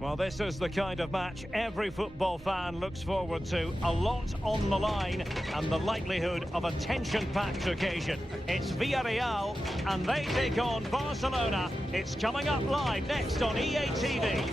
Well, this is the kind of match every football fan looks forward to. A lot on the line and the likelihood of a tension-packed occasion. It's Villarreal and they take on Barcelona. It's coming up live next on EA TV.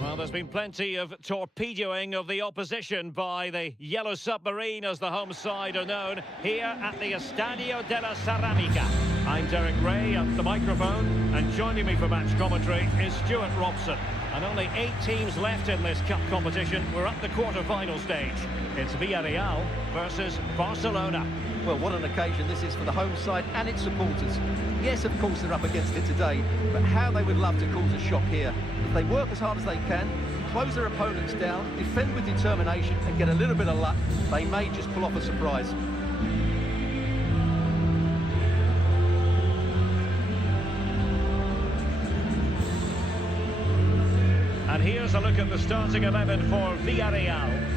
Well, there's been plenty of torpedoing of the opposition by the Yellow Submarine, as the home side are known, here at the Estadio de la Ceramica. I'm Derek Ray at the microphone, and joining me for match commentary is Stuart Robson. And only 8 teams left in this cup competition. We're at the quarter-final stage. It's Villarreal versus Barcelona. Well, what an occasion this is for the home side and its supporters. Yes, of course, they're up against it today, but how they would love to cause a shock here. If they work as hard as they can, close their opponents down, defend with determination and get a little bit of luck, they may just pull off a surprise. And here's a look at the starting 11 for Villarreal.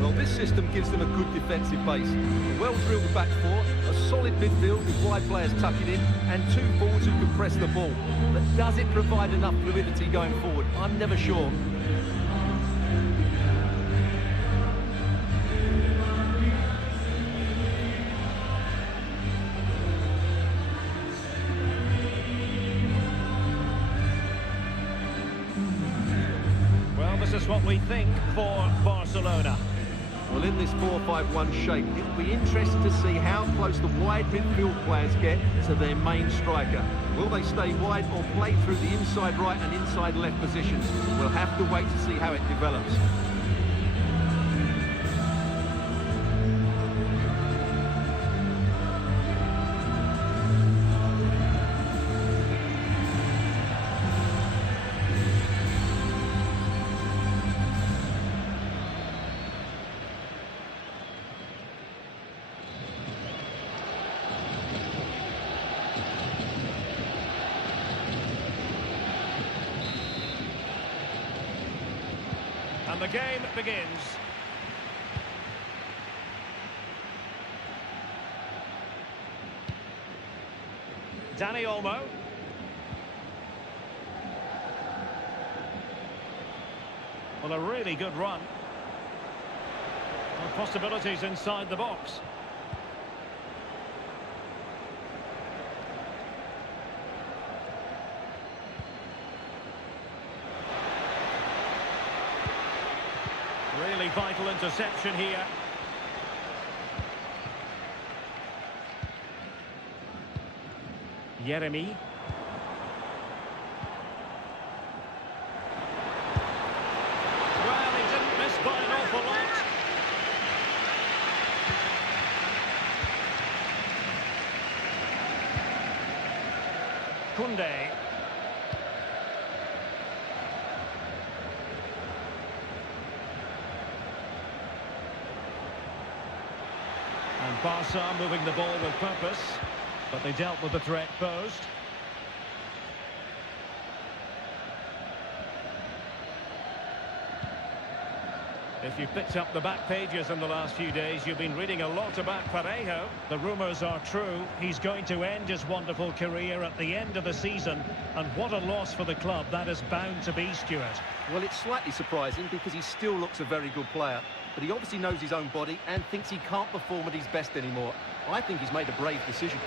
Well, this system gives them a good defensive base. A well-drilled back four, a solid midfield with wide players tucking in, and 2 forwards who can press the ball. But does it provide enough fluidity going forward? I'm never sure. Well, this is what we think for Barcelona. Well, in this 4-5-1 shape, it will be interesting to see how close the wide midfield players get to their main striker. Will they stay wide or play through the inside right and inside left positions? We'll have to wait to see how it develops. And the game begins. Dani Olmo. Well, a really good run. Well, possibilities inside the box. Really vital interception here. Yeremy. Well, he didn't miss by an awful lot. Koundé. And Barca moving the ball with purpose, but they dealt with the threat posed. If you've picked up the back pages in the last few days, you've been reading a lot about Parejo. The rumours are true. He's going to end his wonderful career at the end of the season. And what a loss for the club that is bound to be, Stuart. Well, it's slightly surprising because he still looks a very good player. But he obviously knows his own body and thinks he can't perform at his best anymore. I think he's made a brave decision.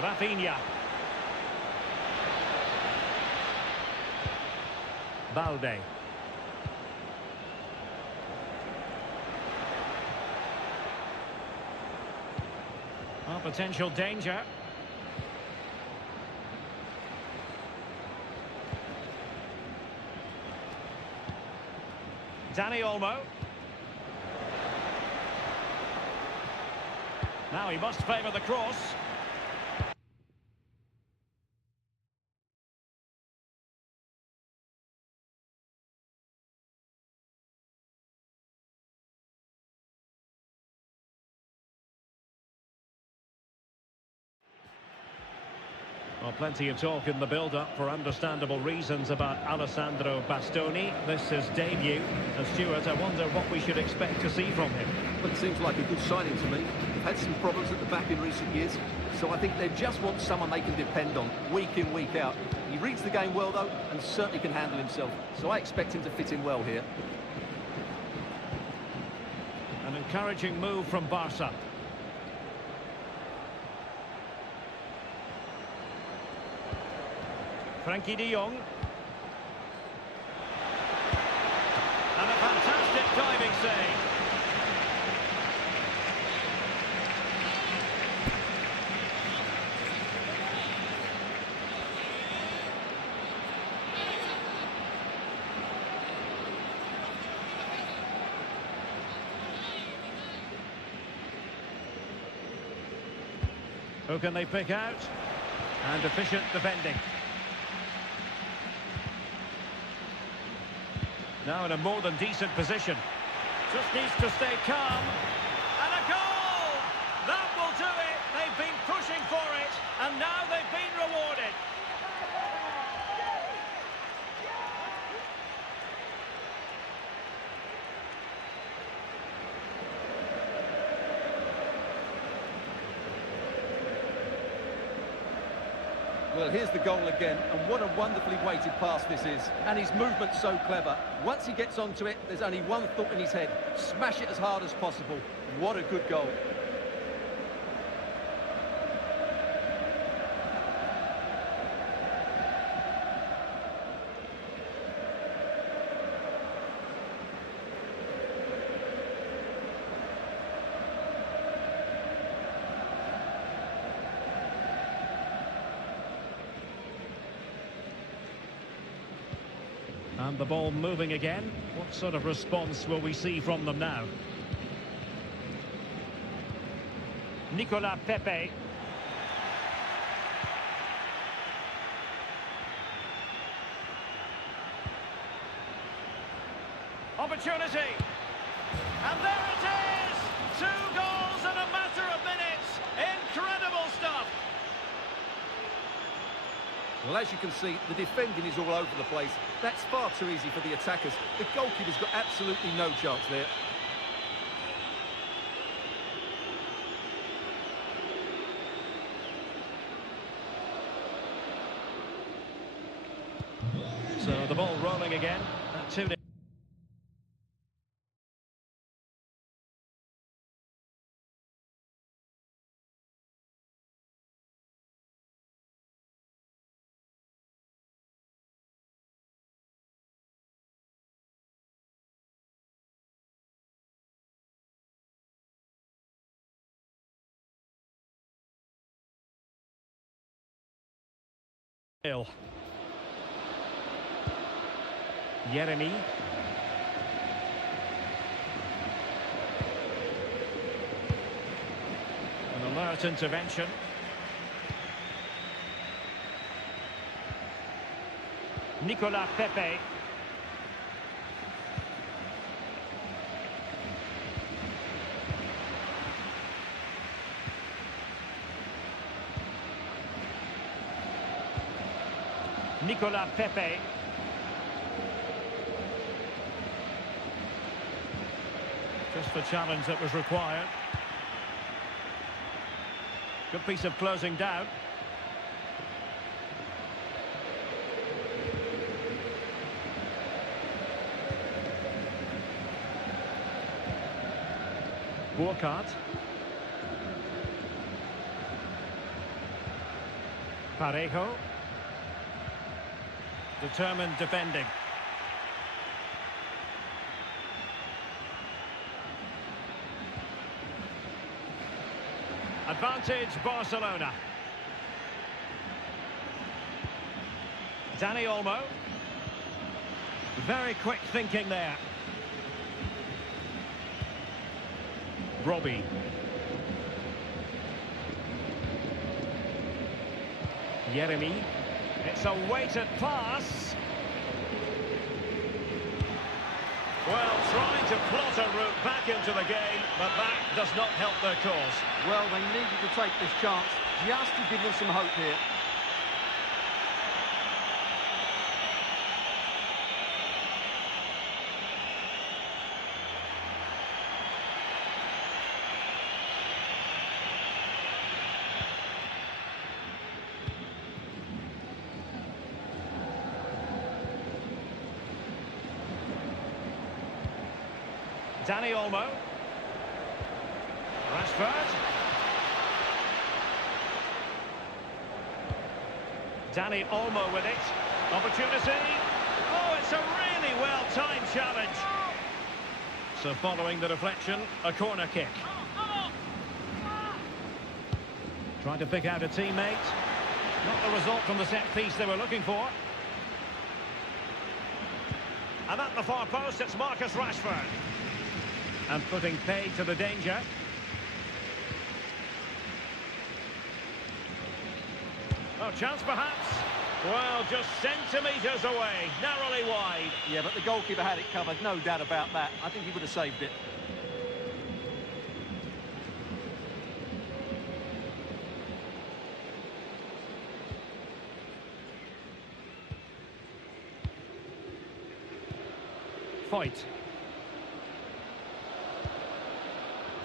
Rafinha. Balde. Well, potential danger. Dani Olmo. Now he must favour the cross. Well, plenty of talk in the build-up for understandable reasons about Alessandro Bastoni. This is debut. And Stuart, I wonder what we should expect to see from him. Well, it seems like a good signing to me. They've had some problems at the back in recent years, so I think they just want someone they can depend on, week in, week out. He reads the game well, though, and certainly can handle himself. So I expect him to fit in well here. An encouraging move from Barca. Frankie de Jong. And a fantastic diving save. Who can they pick out? And efficient defending. Now in a more than decent position. Just needs to stay calm. And a goal! That will do it. They've been pushing for it, and now they've been rewarded. Well, here's the goal again, and what a wonderfully weighted pass this is. And his movement's so clever. Once he gets onto it, there's only one thought in his head. Smash it as hard as possible. What a good goal. And the ball moving again. What sort of response will we see from them now? Nicolas Pepe. Opportunity. And there it is! 2 goals in a matter of minutes. Incredible stuff. Well, as you can see, the defending is all over the place. That's far too easy for the attackers. The goalkeeper's got absolutely no chance there. So the ball rolling again. 2-0. Jeremy. An alert intervention. Nicolas Pepe. Nicolas Pepe. Just the challenge that was required. Good piece of closing down. Burkhardt. Parejo. Determined defending. Advantage Barcelona. Dani Olmo. Very quick thinking there. Robbie. Jeremy. It's a weighted pass. Well, trying to plot a route back into the game, but that does not help their cause. Well, they needed to take this chance just to give them some hope here. Dani Olmo. Rashford. Dani Olmo with it. Opportunity. Oh, it's a really well-timed challenge. So following the deflection, a corner kick. Trying to pick out a teammate. Not the result from the set piece they were looking for. And at the far post, it's Marcus Rashford. And putting paid to the danger. Oh, chance perhaps. Well, just centimetres away, narrowly wide. Yeah, but the goalkeeper had it covered, no doubt about that. I think he would have saved it. Foyt.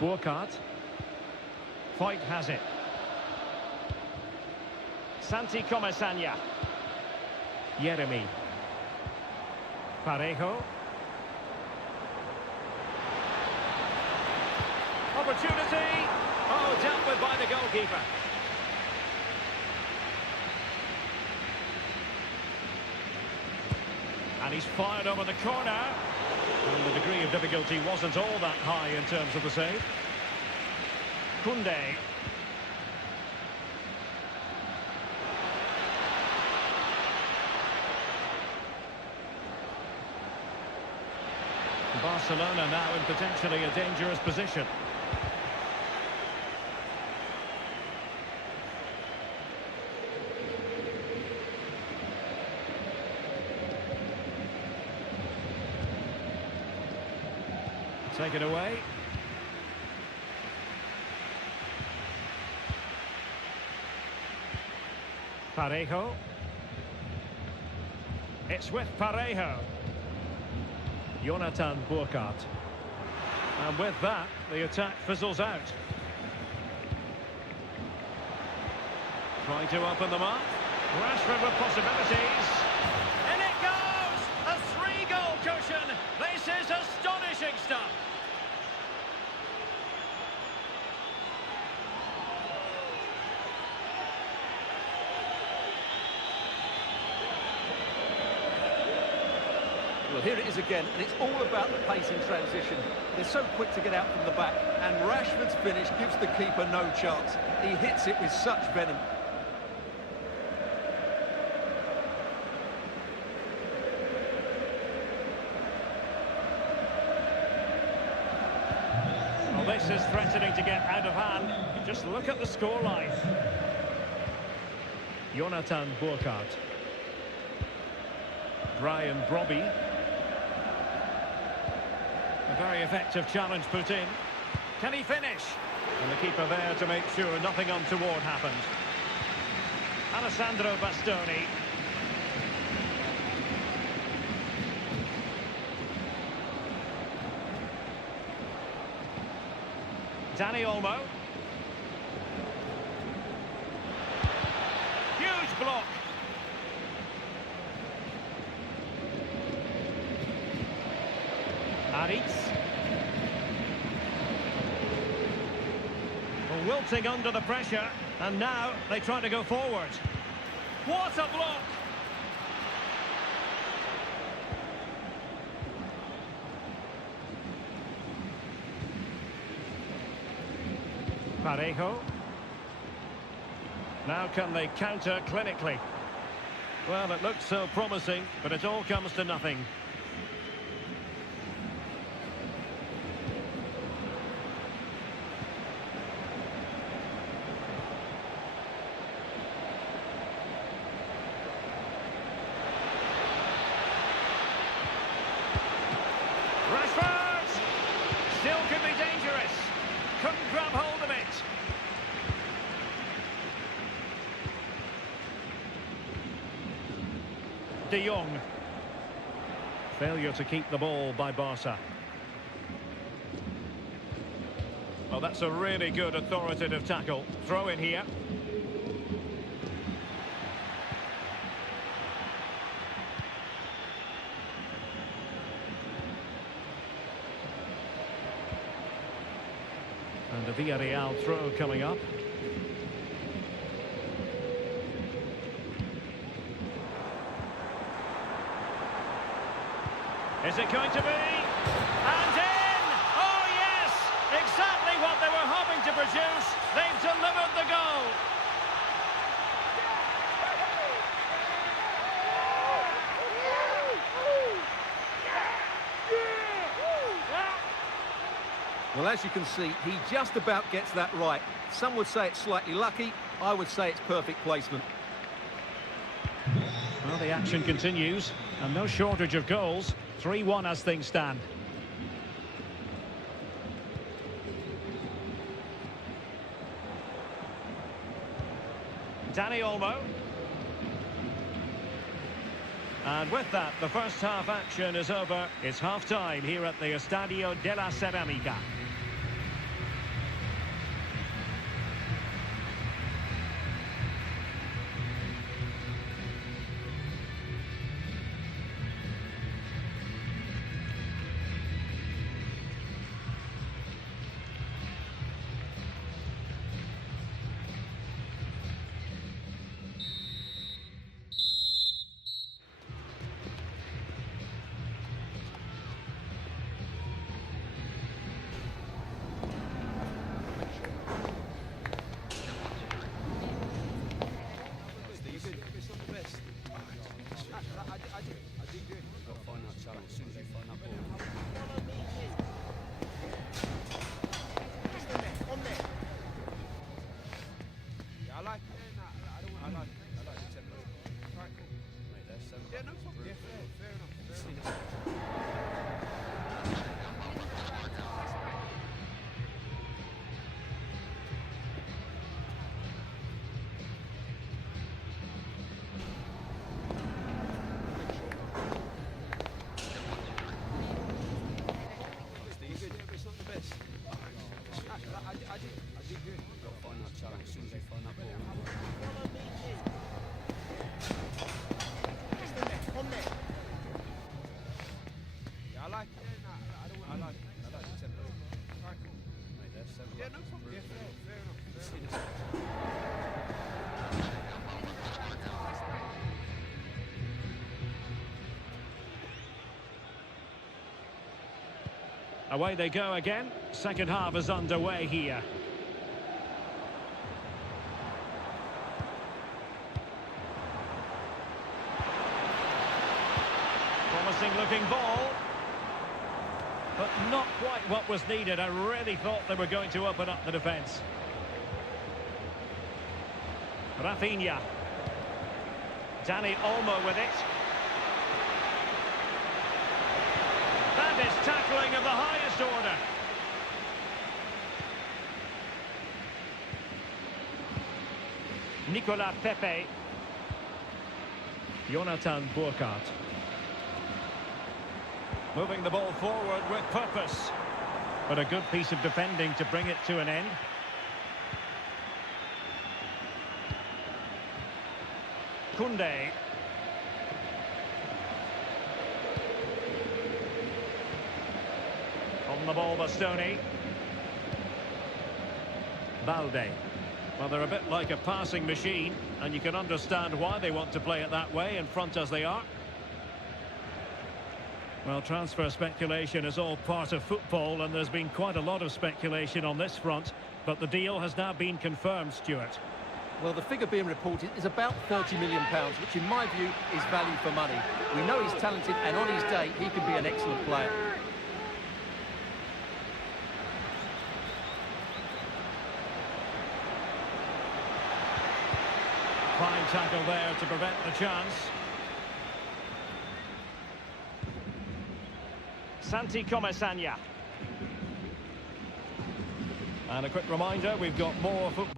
Burkhardt. Foyt has it. Santi Comesaña. Yeremy. Parejo. Opportunity. Oh, dealt with by the goalkeeper. And he's fired over the corner. And the degree of difficulty wasn't all that high in terms of the save. Koundé. Barcelona now in potentially a dangerous position. Take it away. Parejo. It's with Parejo. Jonathan Burkhardt. And with that, the attack fizzles out. Trying to open them up. Rashford with possibilities. In it goes! A 3-goal cushion. This is astonishing stuff. Well, here it is again, and it's all about the pace in transition. They're so quick to get out from the back, and Rashford's finish gives the keeper no chance. He hits it with such venom. Well, this is threatening to get out of hand. Just look at the scoreline. Jonathan Burkhardt. Brian Brobby. A very effective challenge put in. Can he finish? And the keeper there to make sure nothing untoward happened. Alessandro Bastoni. Dani Olmo. Huge block. Aritz. Well, wilting under the pressure, and now they try to go forward. What a block! Parejo. Now can they counter clinically? Well, it looked so promising, but it all comes to nothing. Rashford! Still could be dangerous. Couldn't grab hold of it. De Jong. Failure to keep the ball by Barca. Well, that's a really good authoritative tackle. Throw in here. And a Villarreal throw coming up. Is it going to be? And in! Oh yes! Exactly what they were hoping to produce. They've delivered the goal. Well, as you can see, he just about gets that right. Some would say it's slightly lucky. I would say it's perfect placement. Well, the action continues, and no shortage of goals. 3-1 as things stand. Dani Olmo. And with that, the first half action is over. It's half-time here at the Estadio de la Ceramica. Away they go again. Second half is underway here. Promising looking ball. But not quite what was needed. I really thought they were going to open up the defence. Rafinha. Dani Olmo with it. That is tackling of the highest order. Nicolas Pepe. Jonathan Burkhardt. Moving the ball forward with purpose. But a good piece of defending to bring it to an end. Koundé. On the ball, Bastoni. Balde. Well, they're a bit like a passing machine, and you can understand why they want to play it that way, in front as they are. Well, transfer speculation is all part of football, and there's been quite a lot of speculation on this front, but the deal has now been confirmed, Stuart. Well, the figure being reported is about £30 million, which in my view is value for money. We know he's talented, and on his day, he can be an excellent player. Fine tackle there to prevent the chance. Santi Comesanya. And a quick reminder, we've got more football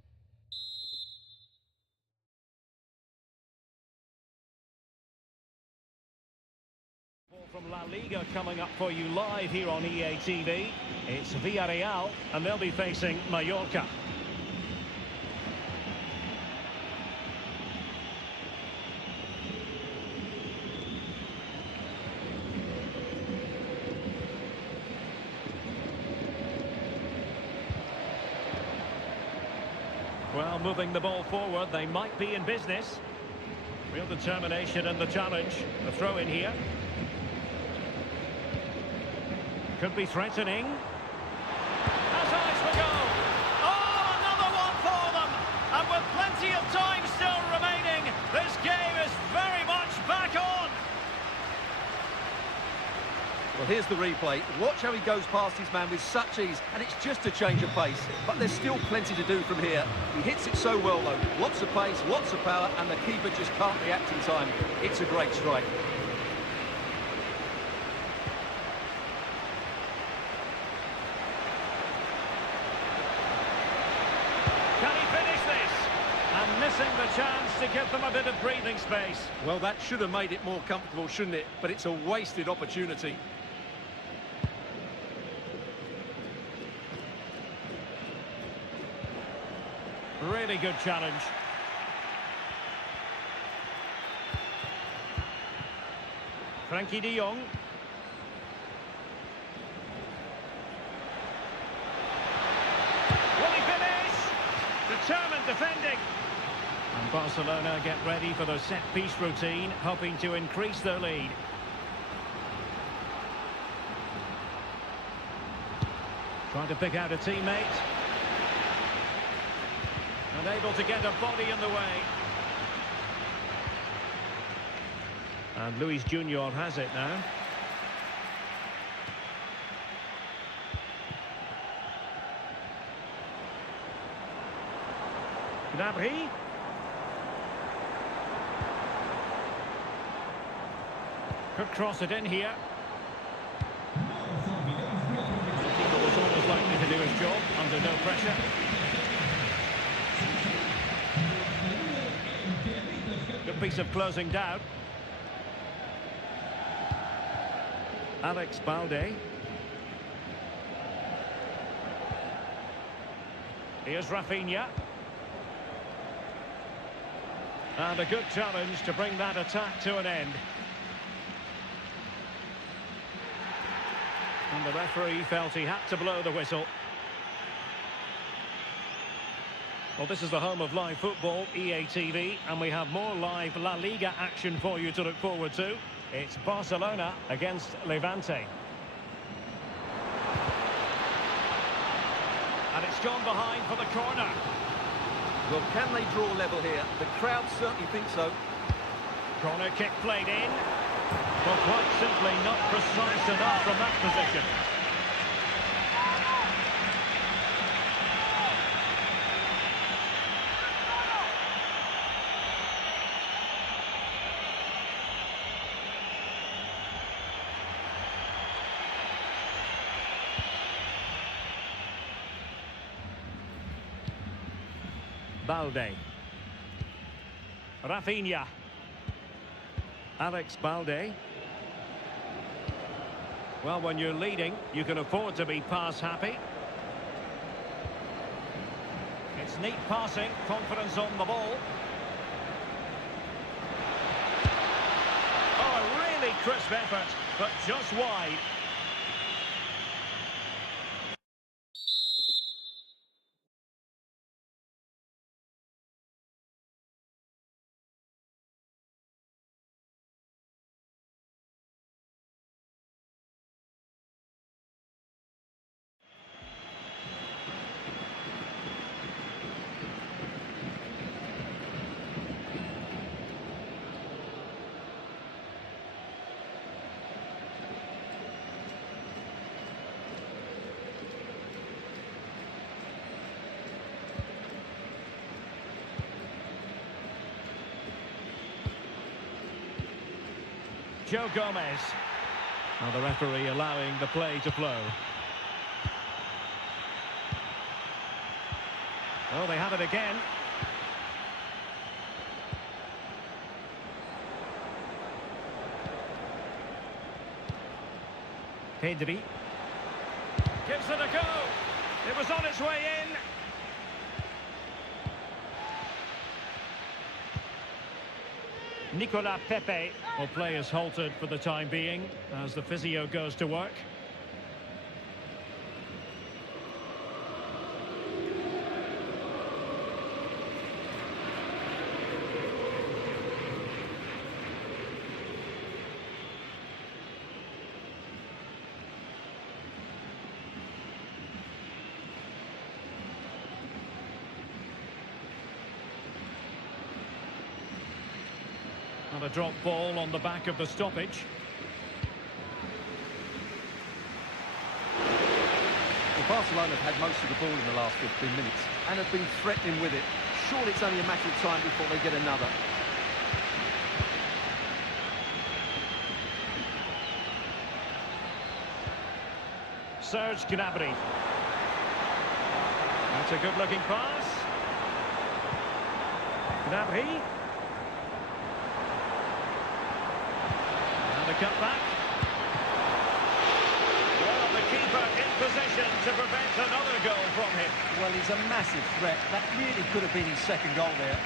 from La Liga coming up for you live here on EA TV. It's Villarreal, and they'll be facing Mallorca. Well, moving the ball forward, they might be in business. Real determination in the challenge. The throw in here. Could be threatening. Has eyes for goal. Oh, another one for them. And with plenty of time still remaining, this game is very much back on. Well, here's the replay. Watch how he goes past his man with such ease, and it's just a change of pace. But there's still plenty to do from here. He hits it so well, though. Lots of pace, lots of power, and the keeper just can't react in time. It's a great strike. Can he finish this? And missing the chance to give them a bit of breathing space. Well, that should have made it more comfortable, shouldn't it? But it's a wasted opportunity. Really good challenge. Frankie de Jong. Will he finish? Determined defending. And Barcelona get ready for their set-piece routine, hoping to increase their lead. Trying to pick out a teammate. Unable to get a body in the way. And Luis Junior has it now. Gnabry. Could cross it in here. The keeper was always likely to do his job under no pressure. Good piece of closing down. Alex Balde. Here's Rafinha. And a good challenge to bring that attack to an end. And the referee felt he had to blow the whistle. Well, this is the home of live football, EA TV, and we have more live La Liga action for you to look forward to. It's Barcelona against Levante. And it's gone behind for the corner. Well, can they draw level here? The crowd certainly think so. Corner kick played in. Well, quite simply not precise enough from that position. Balde. Rafinha. Alex Balde. Well, when you're leading, you can afford to be pass happy. It's neat passing, confidence on the ball. Oh, a really crisp effort, but just wide. Joe Gomez. Now the referee allowing the play to flow. Oh, they have it again. Pedri. Gives it a go. It was on its way in. Nicolas Pepe. Well, play is halted for the time being as the physio goes to work. a drop ball on the back of the stoppage. Well, Barcelona have had most of the ball in the last 15 minutes and have been threatening with it. Surely it's only a matter of time before they get another. Serge Gnabry. That's a good-looking pass. Gnabry. And a cutback. Well, the keeper in position to prevent another goal from him. Well, he's a massive threat. That really could have been his second goal there.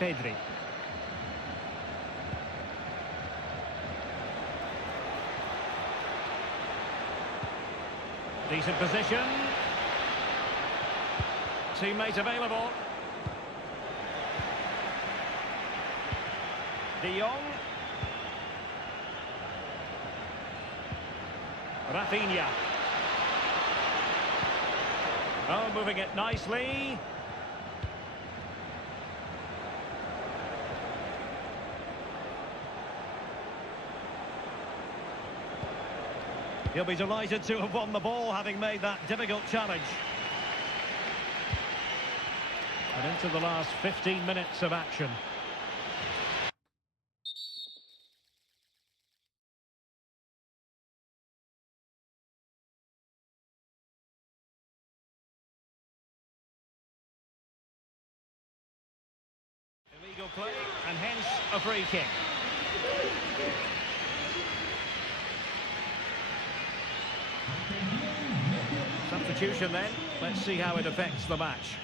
Pedri. Decent position. Teammate available. De Jong. Rafinha. Oh, moving it nicely. He'll be delighted to have won the ball, having made that difficult challenge. And into the last 15 minutes of action. Illegal play, and hence a free kick. Substitution then. Let's see how it affects the match.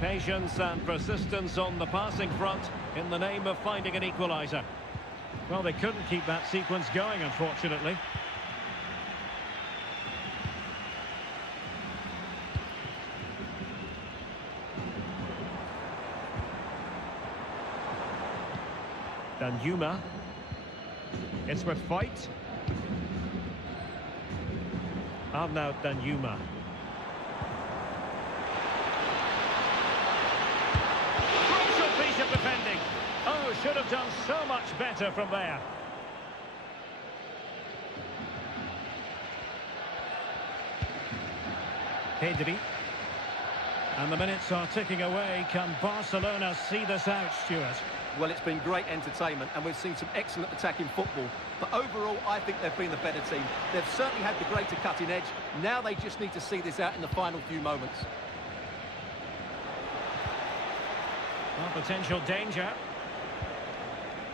Patience and persistence on the passing front in the name of finding an equaliser. Well, they couldn't keep that sequence going, unfortunately. Danjuma. It's with fight. Now Danjuma. Crucial piece of defending. Oh, should have done so much better from there. Pedri. And the minutes are ticking away. Can Barcelona see this out, Stuart? Well, it's been great entertainment and we've seen some excellent attacking football. But overall, I think they've been the better team. They've certainly had the greater cutting edge. Now they just need to see this out in the final few moments. Well, potential danger.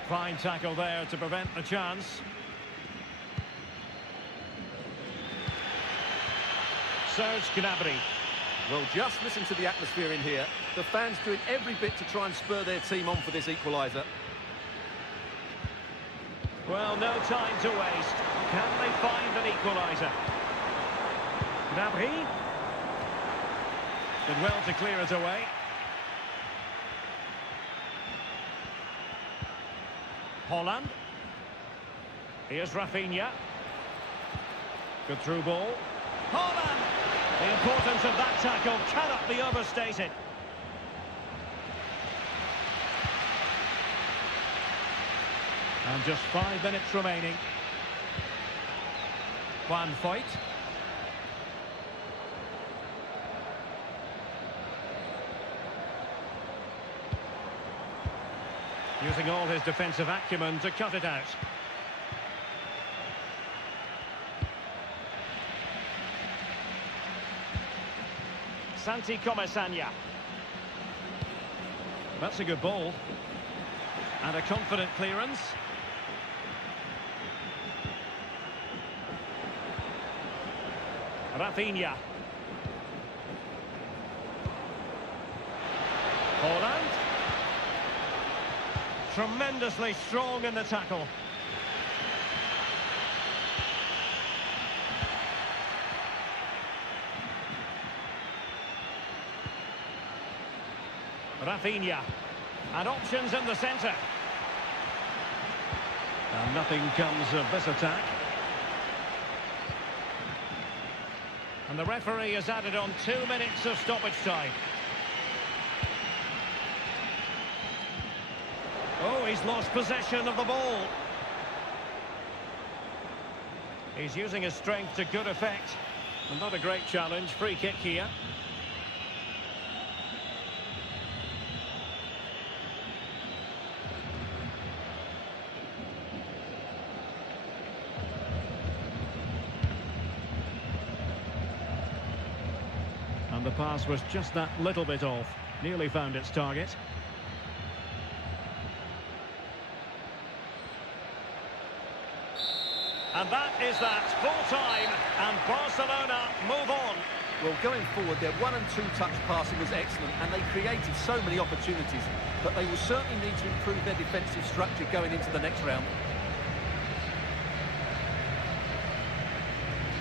Fine tackle there to prevent the chance. Serge Gnabry. Well, just listen to the atmosphere in here. The fans doing every bit to try and spur their team on for this equaliser. Well, no time to waste. Can they find an equaliser? Gnabry. Did well to clear it away. Holland. Here's Rafinha. Good through ball. Holland! The importance of that tackle cannot be overstated. And just 5 minutes remaining. One fight. Using all his defensive acumen to cut it out. Santi Comesaña. That's a good ball. And a confident clearance. Rafinha. Holland. Tremendously strong in the tackle. Rafinha. And options in the centre. And nothing comes of this attack. And the referee has added on 2 minutes of stoppage time. Oh, he's lost possession of the ball. He's using his strength to good effect. And not a great challenge. Free kick here. And the pass was just that little bit off. Nearly found its target. And that is that, full time, and Barcelona move on. Well, going forward, their 1- and 2-touch passing was excellent, and they created so many opportunities, but they will certainly need to improve their defensive structure going into the next round.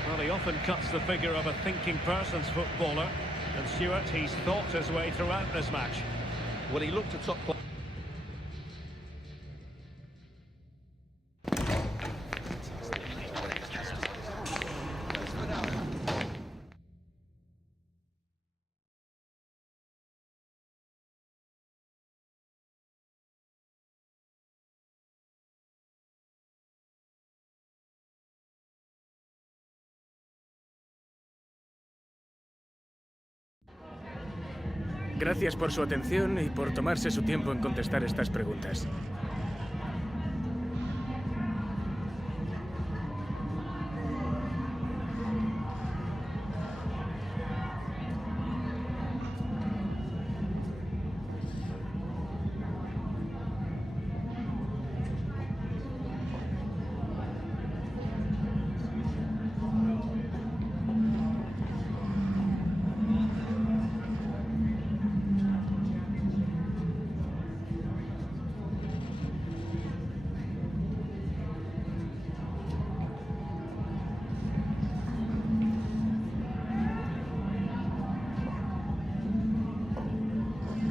Well, he often cuts the figure of a thinking person's footballer, and Stuart, he's thought his way throughout this match. Well, he looked a top player. Gracias por su atención y por tomarse su tiempo en contestar estas preguntas.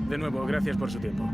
De nuevo, gracias por su tiempo.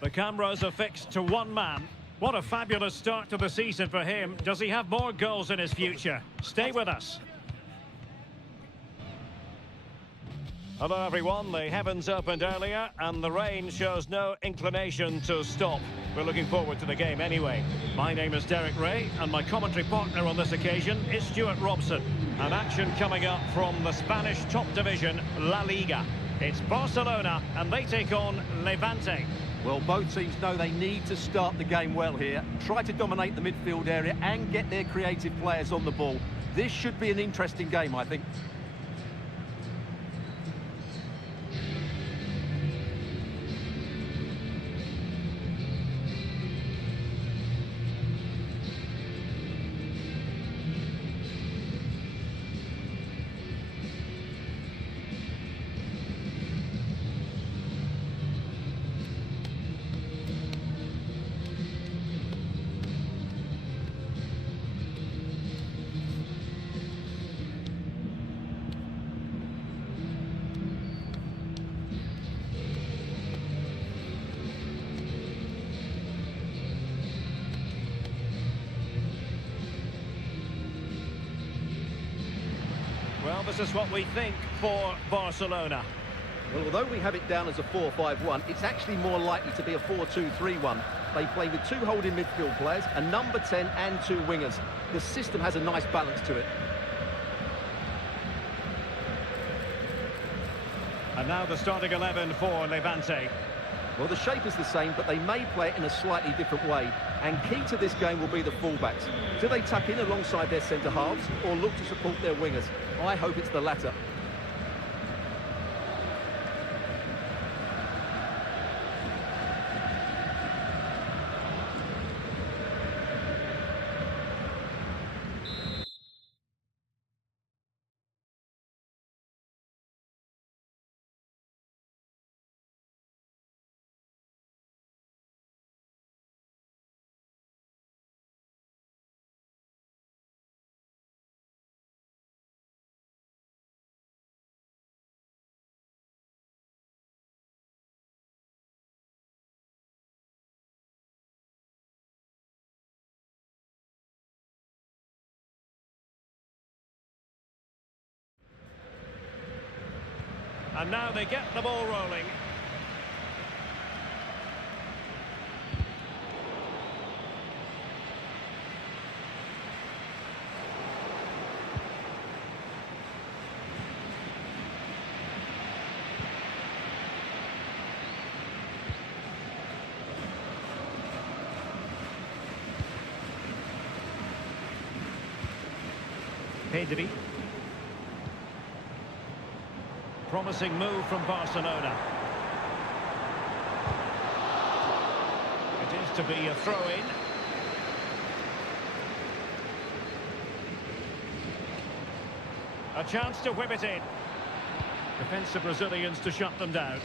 The cameras are fixed to one man. What a fabulous start to the season for him. Does he have more goals in his future? Stay with us. Hello everyone, the heavens opened earlier and the rain shows no inclination to stop. We're looking forward to the game anyway. My name is Derek Ray and my commentary partner on this occasion is Stuart Robson. An action coming up from the Spanish top division, La Liga. It's Barcelona and they take on Levante. Well, both teams know they need to start the game well here. Try to dominate the midfield area and get their creative players on the ball. This should be an interesting game, I think. Well, this is what we think for Barcelona. Well, although we have it down as a 4-5-1, it's actually more likely to be a 4-2-3-1. They play with two holding midfield players, a number 10 and two wingers. The system has a nice balance to it. And now the starting 11 for Levante. Well, the shape is the same, but they may play it in a slightly different way. And key to this game will be the fullbacks. Do they tuck in alongside their centre-halves or look to support their wingers? I hope it's the latter. And now they get the ball rolling. Pedri. Promising move from Barcelona. It is to be a throw-in. A chance to whip it in. Defensive Brazilians to shut them down.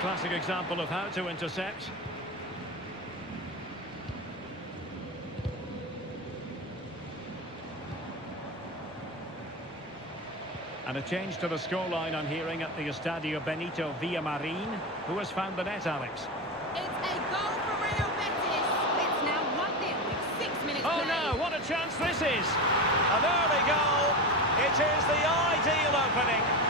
Classic example of how to intercept. And a change to the scoreline I'm hearing at the Estadio Benito Villamarín. Who has found the net, Alex? It's a goal for Real Betis. It's now 1-0 with 6 minutes Oh played. no, what a chance this is! An early goal. It is the ideal opening.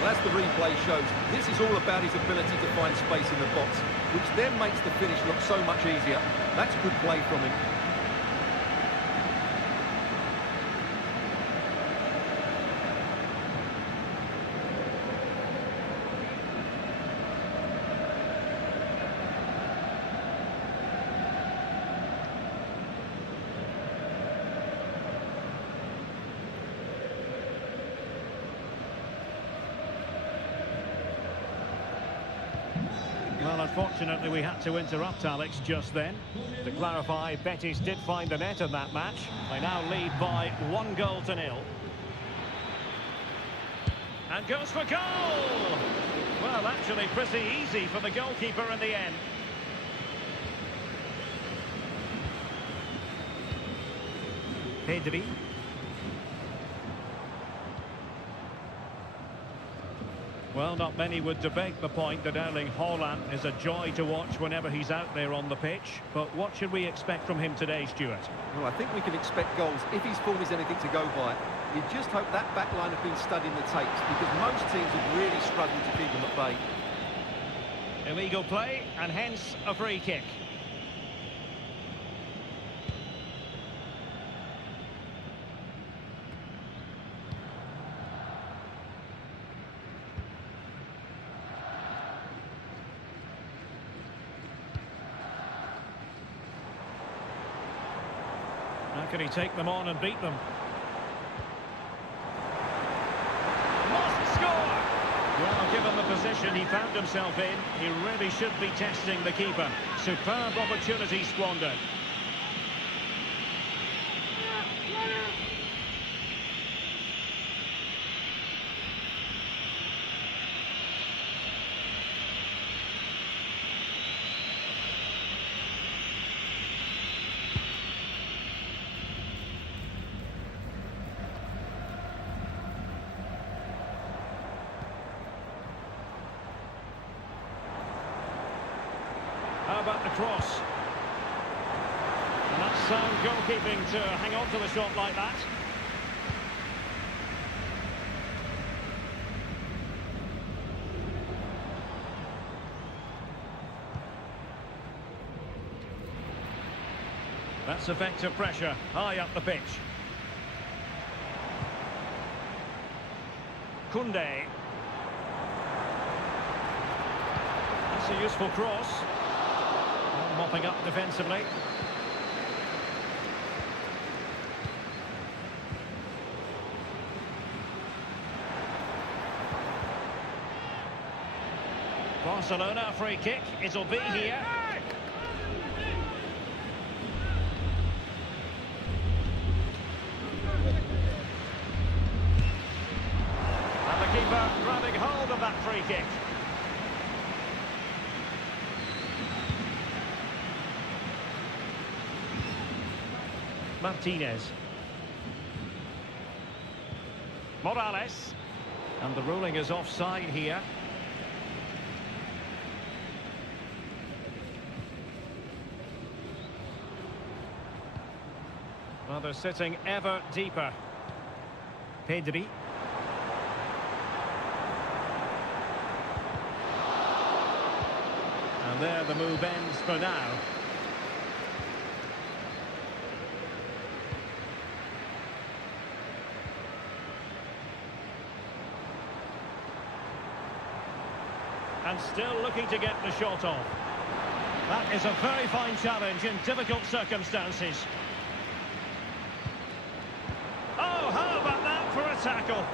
Well, as the replay shows, this is all about his ability to find space in the box, which then makes the finish look so much easier. That's good play from him. Well, unfortunately we had to interrupt Alex just then. To clarify, Betis did find the net in that match. They now lead by 1-0. And goes for goal! Well, actually pretty easy for the goalkeeper in the end. Pedri. Well, not many would debate the point that Erling Haaland is a joy to watch whenever he's out there on the pitch. But what should we expect from him today, Stuart? Well, I think we can expect goals if his form is anything to go by. You just hope that back line have been studying the tapes, because most teams have really struggled to keep them at bay. Illegal play, and hence a free kick. How can he take them on and beat them? Must score! Well, given the position he found himself in, he really should be testing the keeper. Superb opportunity squandered. How about the cross? And that's sound goalkeeping to hang on to the shot like that. That's effective pressure, high up the pitch. Koundé. That's a useful cross. Mopping up defensively. Barcelona free kick, it'll be here. And the keeper grabbing hold of that free kick. Martinez. Morales. And the ruling is offside here. Well, they're sitting ever deeper. Pedri. And there the move ends for now. And still looking to get the shot off. That is a very fine challenge in difficult circumstances. Oh, how about that for a tackle?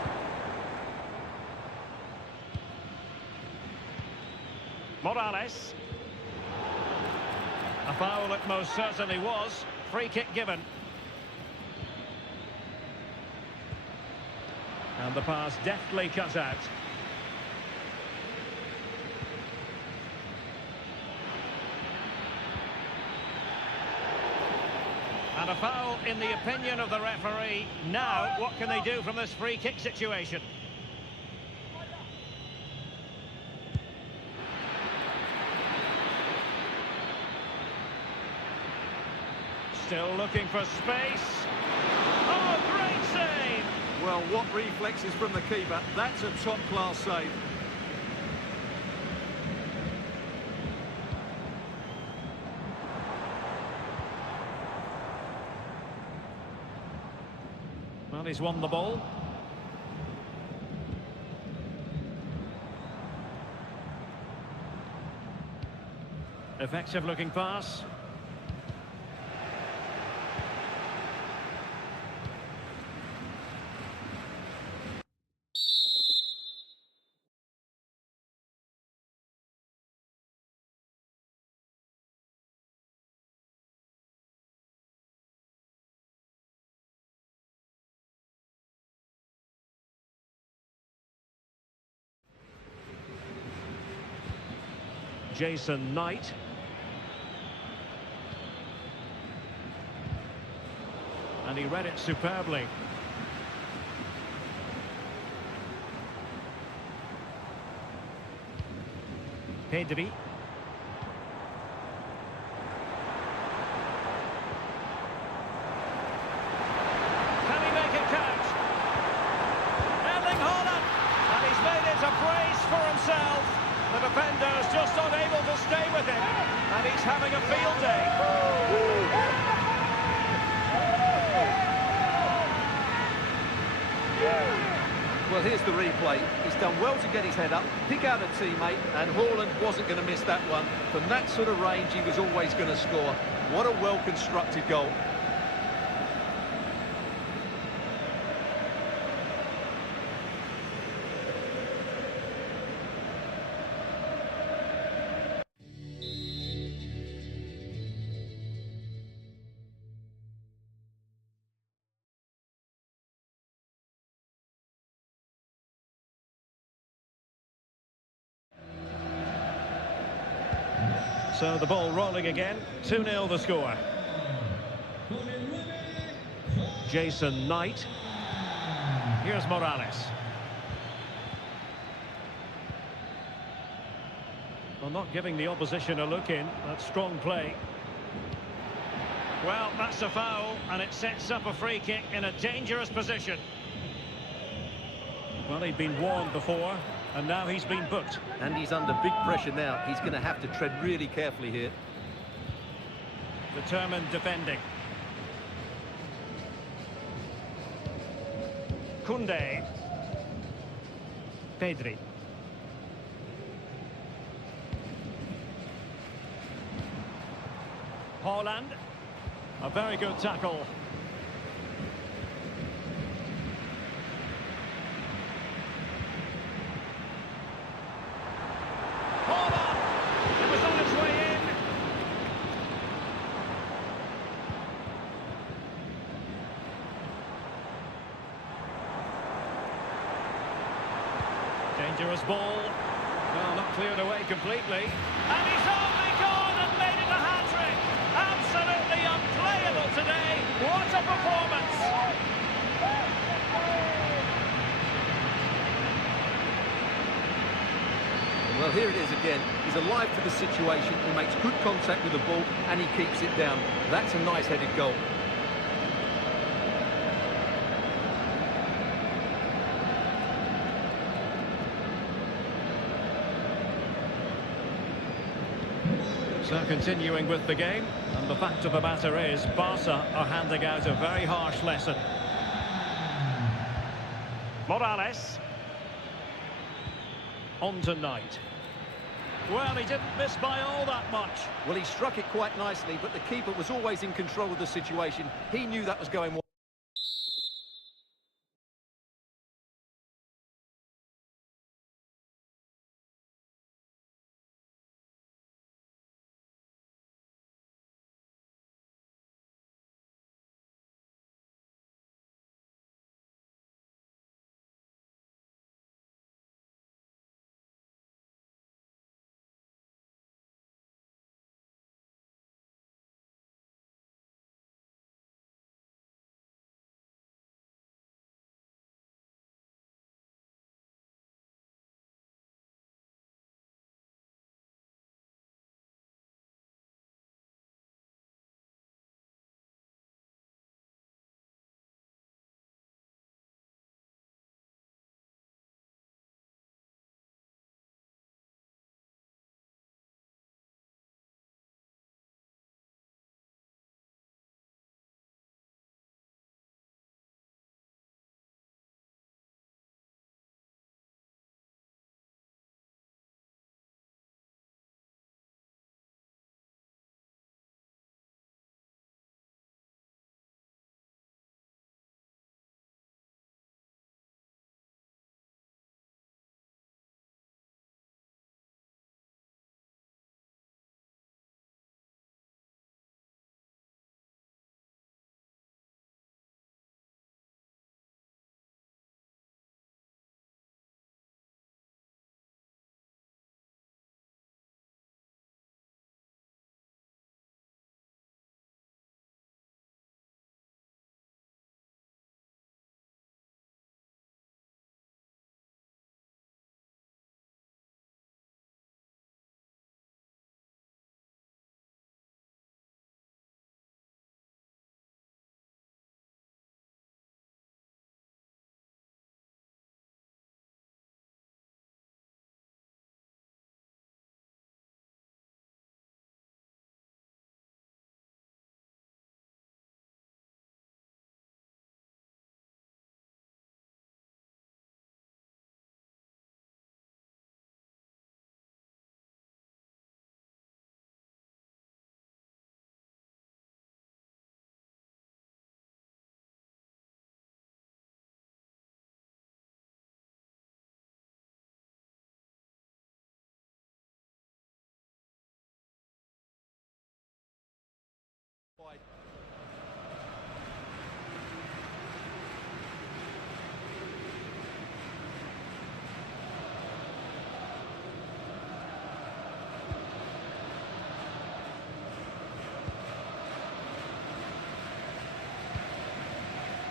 Morales. A foul it most certainly was. Free kick given. And the pass deftly cut out. And a foul in the opinion of the referee. Now, what can they do from this free kick situation? Still looking for space. Oh, great save! Well, what reflexes from the keeper. That's a top-class save. Well, he's won the ball. Effective looking pass. Jason Knight. And he read it superbly. Pedri. Can he make it count? Erling Haaland! And he's made it a brace for himself. The defender's just unable to stay with him. And he's having a field day. Well, here's the replay. He's done well to get his head up, pick out a teammate, and Haaland wasn't going to miss that one. From that sort of range, he was always going to score. What a well-constructed goal. So the ball rolling again. 2-0 the score. Jason Knight. Here's Morales. Well, not giving the opposition a look in. That's strong play. Well, that's a foul, and it sets up a free kick in a dangerous position. Well, he'd been warned before, and now he's been booked. And he's under big pressure now. He's going to have to tread really carefully here. Determined defending. Koundé. Pedri. Haaland. A very good tackle. Haaland! It was on its way in. Dangerous ball. Well, not cleared away completely. And he's only gone and made it a hat-trick. Absolutely unplayable today. What a performance. Well, here it is again. He's alive to the situation. He makes good contact with the ball and he keeps it down. That's a nice headed goal. So continuing with the game, and the fact of the matter is Barca are handing out a very harsh lesson. Morales. On to Knight. Well, he didn't miss by all that much. Well, he struck it quite nicely, but the keeper was always in control of the situation. He knew that was going well.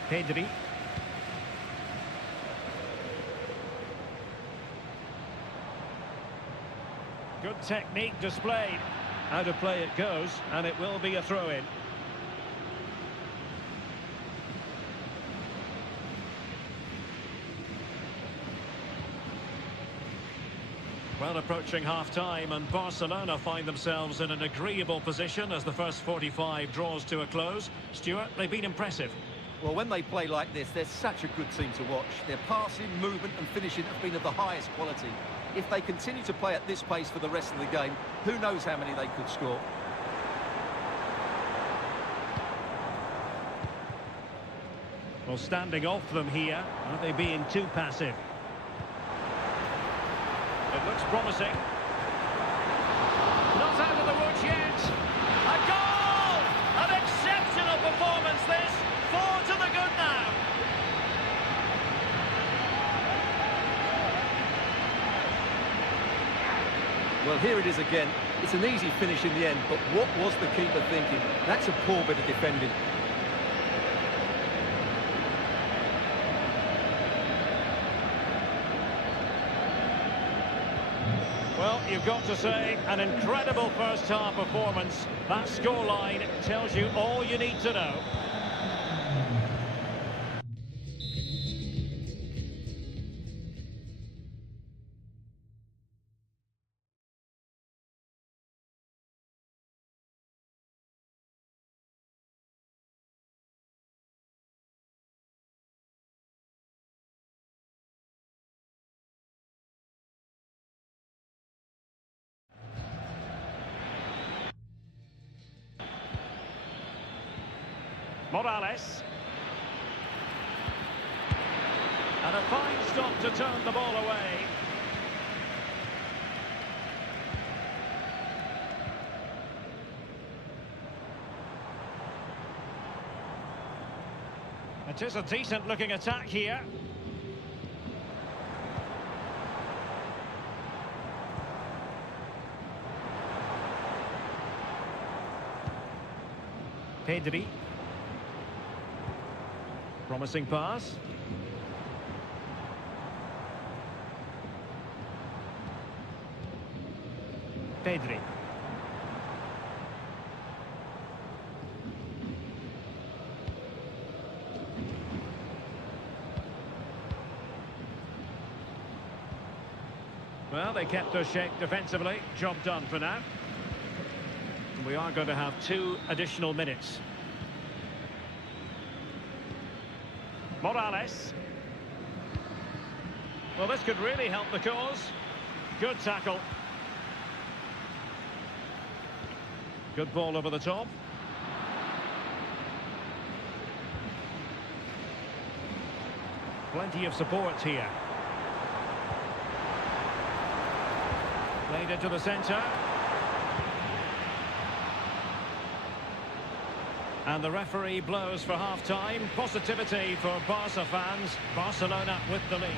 Pedri. Good technique displayed. Out of play it goes, and it will be a throw-in. Well, approaching half-time, and Barcelona find themselves in an agreeable position as the first 45 draws to a close. Stuart, they've been impressive. Well, when they play like this, they're such a good team to watch. Their passing, movement and finishing have been of the highest quality. If they continue to play at this pace for the rest of the game, who knows how many they could score. Well, standing off them here, are they being too passive? It looks promising. Not out of the woods yet. A goal! An exceptional performance this. 4 to the good now. Well, here it is again. It's an easy finish in the end, but what was the keeper thinking? That's a poor bit of defending. Well, you've got to say, an incredible first-half performance. That scoreline tells you all you need to know. Morales. And a fine stop to turn the ball away. It is a decent-looking attack here. Pedri. Promising pass. Pedri. Well, they kept their shape defensively. Job done for now. We are going to have 2 additional minutes. Morales. Well, this could really help the cause. Good tackle. Good ball over the top. Plenty of support here. Played into the centre. And the referee blows for half-time. Positivity for Barca fans. Barcelona with the lead.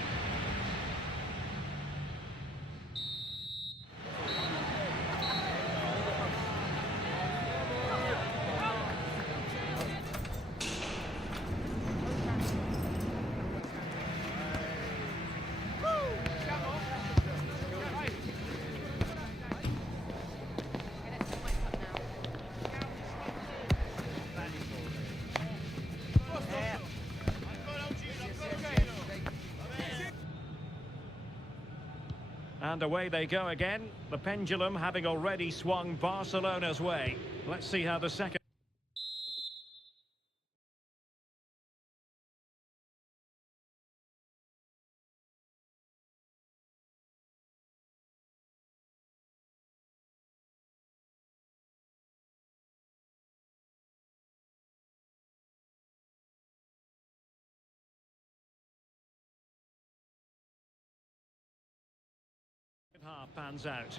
And away they go again, the pendulum having already swung Barcelona's way. Let's see how the second... half pans out.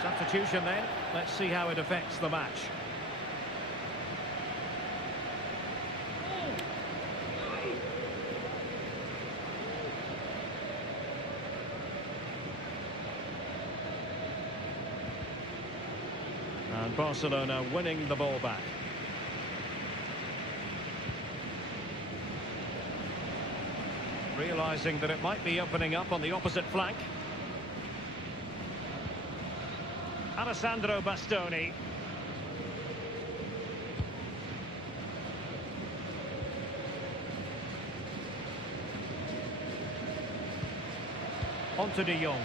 Substitution then. Let's see how it affects the match. And And Barcelona winning the ball back. Realising that it might be opening up on the opposite flank. Alessandro Bastoni. On to De Jong.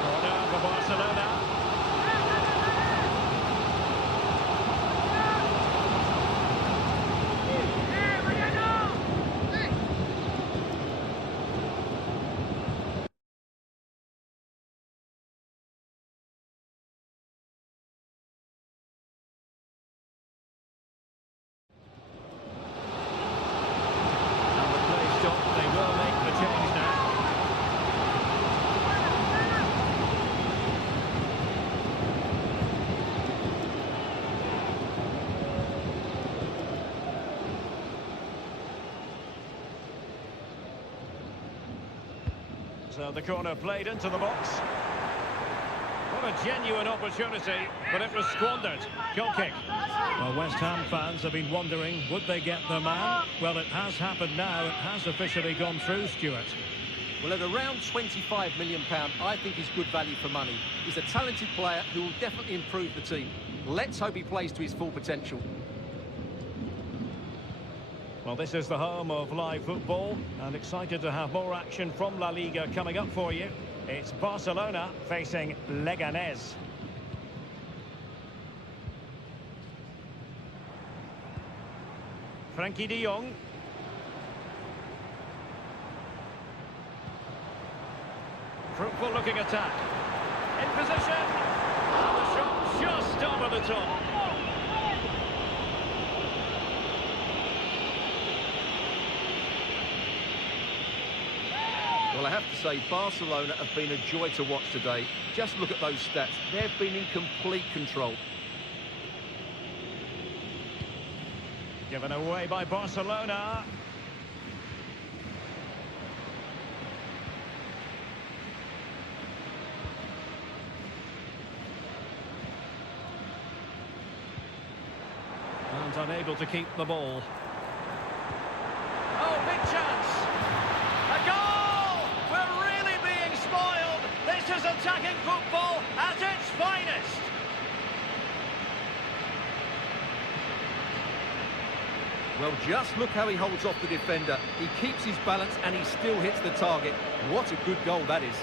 Corner for Barcelona. And the play stopped. They will make the change now. So the corner played into the box. What a genuine opportunity, but it was squandered. Goal kick. Well, West Ham fans have been wondering, would they get their man? Well, it has happened now. It has officially gone through, Stuart. Well, at around £25 million, I think he's good value for money. He's a talented player who will definitely improve the team. Let's hope he plays to his full potential. Well, this is the home of live football, and excited to have more action from La Liga coming up for you. It's Barcelona facing Leganés. Frankie de Jong. Fruitful looking attack. In position. And the shot just over the top. Well, I have to say, Barcelona have been a joy to watch today. Just look at those stats. They've been in complete control. Given away by Barcelona. And unable to keep the ball. Oh, big chance! A goal! We're really being spoiled! This is attacking football at its finest! Well, just look how he holds off the defender. He keeps his balance and he still hits the target. What a good goal that is.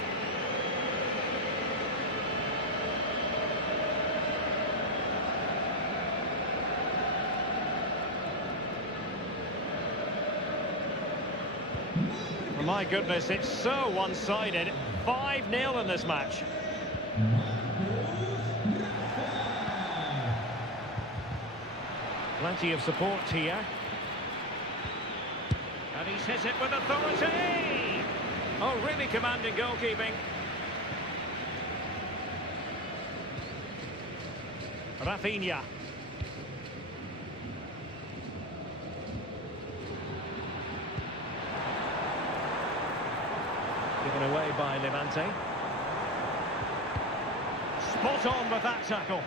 Well, my goodness, it's so one-sided. 5-0 in this match. Plenty of support here. And he's hit it with authority! Oh, really commanding goalkeeping. Rafinha. Given away by Levante. Spot on with that tackle.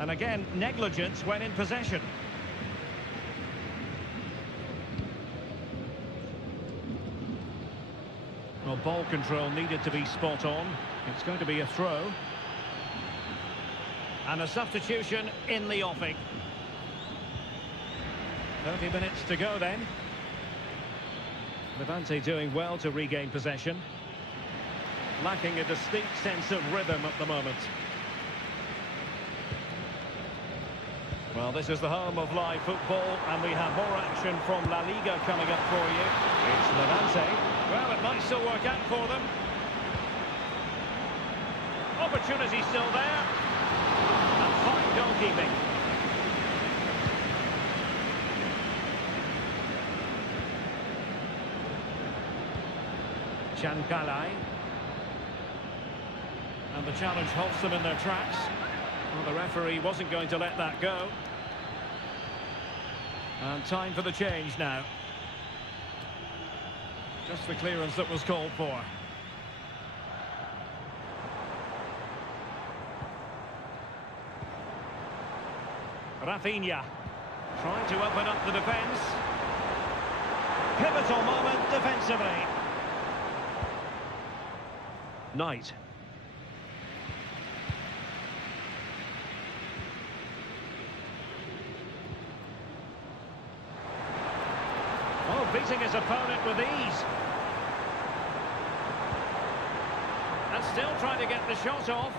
And again, negligence when in possession. Well, ball control needed to be spot on. It's going to be a throw. And a substitution in the offing. 30 minutes to go then. Levante doing well to regain possession. Lacking a distinct sense of rhythm at the moment. Well, this is the home of live football, and we have more action from La Liga coming up for you. It's Levante. Well, it might still work out for them. Opportunity still there. And fine goalkeeping. Chancalay. And the challenge halts them in their tracks. Well, the referee wasn't going to let that go. And time for the change now. Just the clearance that was called for. Rafinha trying to open up the defence. Pivotal moment defensively. Knight. Oh, beating his opponent with ease. And still trying to get the shot off.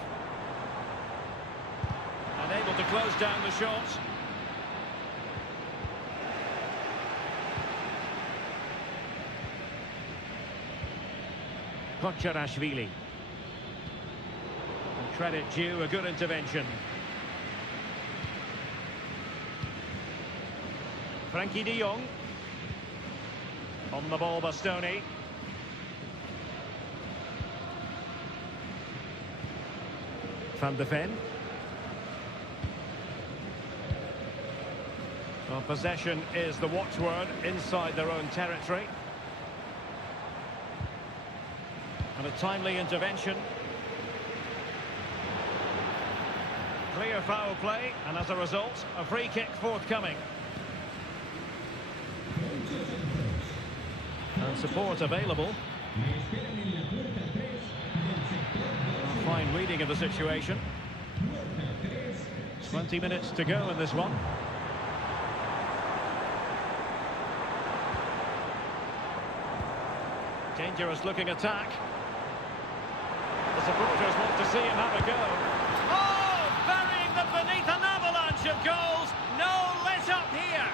And able to close down the shot. Kocharashvili. And credit due, a good intervention. Frankie de Jong. On the ball, Bastoni. Van de Ven. Well, possession is the watchword inside their own territory. And a timely intervention. Clear foul play, and as a result, a free kick forthcoming. And support available. A fine reading of the situation. 20 minutes to go in this one. Dangerous looking attack. The supporters want to see him have a go. Oh, burying them beneath an avalanche of goals. No let up here.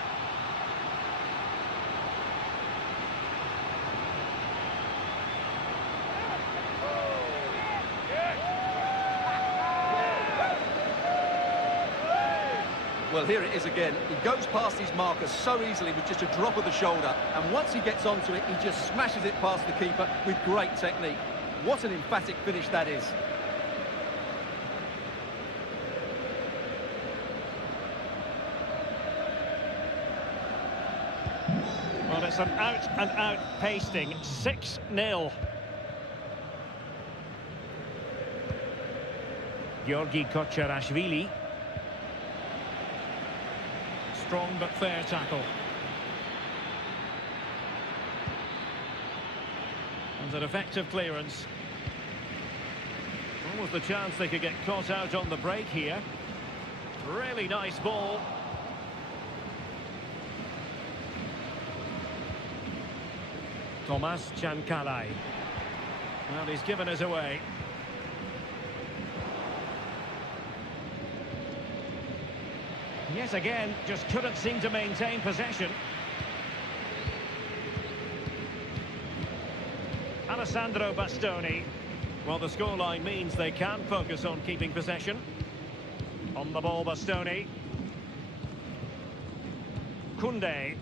Well, here it is again. He goes past his marker so easily with just a drop of the shoulder. And once he gets onto it, he just smashes it past the keeper with great technique. What an emphatic finish that is. Well, it's an out-and-out pasting. 6-0. Georgi Kocharashvili. Strong but fair tackle. And an effective clearance. Almost the chance they could get caught out on the break here. Really nice ball. Thomas Chancalay. Well, he's given us away. Yet again, just couldn't seem to maintain possession. Alessandro Bastoni. Well, the scoreline means they can focus on keeping possession. On the ball, Bastoni. Koundé.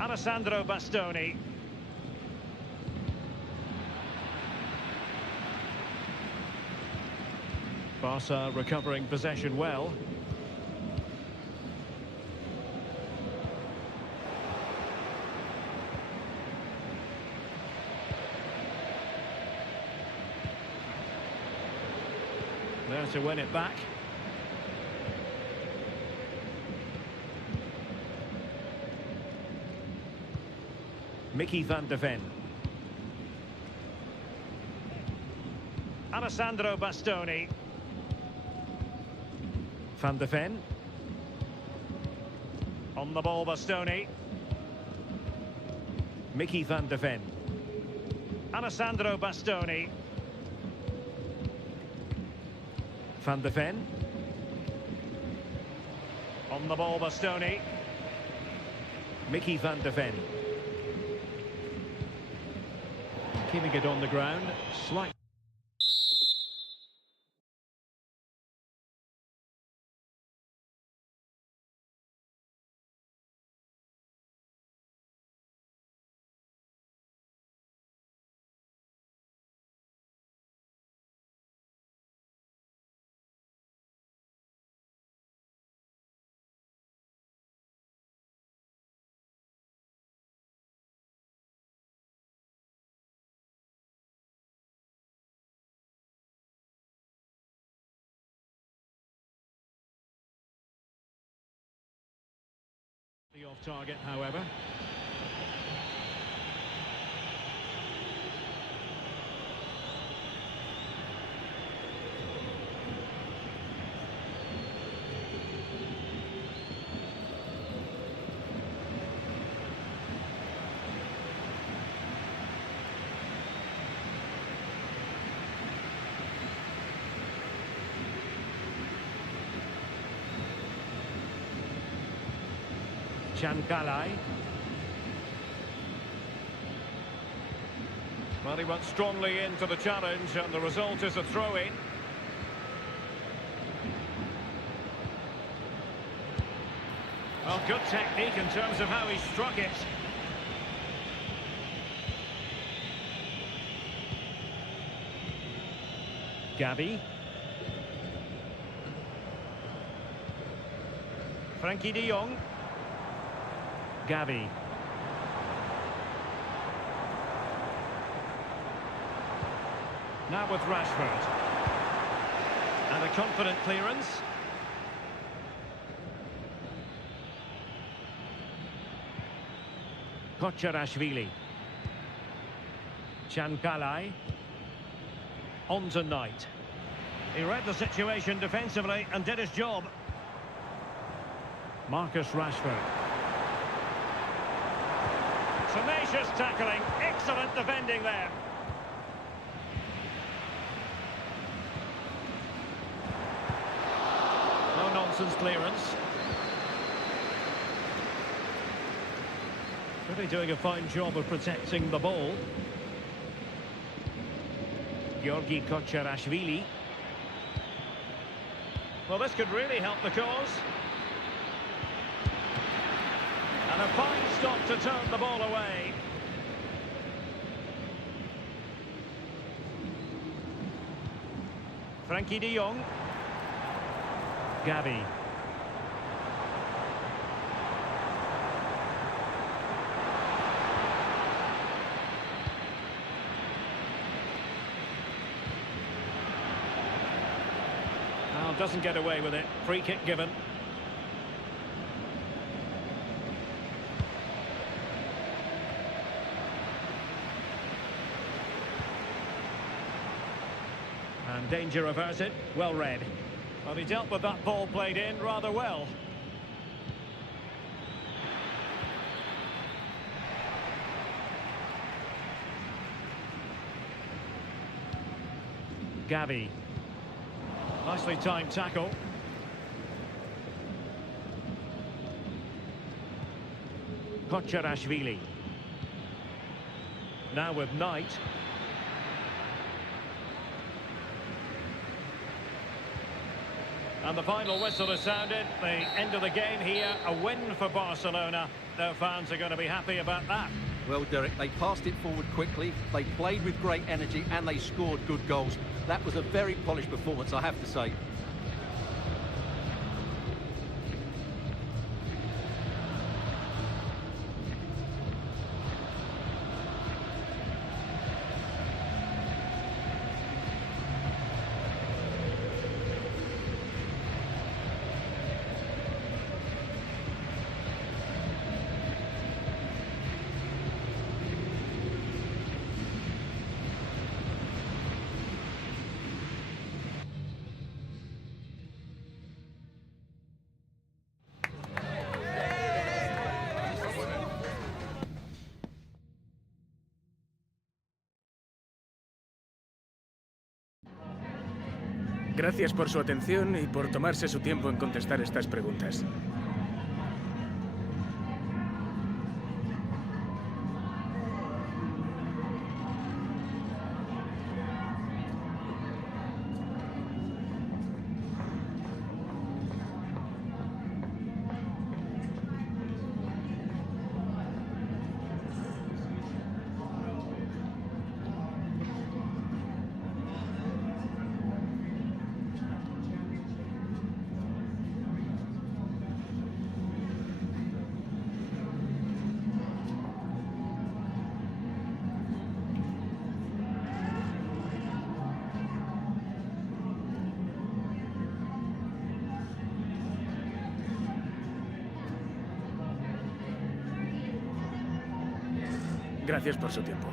Alessandro Bastoni. Barca recovering possession well. There to win it back. Mickey van de Ven. Alessandro Bastoni. Van de Ven. On the ball, Bastoni. Mickey van de Ven. Alessandro Bastoni. Van de Ven. On the ball, Bastoni. Mickey van de Ven. Keeping it on the ground. Slight. Off target, however. Chancalay. Well, he went strongly into the challenge, and the result is a throw-in. Well, good technique in terms of how he struck it. Gavi. Frankie de Jong. Gavi. Now with Rashford. And a confident clearance. Kocharashvili. Chancalay. On to Knight. He read the situation defensively and did his job. Marcus Rashford. Tenacious tackling, excellent defending there. No nonsense clearance. Really doing a fine job of protecting the ball. Georgi Kocharashvili. Well, this could really help the cause. And a fine stop to turn the ball away. Frankie de Jong. Gavi. Well, doesn't get away with it. Free kick given. And danger averted. Well read. Well, he dealt with that ball played in rather well. Gavi. Nicely timed tackle. Kocharashvili. Now with Knight. And the final whistle has sounded. The end of the game here, a win for Barcelona. Their fans are going to be happy about that. Well, Derek, they passed it forward quickly, they played with great energy, and they scored good goals. That was a very polished performance, I have to say. Gracias por su atención y por tomarse su tiempo en contestar estas preguntas. Gracias por su tiempo.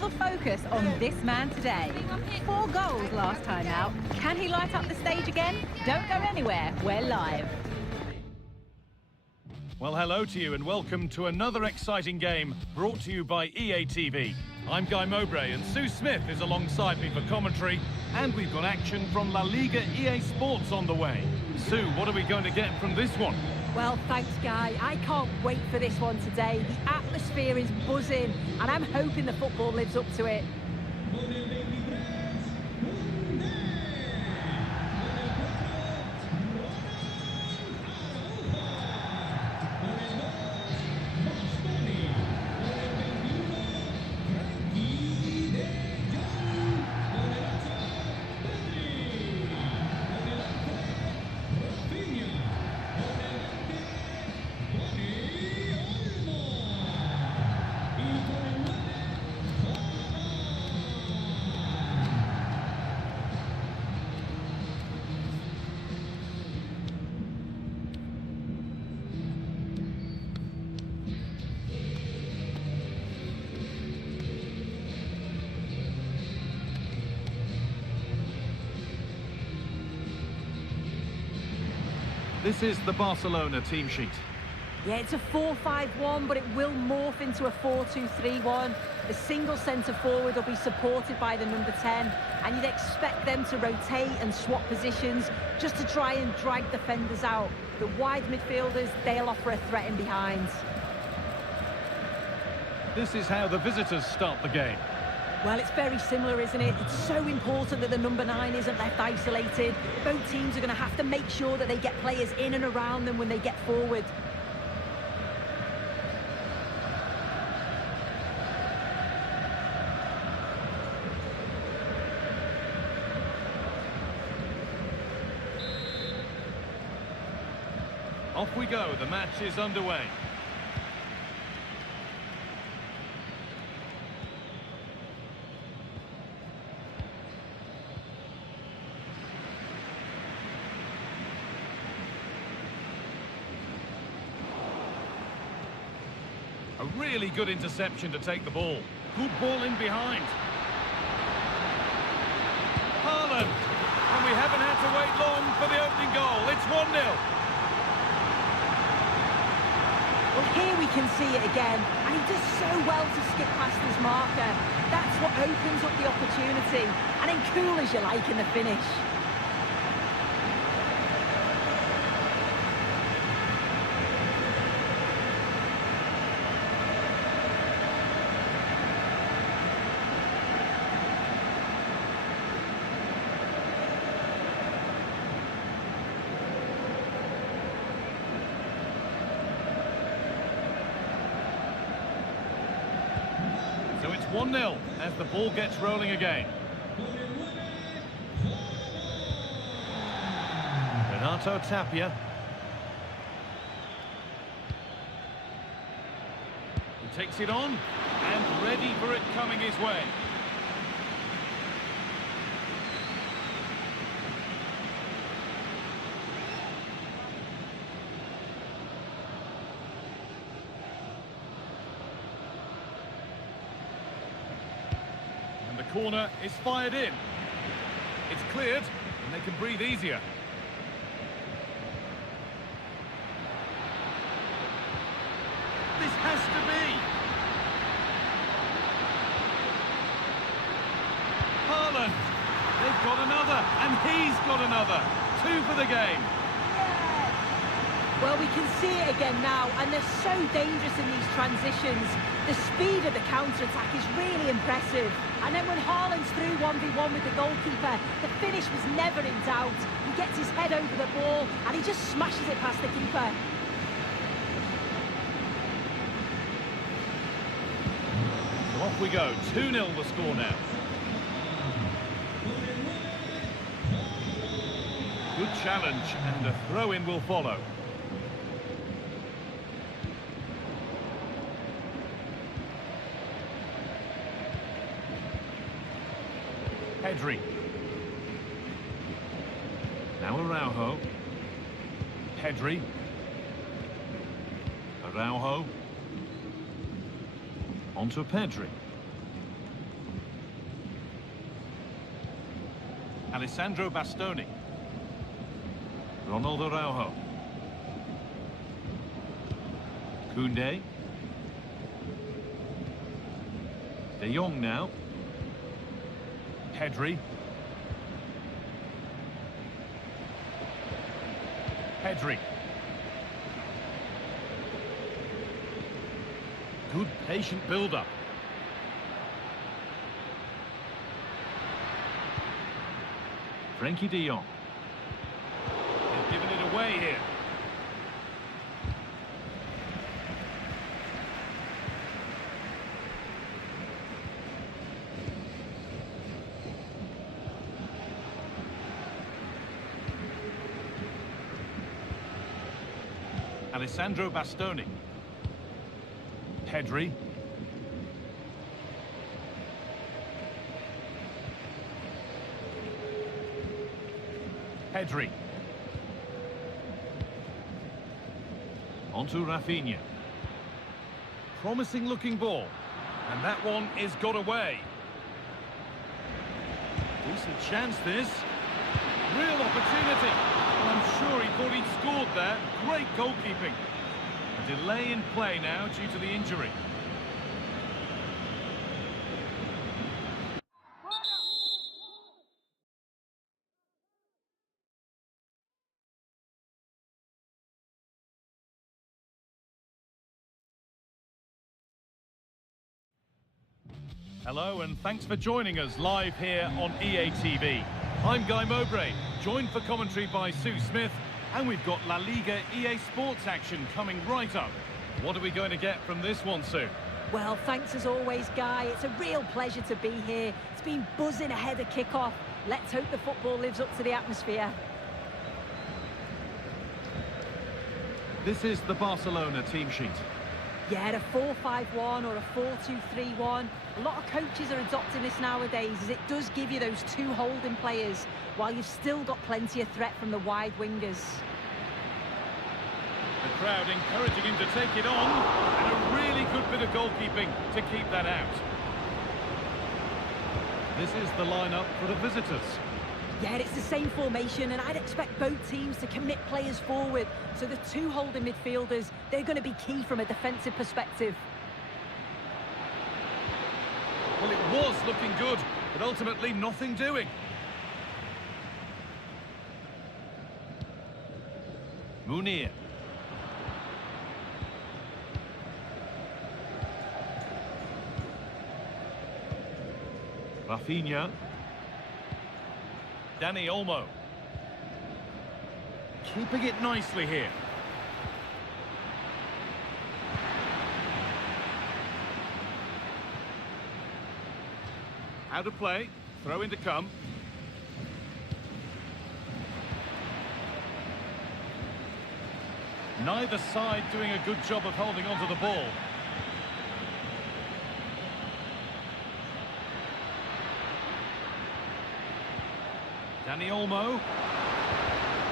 the focus on this man today. 4 goals last time out. Can he light up the stage again? Don't go anywhere. We're live. Well, hello to you and welcome to another exciting game brought to you by EA TV. I'm Guy Mowbray and Sue Smith is alongside me for commentary, and we've got action from La Liga EA Sports on the way. Sue, what are we going to get from this one? Well, thanks, Guy. I can't wait for this one today. The atmosphere is buzzing, and I'm hoping the football lives up to it. This is the Barcelona team sheet. Yeah, it's a 4-5-1, but it will morph into a 4-2-3-1. The single centre forward will be supported by the number 10, and you'd expect them to rotate and swap positions just to try and drag defenders out. The wide midfielders, they'll offer a threat in behind. This is how the visitors start the game. Well, it's very similar, isn't it? It's so important that the number 9 isn't left isolated. Both teams are going to have to make sure that they get players in and around them when they get forward. Off we go, the match is underway. A really good interception to take the ball. Good ball in behind. Haaland. And we haven't had to wait long for the opening goal. It's 1-0. Well, here we can see it again, and he does so well to skip past his marker. That's what opens up the opportunity, and then cool as you like in the finish. So it's 1-0 as the ball gets rolling again. Renato Tapia. He takes it on and ready for it coming his way. The corner is fired in. It's cleared, and they can breathe easier. This has to be. Haaland. They've got another, and he's got another. 2 for the game. Well, we can see it again now, and they're so dangerous in these transitions. The speed of the counter-attack is really impressive. And then when Haaland's through 1v1 with the goalkeeper, the finish was never in doubt. He gets his head over the ball, and he just smashes it past the keeper. So off we go. 2-0 the score now. Good challenge, and a throw-in will follow. Pedri. Now Araujo. Pedri. Araujo. On to Pedri. Alessandro Bastoni. Ronald Araujo. Koundé. De Jong now. Pedri. Pedri. Good patient build-up. Frankie de Jong. They've given it away here. Alessandro Bastoni. Pedri. Pedri. On to Rafinha. Promising looking ball. And that one is got away. Decent chance this. Real opportunity. Well, I'm sure he thought he'd scored there. Great goalkeeping. A delay in play now due to the injury. Hello and thanks for joining us live here on EA TV. I'm Guy Mowbray, joined for commentary by Sue Smith, and we've got La Liga EA Sports action coming right up. What are we going to get from this one, Sue? Well, thanks as always, Guy. It's a real pleasure to be here. It's been buzzing ahead of kick-off. Let's hope the football lives up to the atmosphere. This is the Barcelona team sheet. Yeah, a 4-5-1 or a 4-2-3-1. A lot of coaches are adopting this nowadays, as it does give you those two holding players, while you've still got plenty of threat from the wide wingers. The crowd encouraging him to take it on, and a really good bit of goalkeeping to keep that out. This is the lineup for the visitors. Yeah, it's the same formation, and I'd expect both teams to commit players forward. So the two holding midfielders, they're going to be key from a defensive perspective. Well, it was looking good, but ultimately nothing doing. Munir. Rafinha. Dani Olmo. Keeping it nicely here. Out of play. Throw in to come. Neither side doing a good job of holding onto the ball. Dani Olmo.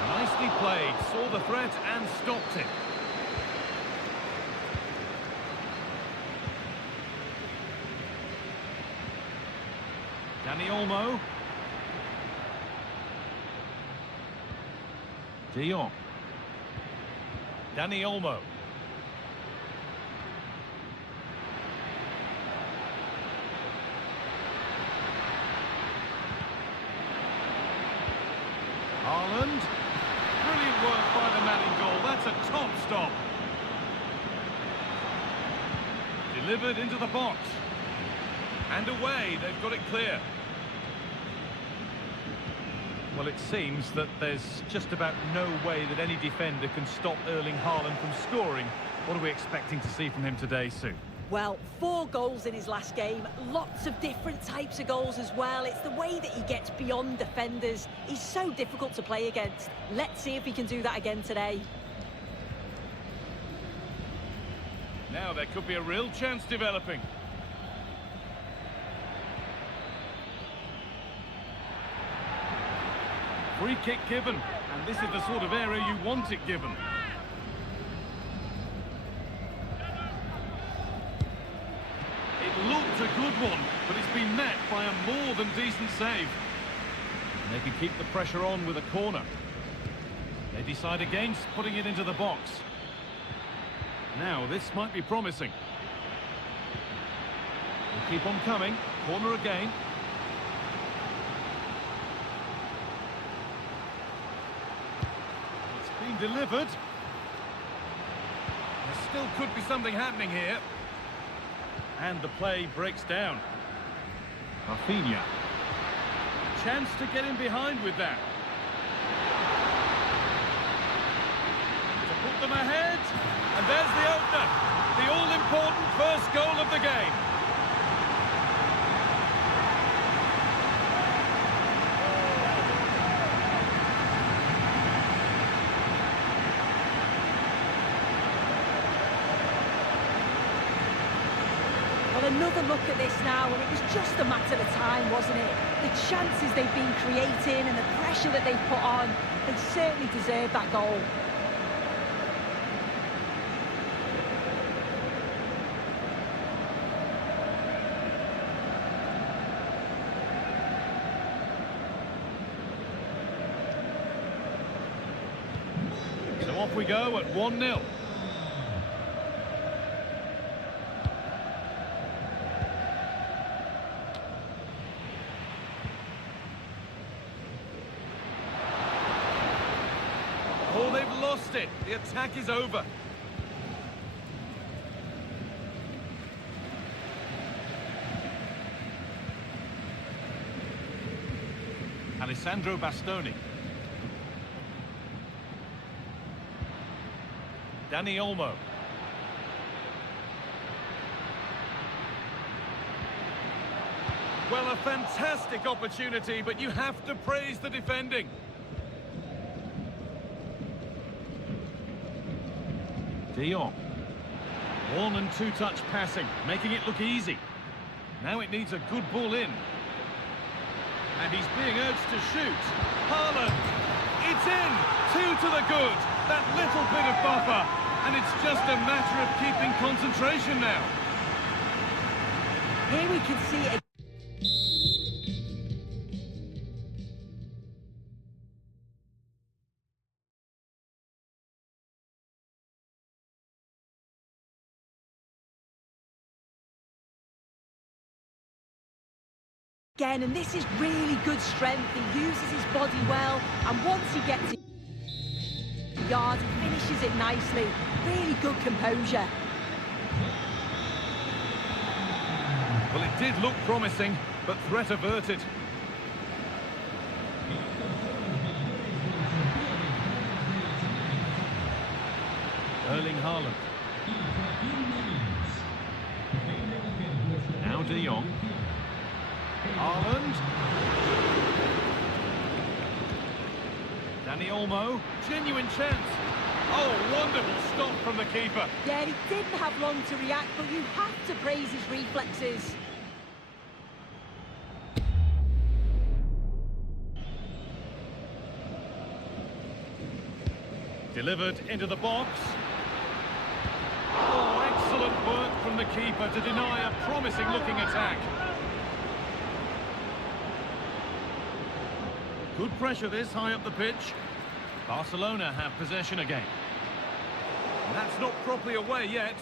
Nicely played, saw the threat and stopped it. Dani Olmo. De Jong. Dani Olmo. Haaland. Brilliant work by the man in goal. That's a top stop. Delivered into the box. And away, they've got it clear. Well, it seems that there's just about no way that any defender can stop Erling Haaland from scoring. What are we expecting to see from him today, Sue? Well, 4 goals in his last game, lots of different types of goals as well. It's the way that he gets beyond defenders. He's so difficult to play against. Let's see if he can do that again today. Now there could be a real chance developing. Free kick given, and this is the sort of area you want it given. It looked a good one, but it's been met by a more than decent save. And they can keep the pressure on with a corner. They decide against putting it into the box. Now, this might be promising. They keep on coming. Corner again. It's been delivered. There still could be something happening here. And the play breaks down. Rafinha. Chance to get in behind with that. To put them ahead. And there's the opener. The all-important first goal of the game. Well, another look at this now, and it was just a matter of time, wasn't it? The chances they've been creating and the pressure that they've put on, they certainly deserve that goal. So off we go at 1-0. Oh, they've lost it. The attack is over. Alessandro Bastoni. Dani Olmo. Well, a fantastic opportunity, but you have to praise the defending. De Jong. One and two touch passing, making it look easy. Now it needs a good ball in. And he's being urged to shoot. Haaland. It's in. 2 to the good. That little bit of buffer. And it's just a matter of keeping concentration now. Here we can see it. Again, and this is really good strength. He uses his body well, and once he gets it yard, he finishes it nicely. Really good composure. Well, it did look promising, but threat averted. Erling Haaland. Now De Jong. Haaland. Dani Olmo. Genuine chance. Oh, wonderful stop from the keeper. Yeah, he didn't have long to react, but you have to praise his reflexes. Delivered into the box. Oh, excellent work from the keeper to deny a promising-looking attack. Good pressure this high up the pitch. Barcelona have possession again. And that's not properly away yet.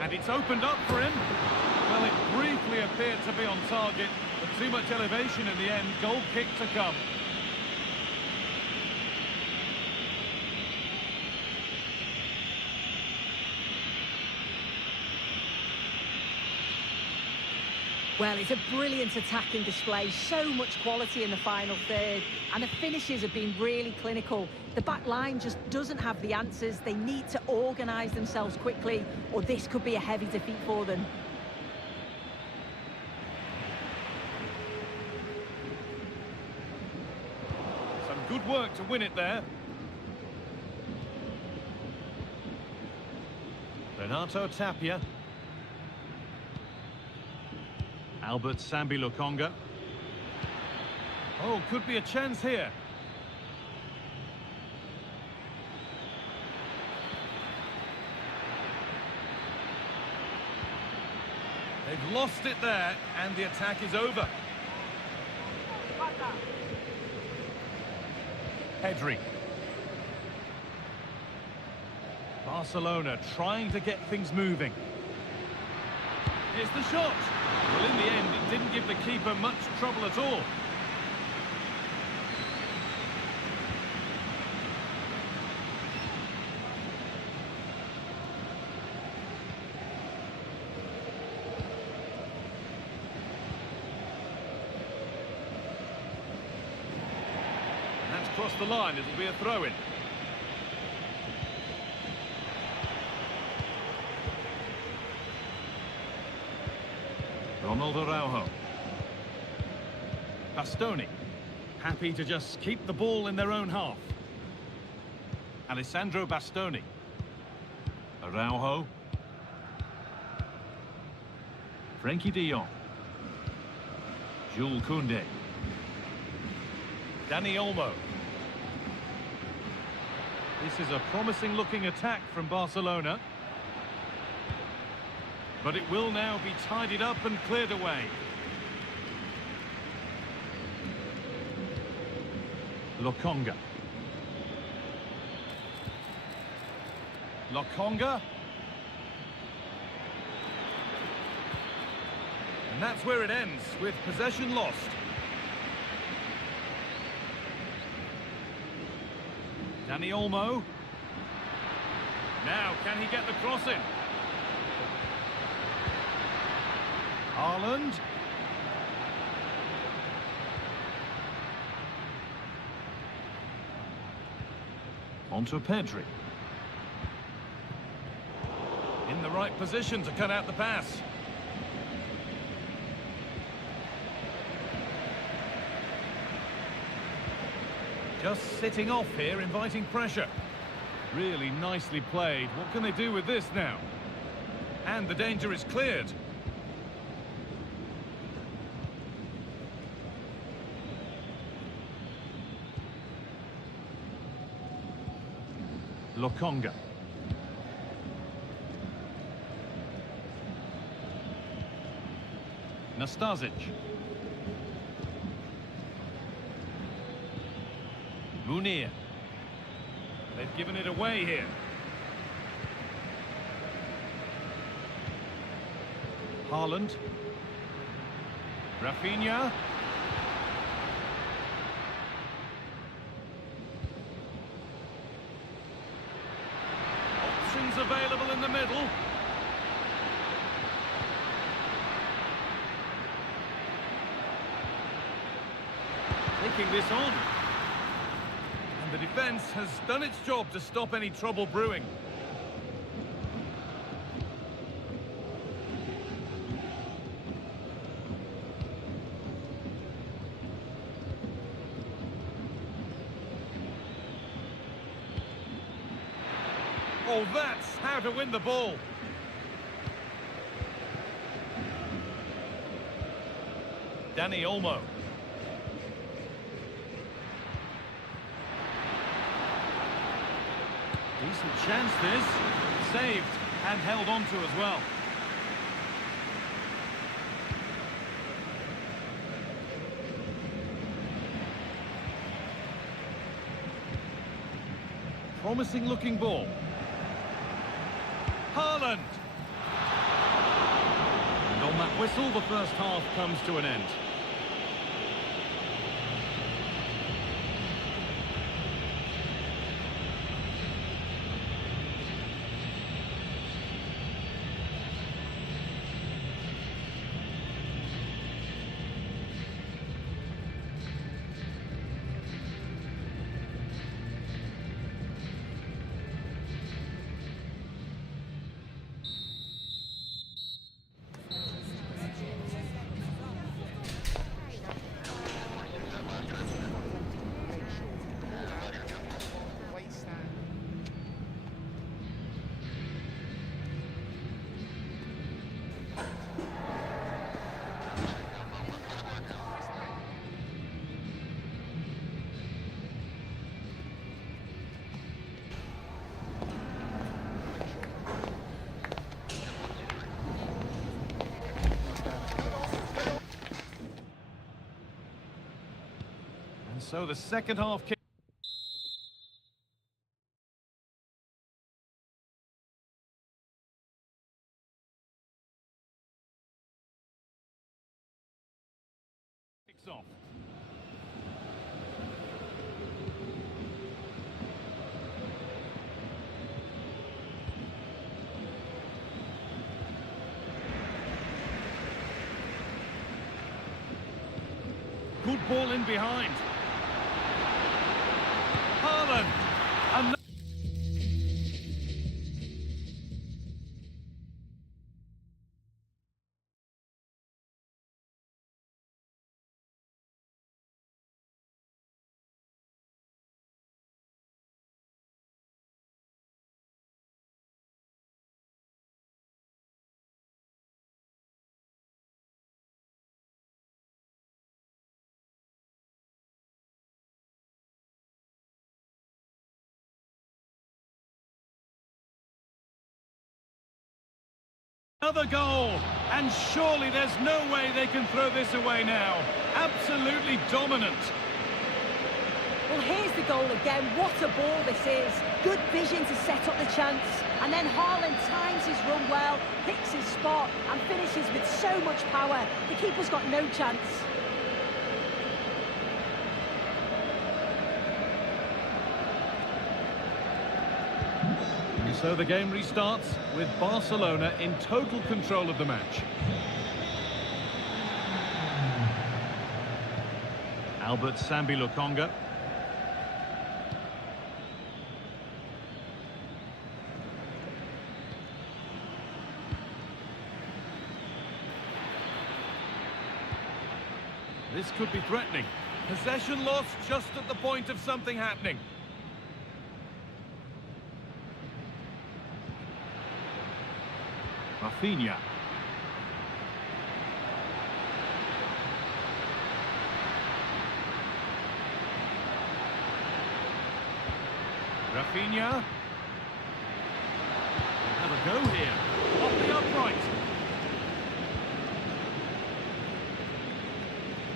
And it's opened up for him. Well, it briefly appeared to be on target, but too much elevation in the end. Goal kick to come. Well, it's a brilliant attacking display, so much quality in the final third, and the finishes have been really clinical. The back line just doesn't have the answers. They need to organise themselves quickly, or this could be a heavy defeat for them. Some good work to win it there. Renato Tapia. Albert Sambi Lokonga. Oh, could be a chance here. They They've lost it there, and the attack is over. Pedri. Barcelona trying to get things moving. Here's the shot. Well, in the end, it didn't give the keeper much trouble at all. Across the line, it'll be a throw-in. Ronald Araujo. Bastoni. Happy to just keep the ball in their own half. Alessandro Bastoni. Araujo. Frenkie de Jong. Jules Koundé. Dani Olmo. This is a promising-looking attack from Barcelona. But it will now be tidied up and cleared away. Lokonga. Lokonga. And that's where it ends, with possession lost. Dani Olmo. Now, can he get the cross in? Haaland. Onto Pedri. In the right position to cut out the pass. Just sitting off here, inviting pressure. Really nicely played. What can they do with this now? And the danger is cleared. Lokonga. Nastasic. Munir. They've given it away here. Haaland. Rafinha. Options available in the middle. Taking this on. And the defence has done its job to stop any trouble brewing. Oh, that's how to win the ball. Dani Olmo. Decent chance this. Saved and held on to as well. Promising looking ball. Haaland! And on that whistle, the first half comes to an end. So the second half kicks off. Good ball in behind. Haaland. And another goal, and surely there's no way they can throw this away now. Absolutely dominant. Well, here's the goal again. What a ball this is. Good vision to set up the chance. And then Haaland times his run well, picks his spot, and finishes with so much power. The keeper's got no chance. So the game restarts with Barcelona in total control of the match. Albert Sambi Lokonga. This could be threatening. Possession lost just at the point of something happening. Rafinha. Rafinha. Have a go here. Off the upright.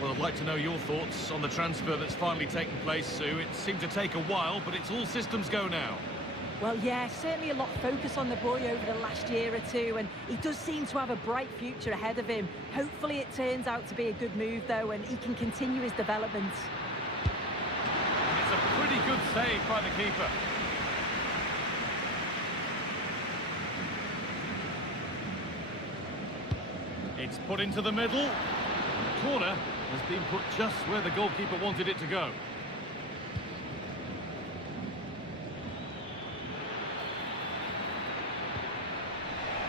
Well, I'd like to know your thoughts on the transfer that's finally taken place, Sue. It seemed to take a while, but it's all systems go now. Well, yeah, certainly a lot of focus on the boy over the last year or two, and he does seem to have a bright future ahead of him. Hopefully it turns out to be a good move, though, and he can continue his development. It's a pretty good save by the keeper. It's put into the middle. The corner has been put just where the goalkeeper wanted it to go.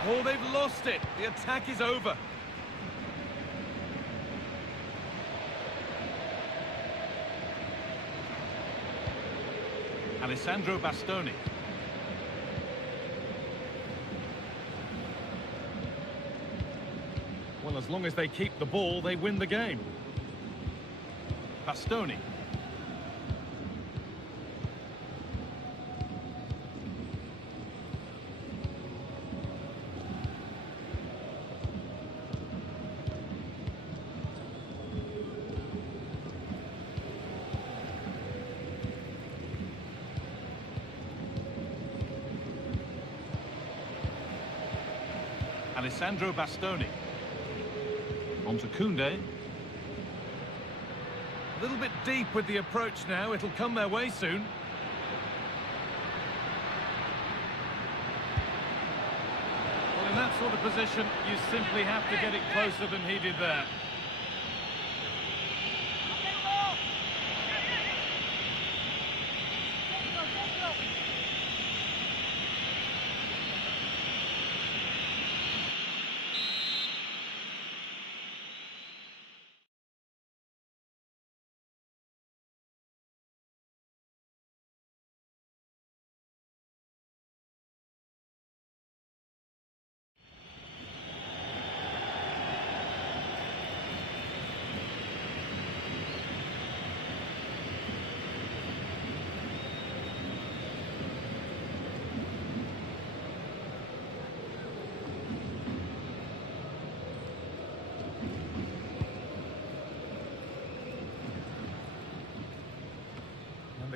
Oh, they've lost it. The attack is over. Alessandro Bastoni. Well, as long as they keep the ball, they win the game. Bastoni. Alessandro Bastoni. On to Koundé. A little bit deep with the approach now. It'll come their way soon. Well, in that sort of position, you simply have to get it closer than he did there.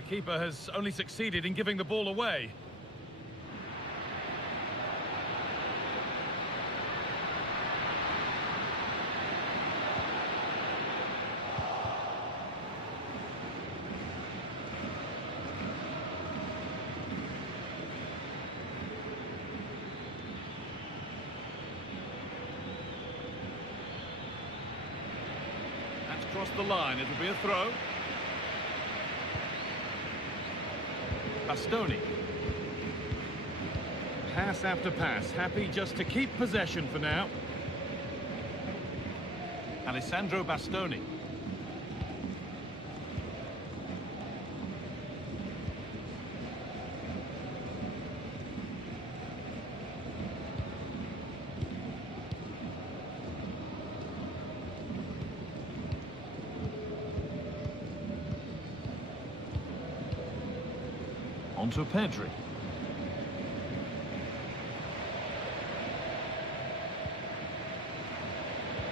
keeper has only succeeded in giving the ball away. That's crossed the line. It'll be a throw. Bastoni. Pass after pass, happy just to keep possession for now. Alessandro Bastoni. Onto Pedri.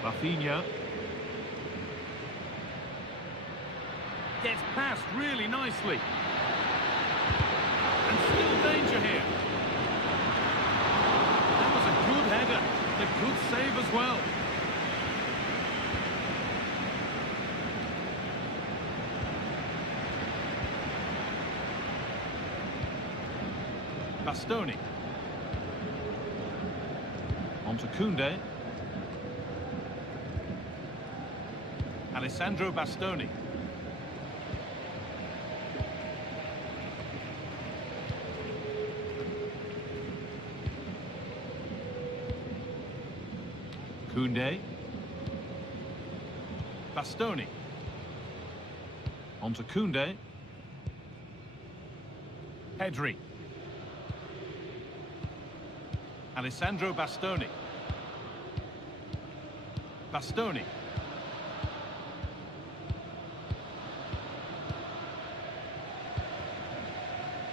Rafinha. Gets past really nicely. And still danger here. That was a good header. A good save as well. Bastoni. Onto Koundé. Alessandro Bastoni. Koundé. Bastoni. Onto Koundé. Pedri. Alessandro Bastoni. Bastoni.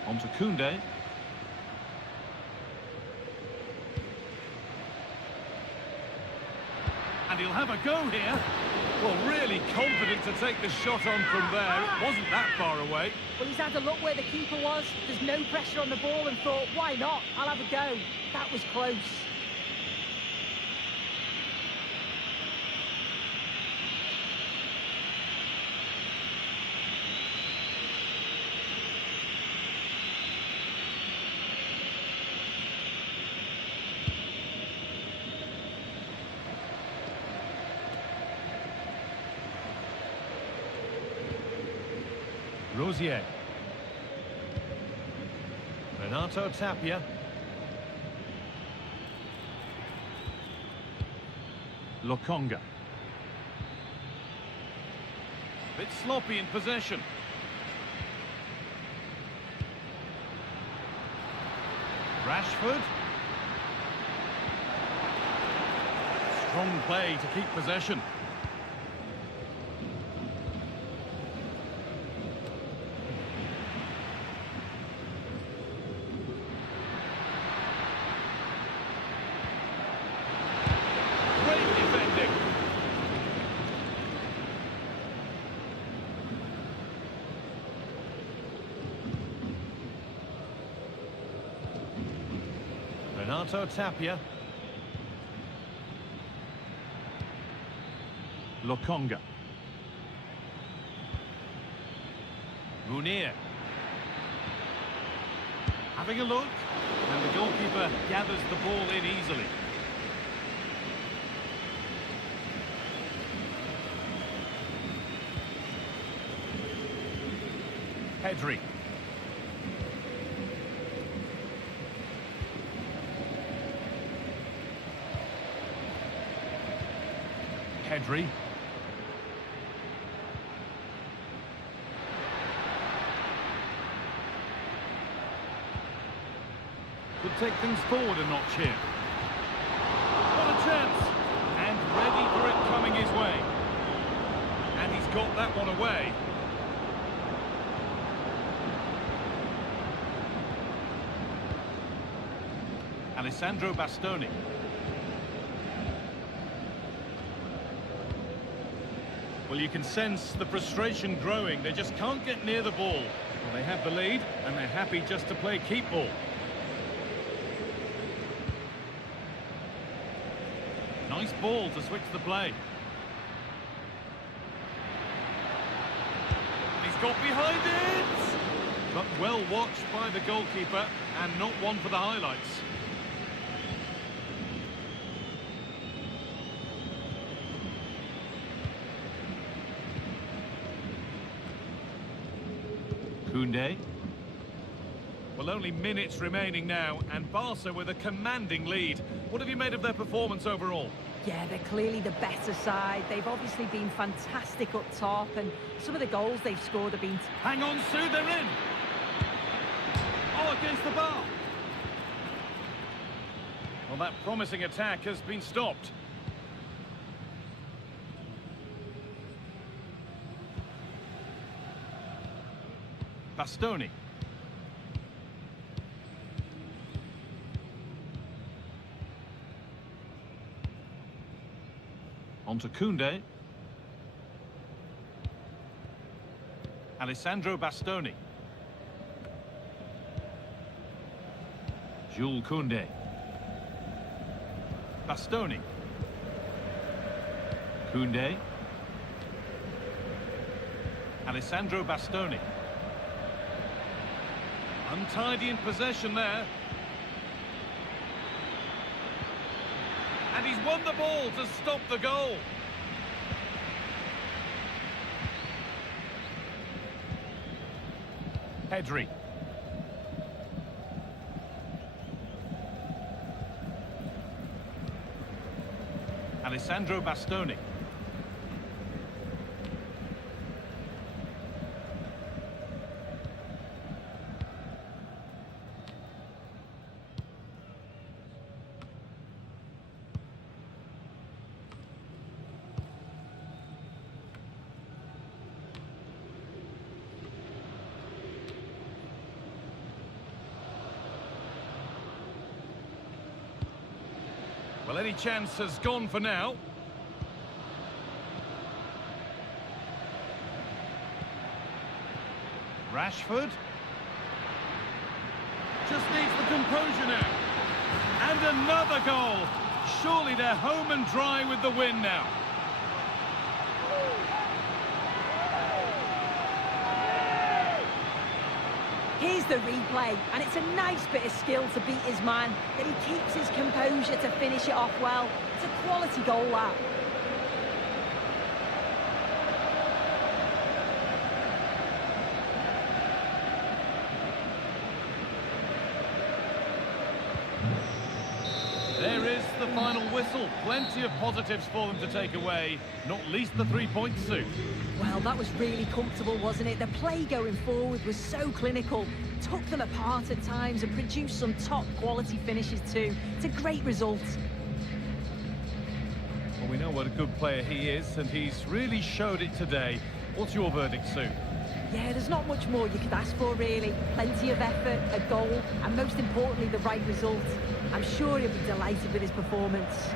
Onto Koundé. And he'll have a go here. Well, really confident to take the shot on from there. It wasn't that far away. Well, he's had a look where the keeper was. There's no pressure on the ball and thought, why not? I'll have a go. That was close. Rosier. Renato Tapia. Lokonga. Bit sloppy in possession. Rashford. Strong play to keep possession. Renato Tapia. Lokonga. Munir. Having a look. And the goalkeeper gathers the ball in easily. Pedri. Pedri. Could take things forward a notch here. What a chance! And ready for it coming his way. And he's got that one away. Alessandro Bastoni. Well, you can sense the frustration growing. They just can't get near the ball. Well, they have the lead, and they're happy just to play keep ball. Nice ball to switch the play. He's got behind it! But well watched by the goalkeeper, and not one for the highlights. Koundé. Well, only minutes remaining now, and Barca with a commanding lead. What have you made of their performance overall? Yeah, they're clearly the better side. They've obviously been fantastic up top, and some of the goals they've scored have been... Hang on, Sue, they're in! Oh, against the bar! Well, that promising attack has been stopped. Bastoni. On to Koundé. Alessandro Bastoni. Jules Koundé. Bastoni. Koundé. Alessandro Bastoni. Untidy in possession there. And he's won the ball to stop the goal. Pedri. Alessandro Bastoni. Well, any chance has gone for now. Rashford. Just needs the composure now. And another goal. Surely they're home and dry with the win now. Here's the replay, and it's a nice bit of skill to beat his man, that he keeps his composure to finish it off well. It's a quality goal, that. There is the final whistle. Plenty of positives for them to take away, not least the 3 points, Sue. Well, that was really comfortable, wasn't it? The play going forward was so clinical, took them apart at times and produced some top-quality finishes too. It's a great result. Well, we know what a good player he is, and he's really showed it today. What's your verdict, Sue? Yeah, there's not much more you could ask for, really. Plenty of effort, a goal, and most importantly, the right result. I'm sure he'll be delighted with his performance.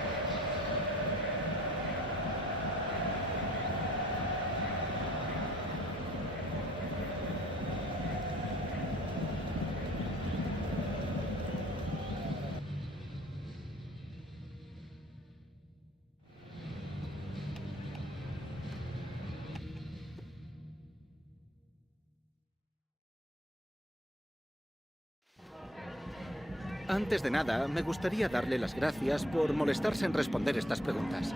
Antes de nada, me gustaría darle las gracias por molestarse en responder estas preguntas.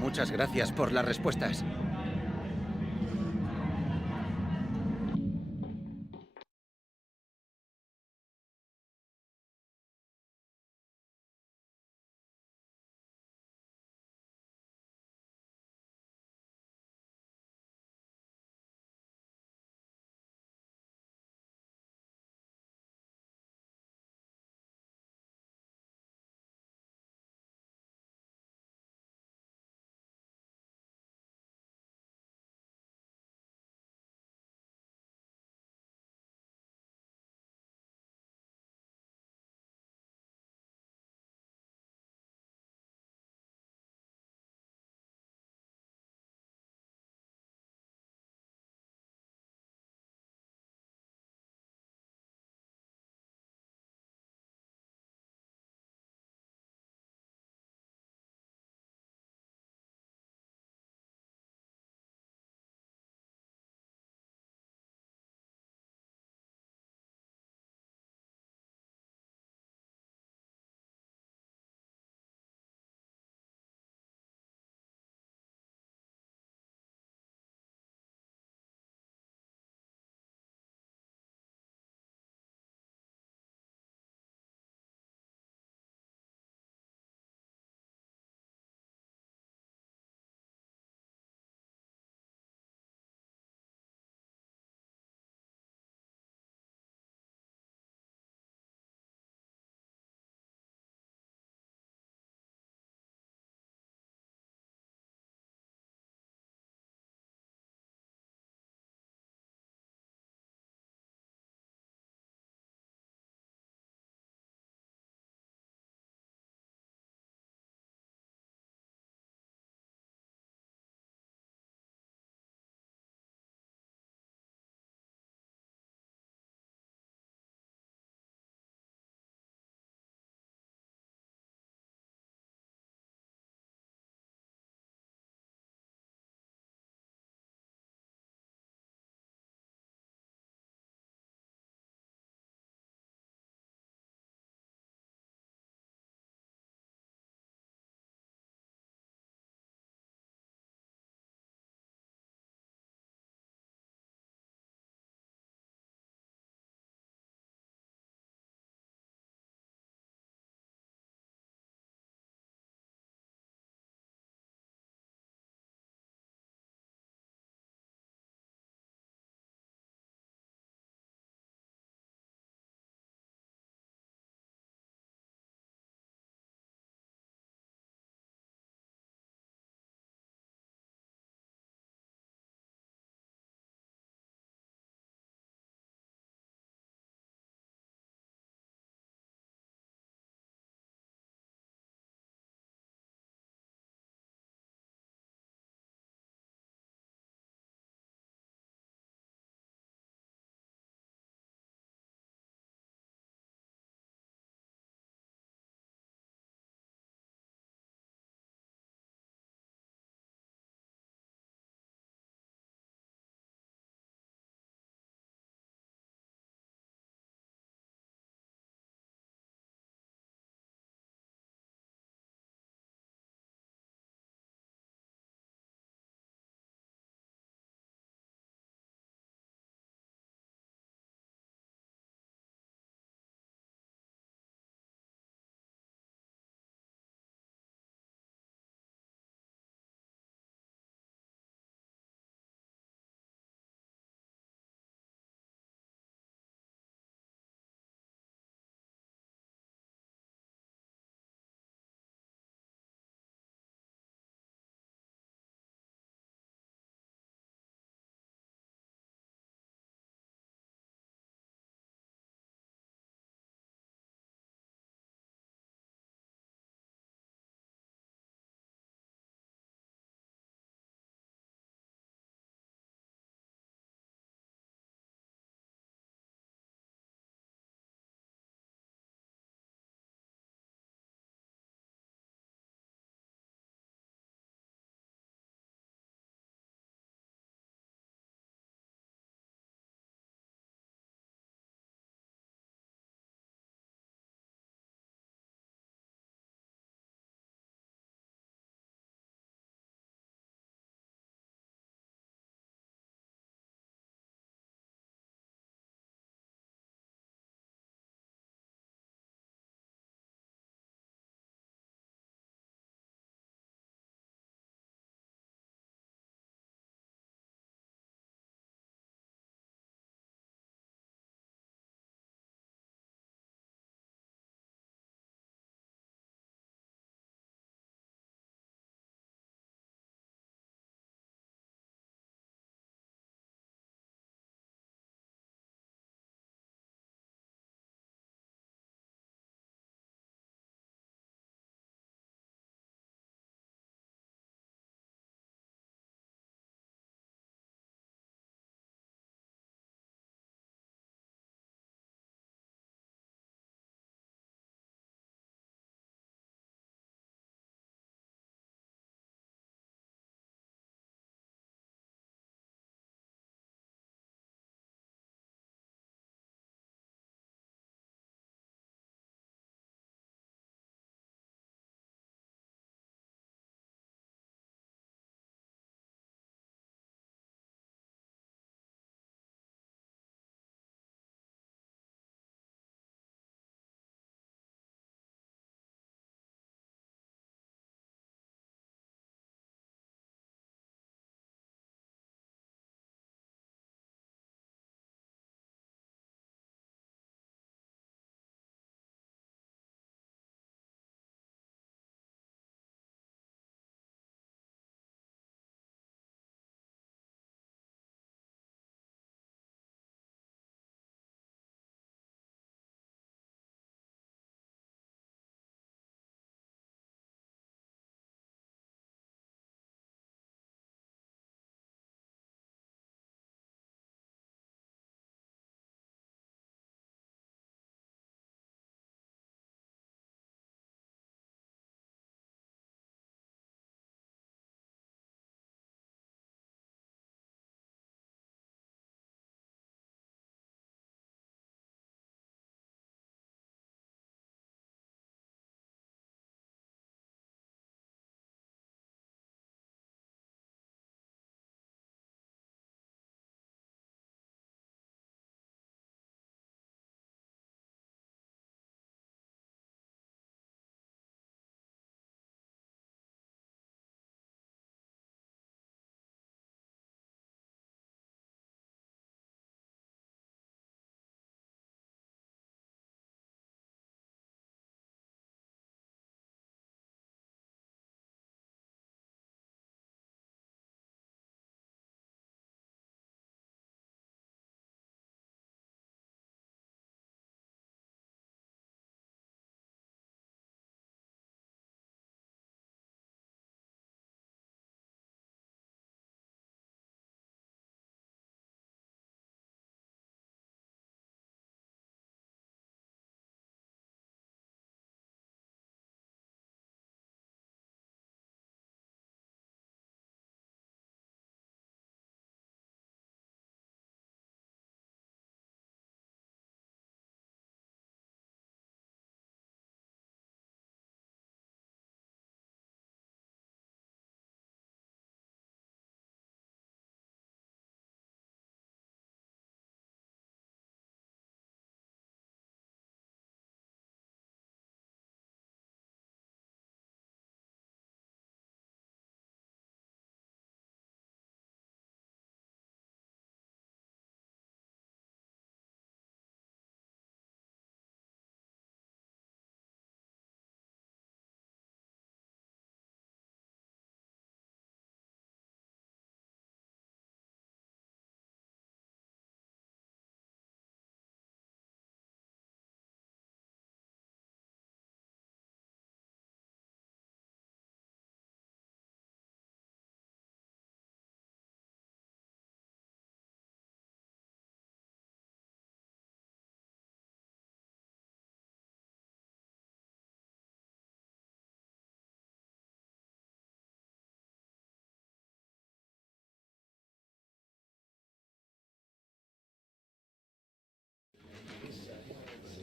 Muchas gracias por las respuestas.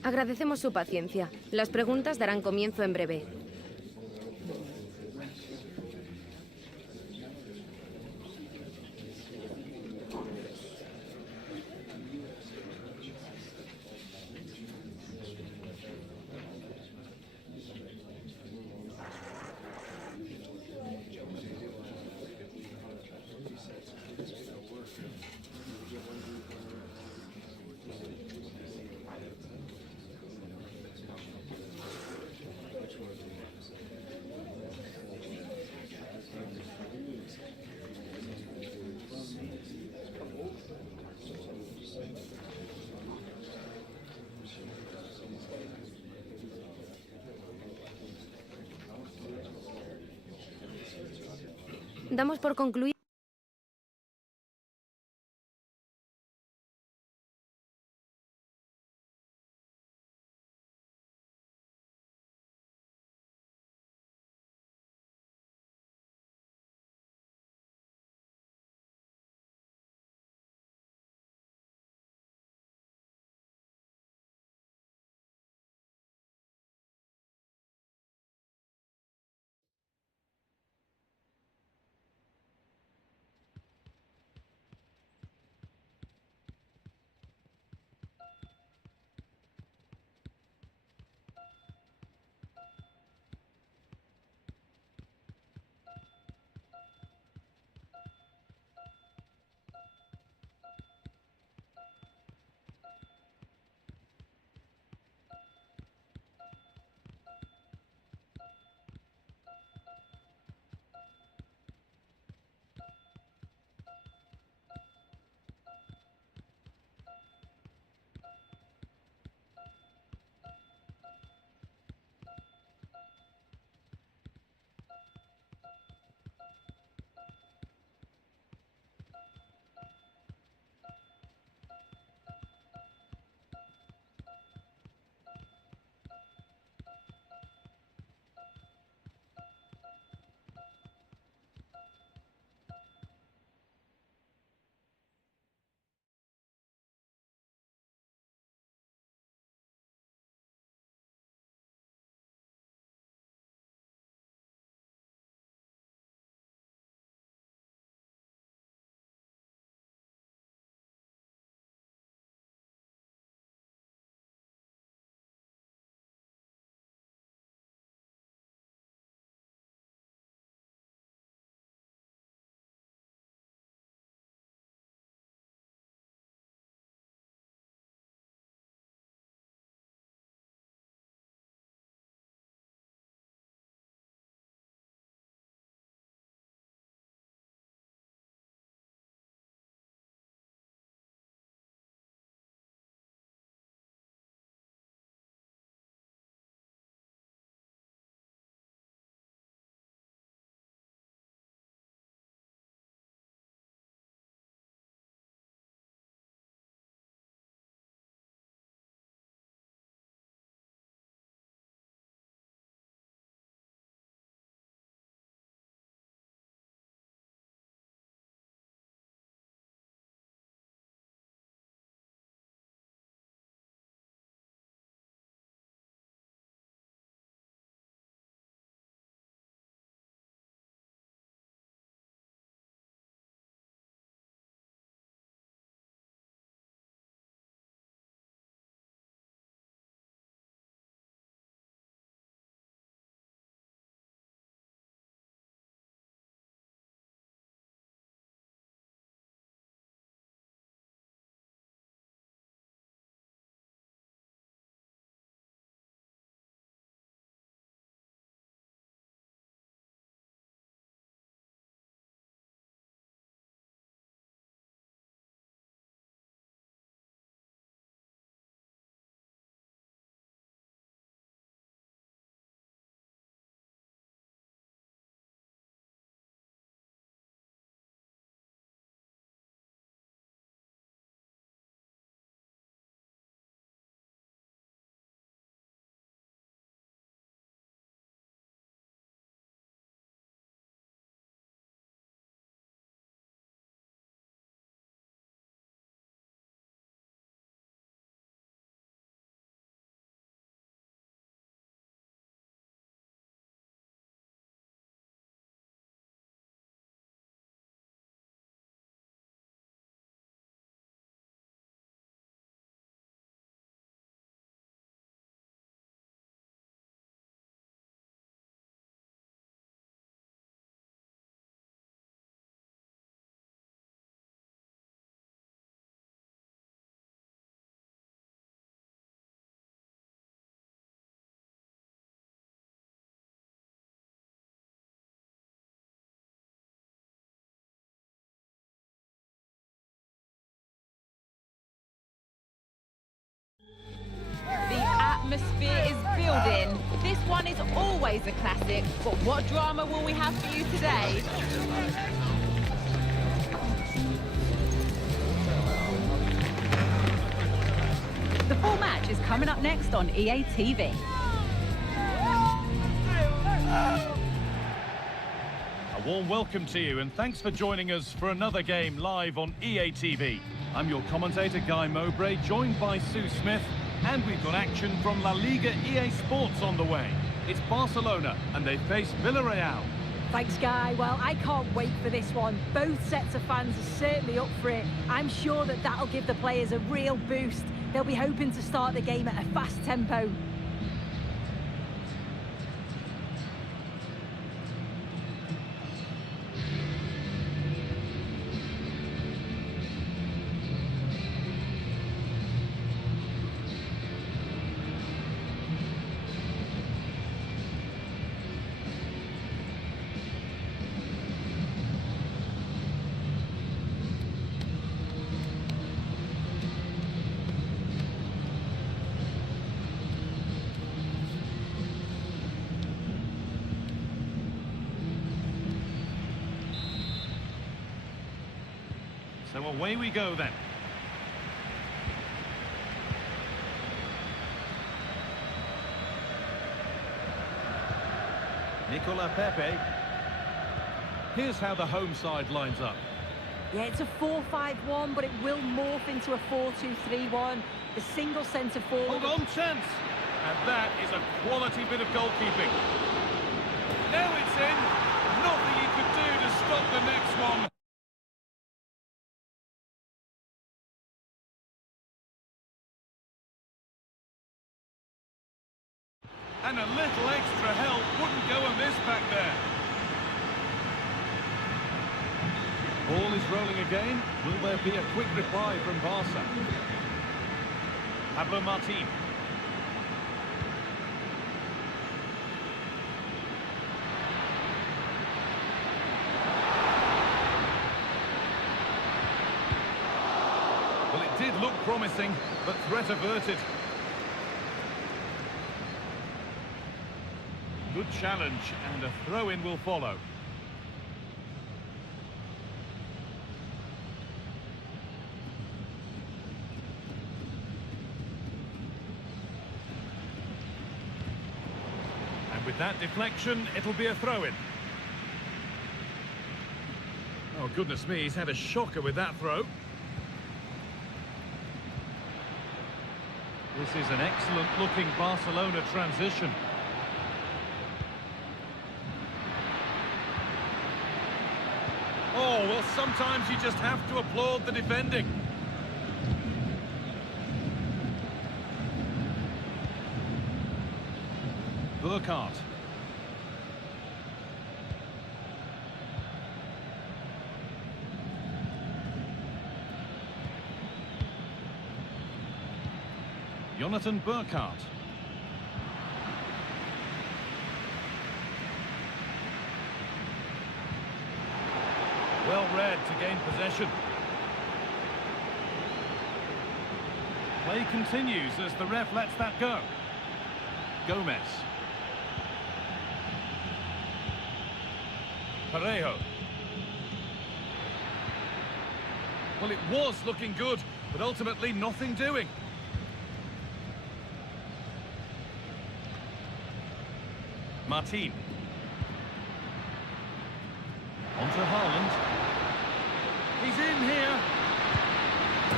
Agradecemos su paciencia. Las preguntas darán comienzo en breve. Damos por concluido. atmosphere is building. This one is always a classic, but what drama will we have for you today? The full match is coming up next on EA TV. A warm welcome to you, and thanks for joining us for another game live on EA TV. I'm your commentator, Guy Mowbray, joined by Sue Smith, and we've got action from La Liga EA Sports on the way. It's Barcelona, and they face Villarreal. Thanks, Guy. Well, I can't wait for this one. Both sets of fans are certainly up for it. I'm sure that that'll give the players a real boost. They'll be hoping to start the game at a fast tempo. So away we go then. Nicola Pepe. Here's how the home side lines up. Yeah, it's a 4-5-1, but it will morph into a 4-2-3-1. The single centre forward. Hold on, chance. And that is a quality bit of goalkeeping. Now it's in. Nothing he could do to stop the next one. And a little extra help wouldn't go amiss back there. Ball is rolling again. Will there be a quick reply from Barca? Pablo Martin. Well, it did look promising, but threat averted. Good challenge, and a throw-in will follow. And with that deflection, it'll be a throw-in. Oh, goodness me, he's had a shocker with that throw. This is an excellent-looking Barcelona transition. Oh, well, sometimes you just have to applaud the defending. Burkhardt. Jonathan Burkhardt. Well read to gain possession. Play continues as the ref lets that go. Gomez. Parejo. Well, it was looking good, but ultimately nothing doing. Martin. On to Haaland. He's in here.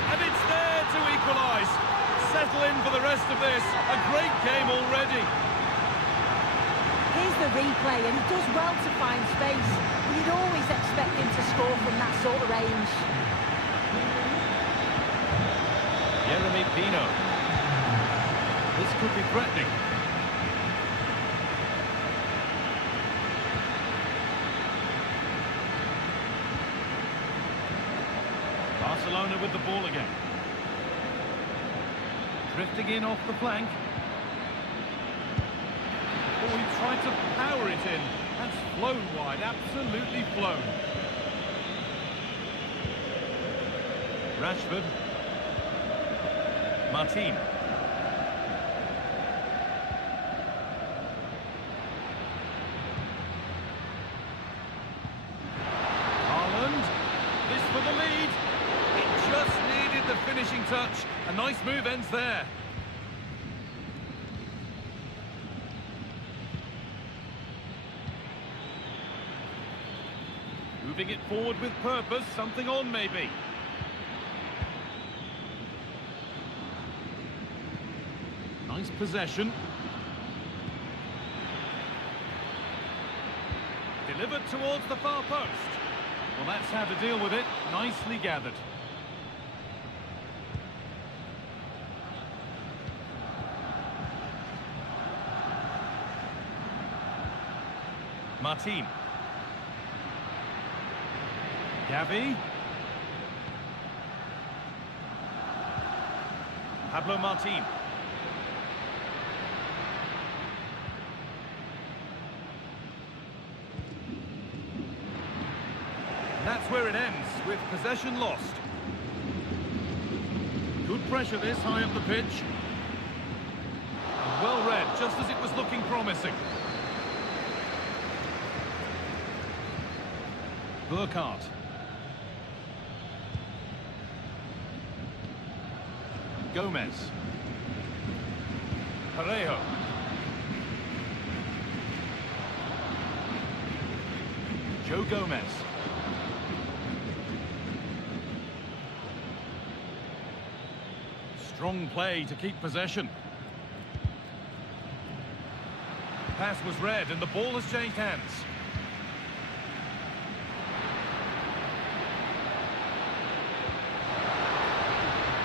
And it's there to equalise. Settle in for the rest of this. A great game already. Here's the replay, and he does well to find space. But you'd always expect him to score from that sort of range. Jeremy Pino. This could be threatening. Barcelona with the ball again. Drifting in off the flank. Oh, he tried to power it in. That's flown wide, absolutely flown. Rashford. Martin. nice move ends there. Moving it forward with purpose, something on maybe. Nice possession. Delivered towards the far post. Well, that's how to deal with it. Nicely gathered. Martin. Gavi. Pablo Martin. And that's where it ends, with possession lost. Good pressure this, high up the pitch. And well read, just as it was looking promising. Burkhardt. Gomez. Parejo. Joe Gomez. Strong play to keep possession. Pass was read and the ball has changed hands.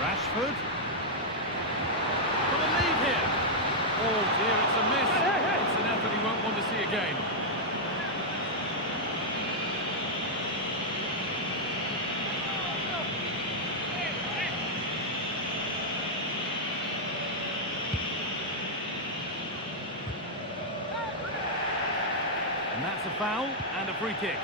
Rashford. Got a lead here. Oh dear, it's a miss. It's an effort he won't want to see again. And that's a foul and a free kick.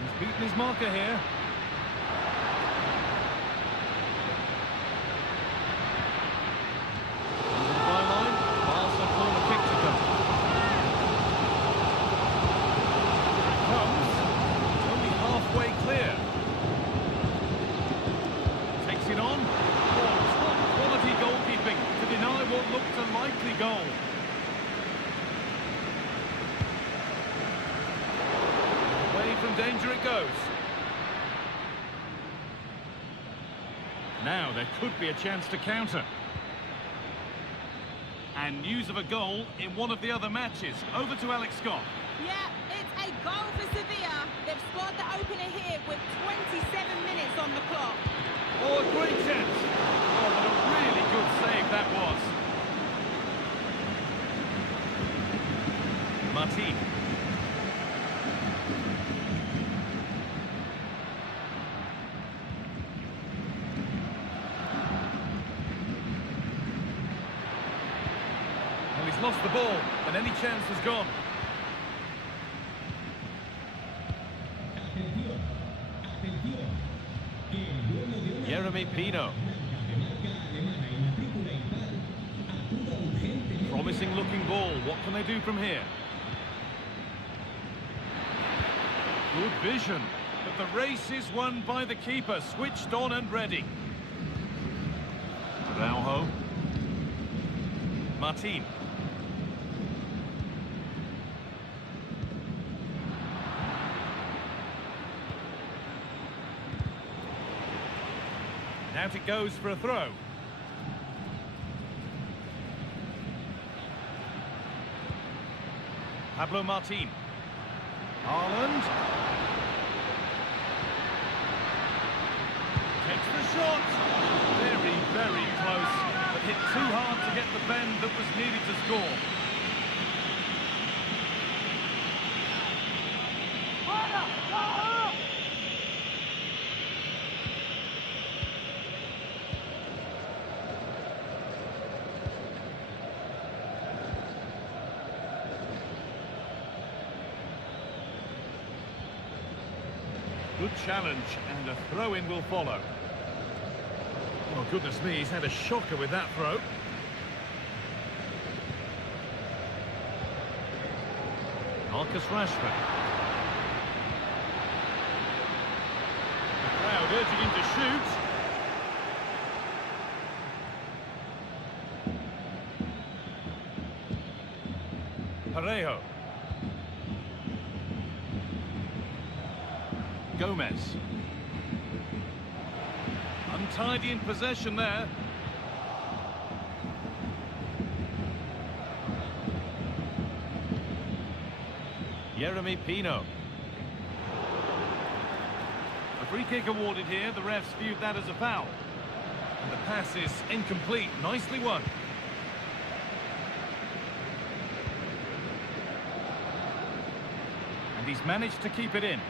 He's beaten his marker here. Over the byline, Barca corner kick to come. Comes. It's only halfway clear. Takes it on. Oh, top quality goalkeeping to deny what looked a likely goal. Away from danger it goes. Now there could be a chance to counter. And news of a goal in one of the other matches. Over to Alex Scott. Yeah, it's a goal for Sevilla. They've scored the opener here with 27 minutes on the clock. Oh, a great chance. Oh, what a really good save that was. Martin. Well, he's lost the ball, and any chance has gone. Jeremy Pino. Promising looking ball. What can they do from here? Good vision. But the race is won by the keeper. Switched on and ready. Araujo. Martin. Out it goes for a throw. Pablo Martin. Haaland. Takes the shot. Very, very close. But hit too hard to get the bend that was needed to score. Good challenge, and a throw-in will follow. Well, goodness me, he's had a shocker with that throw. Marcus Rashford. The crowd urging him to shoot. Parejo. Gomez. Untidy in possession there. Jeremy Pino. A free kick awarded here. The refs viewed that as a foul. And the pass is incomplete. Nicely won. And he's managed to keep it in.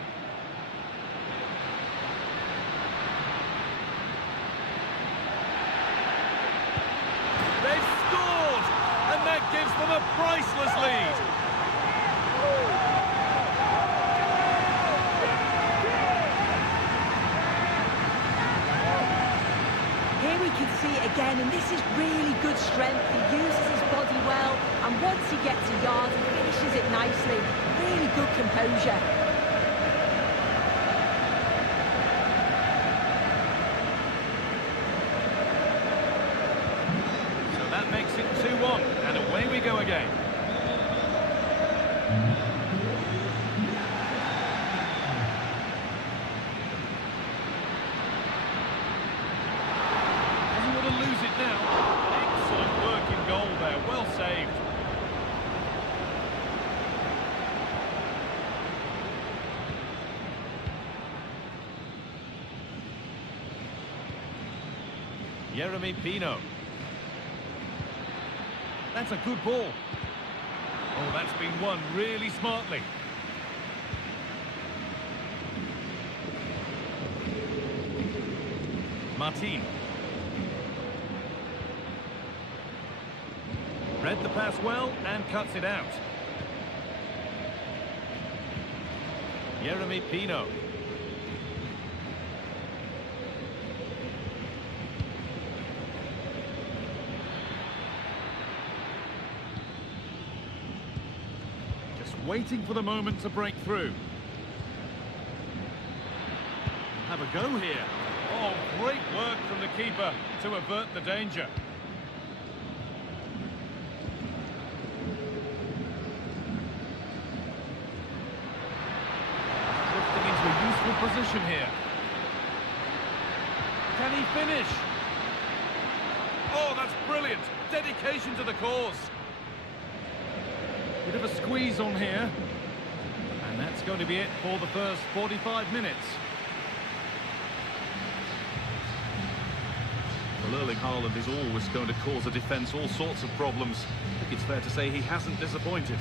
They've scored! And that gives them a priceless lead. Here we can see it again, and this is really good strength. He uses his body well, and once he gets a yard, he finishes it nicely. Really good composure. So that makes it 2-1, and away we go again. Lose it now. Excellent work in goal there. Well saved. Jeremy Pino. That's a good ball. Oh, that's been won really smartly. Martin. Read the pass well and cuts it out. Jeremy Pino. Just waiting for the moment to break through. Have a go here. Oh, great work from the keeper to avert the danger. Position here. Can he finish? Oh, that's brilliant. Dedication to the cause. Bit of a squeeze on here. And that's going to be it for the first 45 minutes. Well, Erling Haaland is always going to cause a defence all sorts of problems. I think it's fair to say he hasn't disappointed.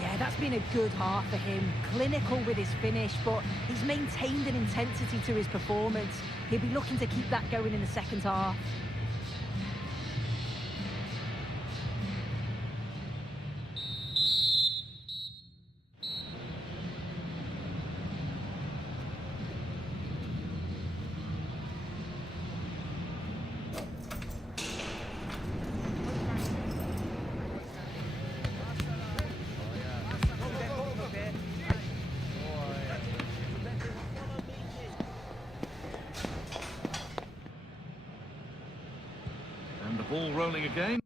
Yeah, that's been a good half for him. Clinical with his finish, but he's maintained an intensity to his performance. He'll be looking to keep that going in the second half. Ball rolling again.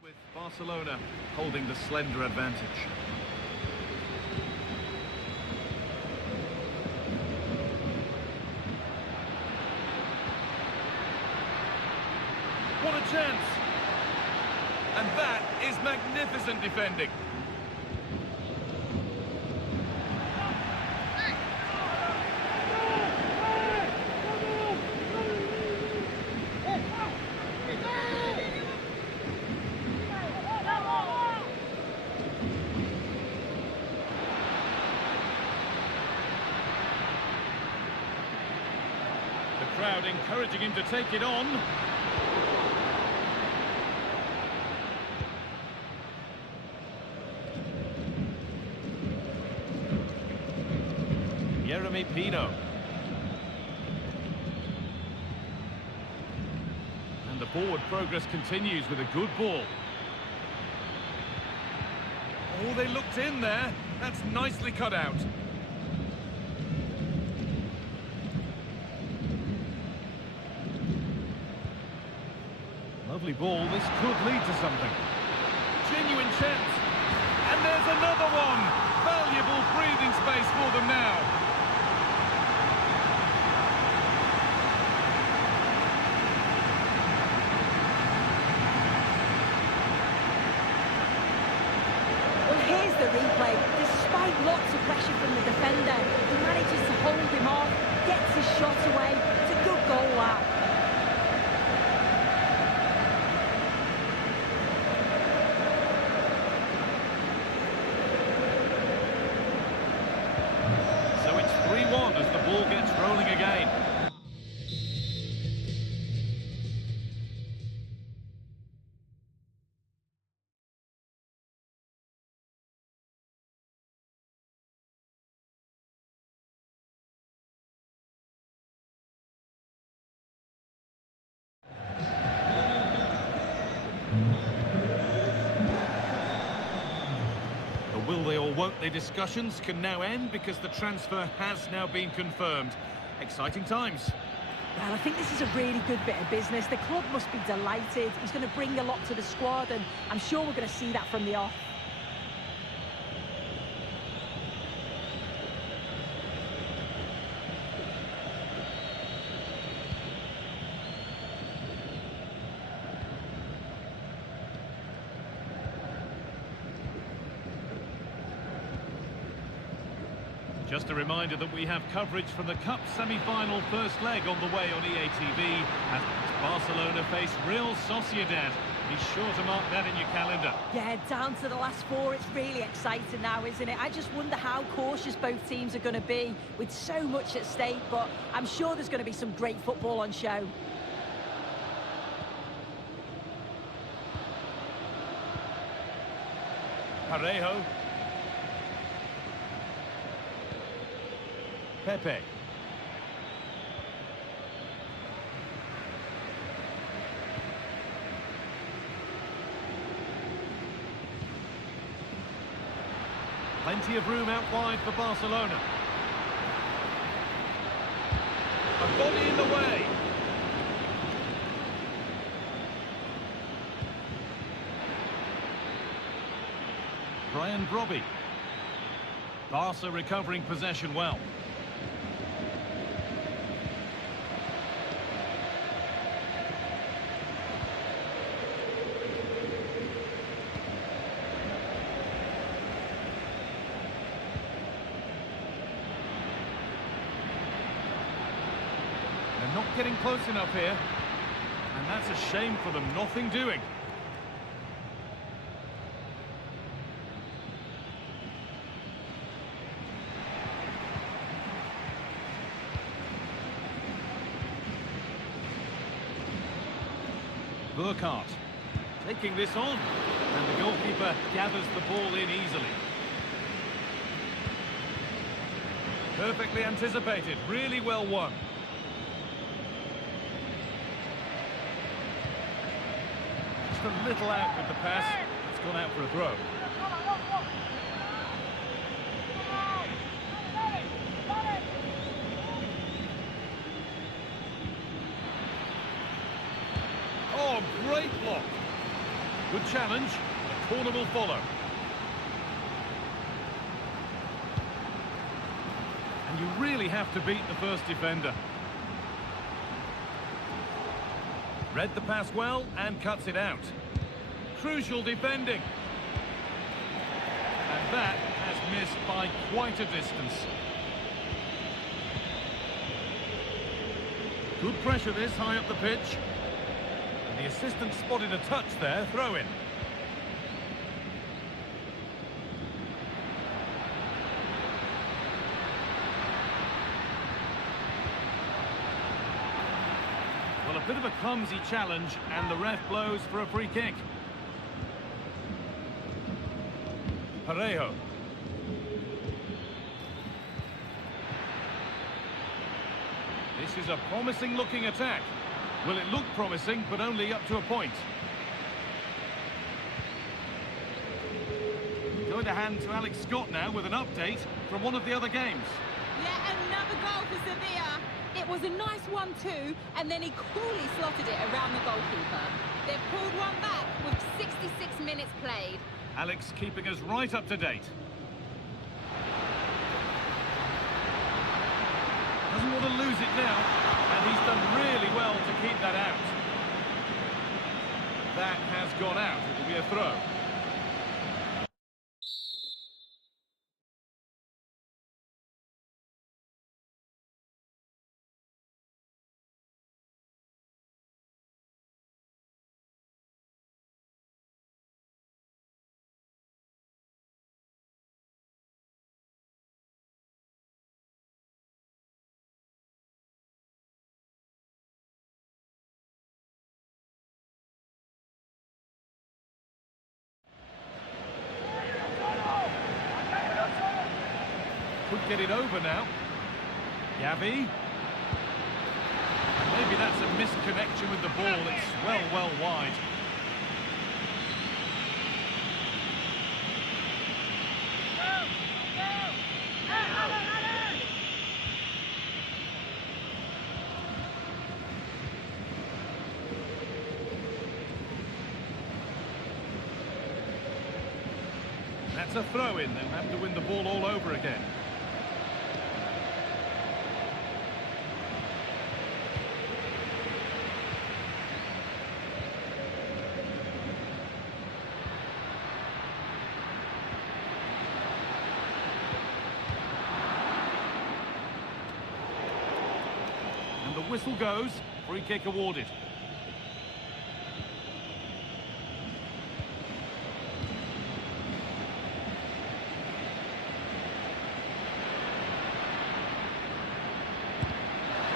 With Barcelona holding the slender advantage. What a chance! And that is magnificent defending. crowd encouraging him to take it on. Jeremy Pino. And the forward progress continues with a good ball. Oh, they looked in there. That's nicely cut out. Lovely ball. This could lead to something. Genuine chance. And there's another one. Valuable breathing space for them now. Here's the replay. Despite lots of pressure from the defender, he manages to hold him off, gets his shot away. It's a good goal, that. So it's 3-1 as the ball gets rolling again. The will they or won't they discussions can now end because the transfer has now been confirmed. Exciting times. Well, I think this is a really good bit of business. The club must be delighted. He's going to bring a lot to the squad, and I'm sure we're going to see that from the off. Just a reminder that we have coverage from the Cup semi-final first leg on the way on EA TV as Barcelona face Real Sociedad. Be sure to mark that in your calendar. Yeah, down to the last four. It's really exciting now, isn't it? I just wonder how cautious both teams are going to be with so much at stake, but I'm sure there's going to be some great football on show. Parejo. Pepe. Plenty of room out wide for Barcelona. A body in the way. Brian Brobby. Barca recovering possession well. They're not getting close enough here. And that's a shame for them. Nothing doing. Burkhardt taking this on, and the goalkeeper gathers the ball in easily. Perfectly anticipated, really well won. Just a little out with the pass, it's gone out for a throw. Oh, great block. Good challenge. The corner will follow. And you really have to beat the first defender. Read the pass well and cuts it out. Crucial defending. And that has missed by quite a distance. Good pressure this high up the pitch. The assistant spotted a touch there, throw in. Bit of a clumsy challenge, and the ref blows for a free kick. Parejo. This is a promising-looking attack. Well, it looked promising, but only up to a point. Going to hand to Alex Scott now with an update from one of the other games. Yeah, another goal for Sevilla. It was a nice 1-2, and then he coolly slotted it around the goalkeeper. They've pulled one back with 66 minutes played. Alex keeping us right up to date. Doesn't want to lose it now, and he's done really well to keep that out. That has gone out. It will be a throw. Could get it over now. Gavi. Maybe that's a misconnection with the ball. It's well wide. That's a throw-in. They'll have to win the ball all over again. And the whistle goes. Free kick awarded.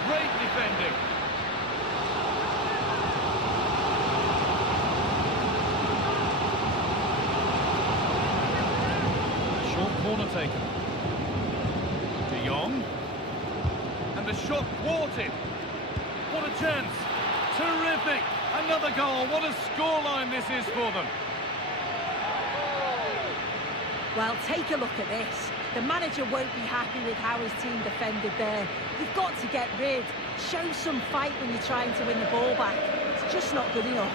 Great defending. A short corner taken. De Jong. And the shot thwarted. What a chance. Terrific. Another goal. What a scoreline this is for them. Well, take a look at this. The manager won't be happy with how his team defended there. You've got to get rid. Show some fight when you're trying to win the ball back. It's just not good enough.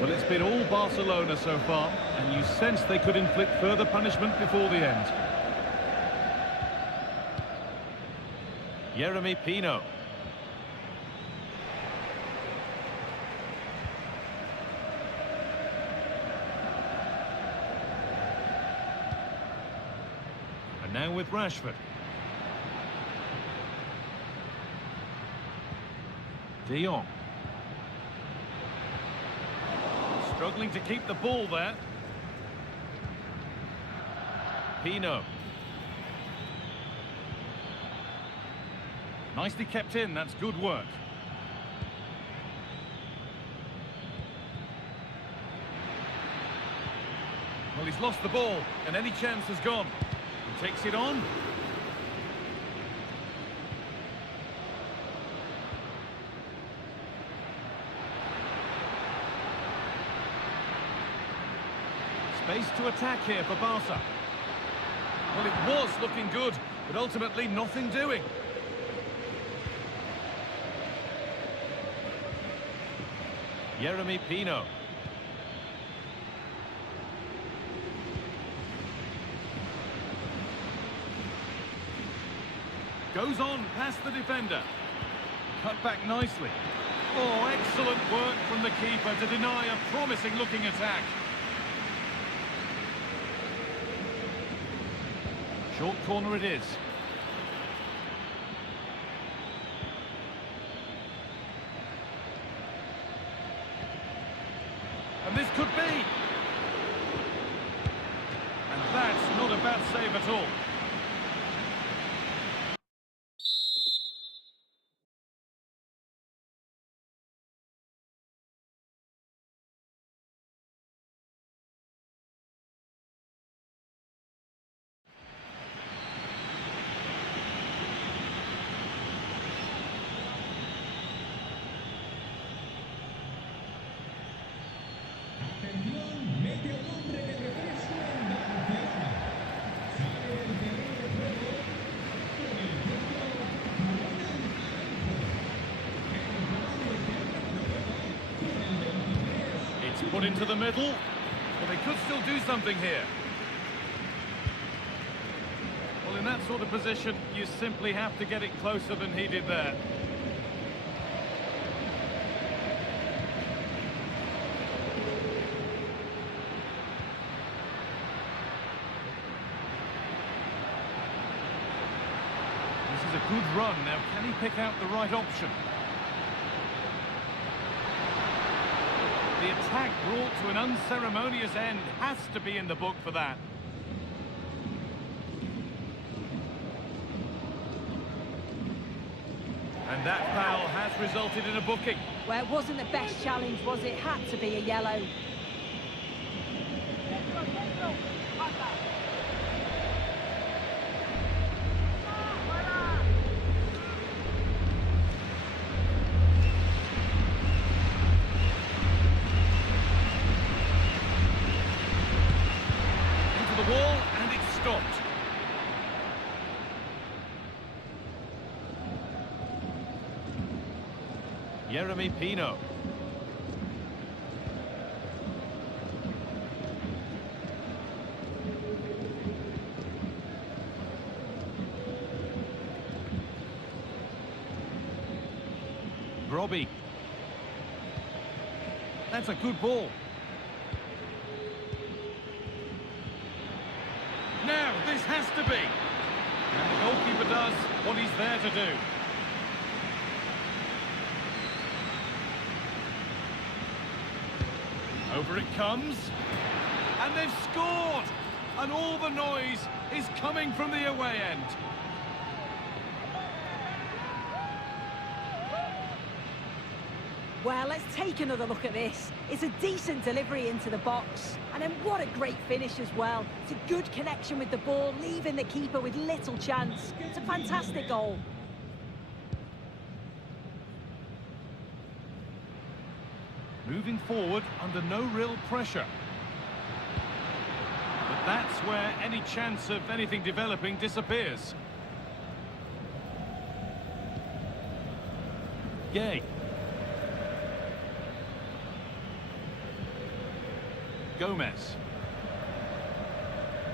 Well, it's been all Barcelona so far, and you sense they could inflict further punishment before the end. Jeremy Pino. And now with Rashford. De Jong. Struggling to keep the ball there. Pino. Nicely kept in, that's good work. Well, he's lost the ball, and any chance has gone. He takes it on. Space to attack here for Barca. Well, it was looking good, but ultimately nothing doing. Jeremy Pino. Goes on past the defender. Cut back nicely. Oh, excellent work from the keeper to deny a promising looking attack. Short corner it is. And this could be. And that's not a bad save at all. Put into the middle, but they could still do something here. Well, in that sort of position, you simply have to get it closer than he did there. This is a good run. Now, can he pick out the right option? The attack brought to an unceremonious end has to be in the book for that. And that foul has resulted in a booking. Well, it wasn't the best challenge, was it? Had to be a yellow. The wall, and it's stopped. Jeremy Pino. Robbie. That's a good ball. Now, this has to be. And the goalkeeper does what he's there to do. Over it comes. And they've scored! And all the noise is coming from the away end. Well, let's take another look at this. It's a decent delivery into the box. And then what a great finish as well. It's a good connection with the ball, leaving the keeper with little chance. It's a fantastic goal. Moving forward under no real pressure. But that's where any chance of anything developing disappears. Gay. Gomez.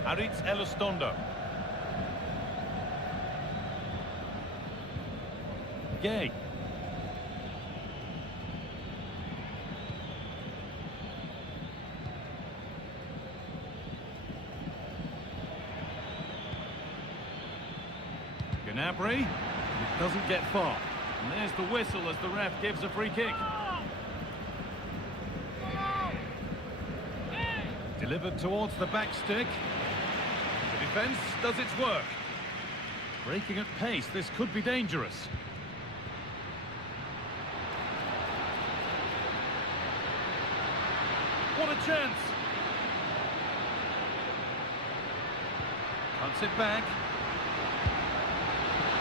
Aritz Elizondo. Gay. Gnabry. It doesn't get far. And there's the whistle as the ref gives a free kick. Delivered towards the back stick. The defence does its work. Breaking at pace, this could be dangerous. What a chance! Cuts it back.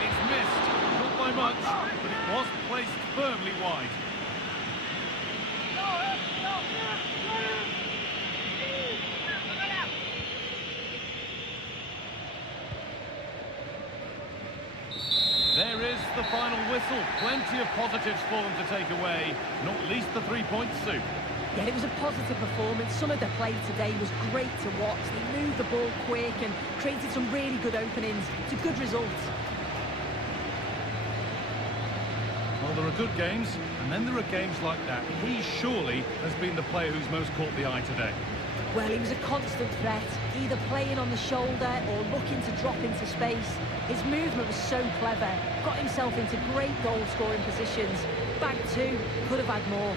It's missed, not by much, but it was placed firmly wide. There is the final whistle. Plenty of positives for them to take away, not least the 3 points, Sue. Yeah, it was a positive performance. Some of the play today was great to watch. They moved the ball quick and created some really good openings. It's a good result. Well, there are good games, and then there are games like that. He surely has been the player who's most caught the eye today. Well, he was a constant threat, either playing on the shoulder or looking to drop into space. His movement was so clever, got himself into great goal-scoring positions. Back two, could have had more.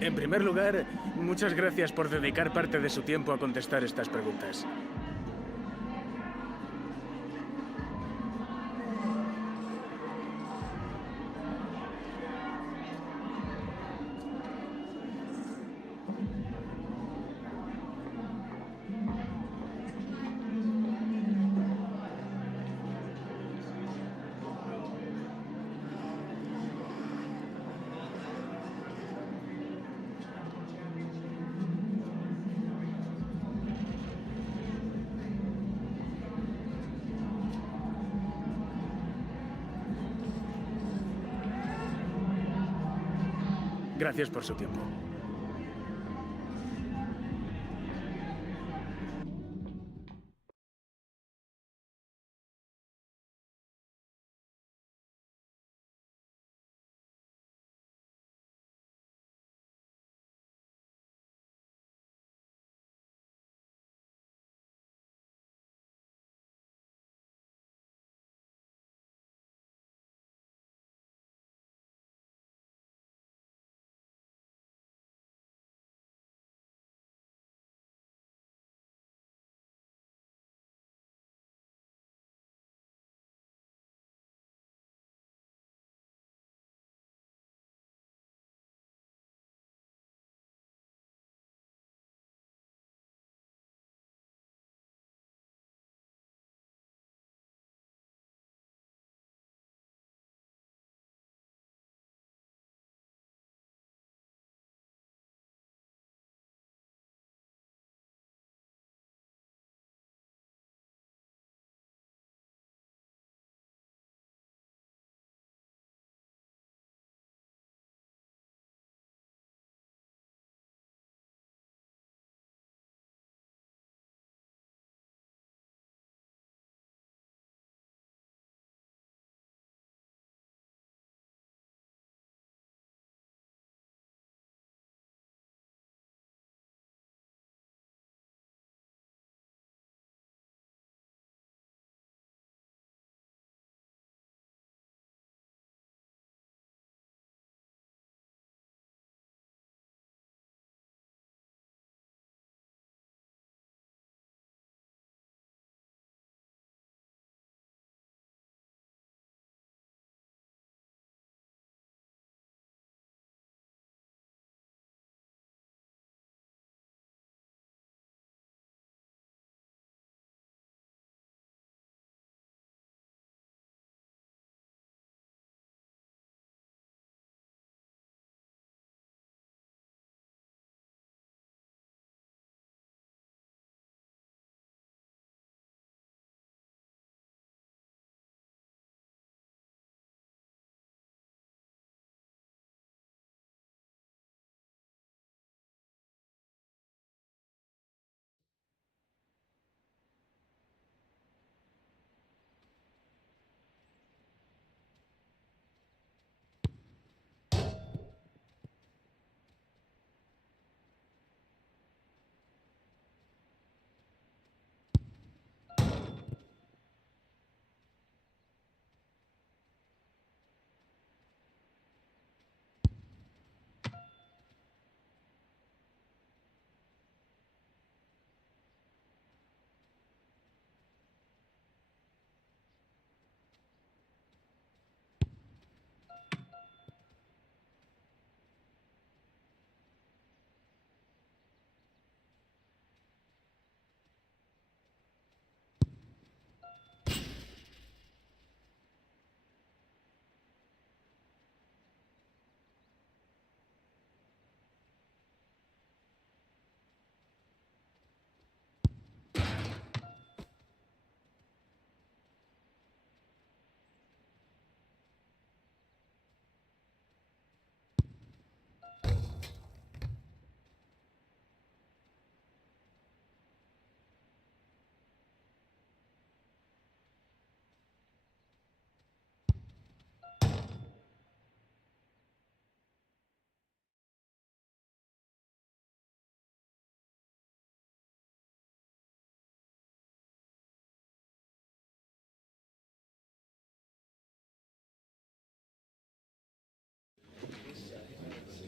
En primer lugar, muchas gracias por dedicar parte de su tiempo a contestar estas preguntas. Gracias por su tiempo.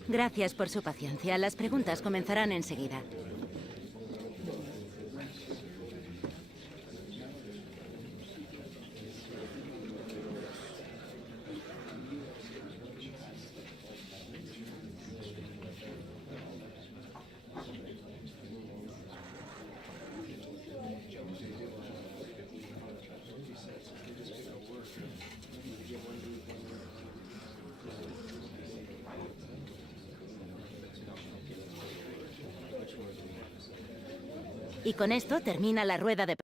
Gracias por su paciencia. Las preguntas comenzarán enseguida. Y con esto termina la rueda de...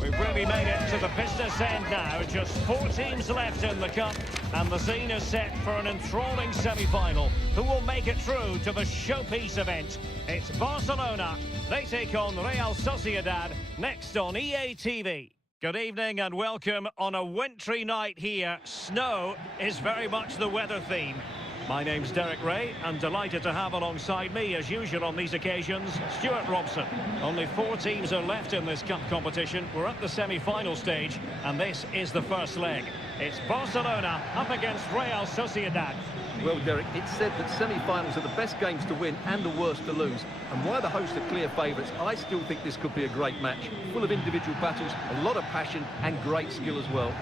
We've really made it to the business end now. Just 4 teams left in the cup, and the scene is set for an enthralling semi-final. Who will make it through to the showpiece event? It's Barcelona. They take on Real Sociedad next on EA TV. Good evening and welcome on a wintry night here. Snow is very much the weather theme. My name's Derek Ray, and delighted to have alongside me, as usual on these occasions, Stuart Robson. Only 4 teams are left in this cup competition. We're at the semi-final stage, and this is the first leg. It's Barcelona up against Real Sociedad. Well, Derek, it's said that semi-finals are the best games to win and the worst to lose. And while the hosts are clear favourites, I still think this could be a great match. Full of individual battles, a lot of passion and great skill as well.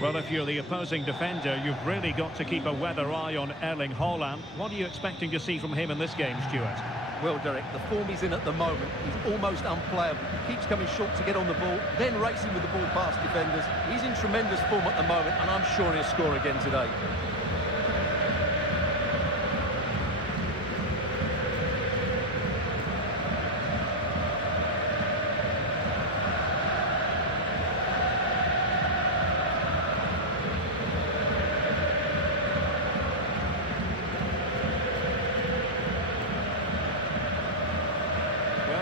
Well, if you're the opposing defender, you've really got to keep a weather eye on Erling Haaland. What are you expecting to see from him in this game, Stuart? Well, Derek, the form he's in at the moment, he's almost unplayable. He keeps coming short to get on the ball, then racing with the ball past defenders. He's in tremendous form at the moment, and I'm sure he'll score again today.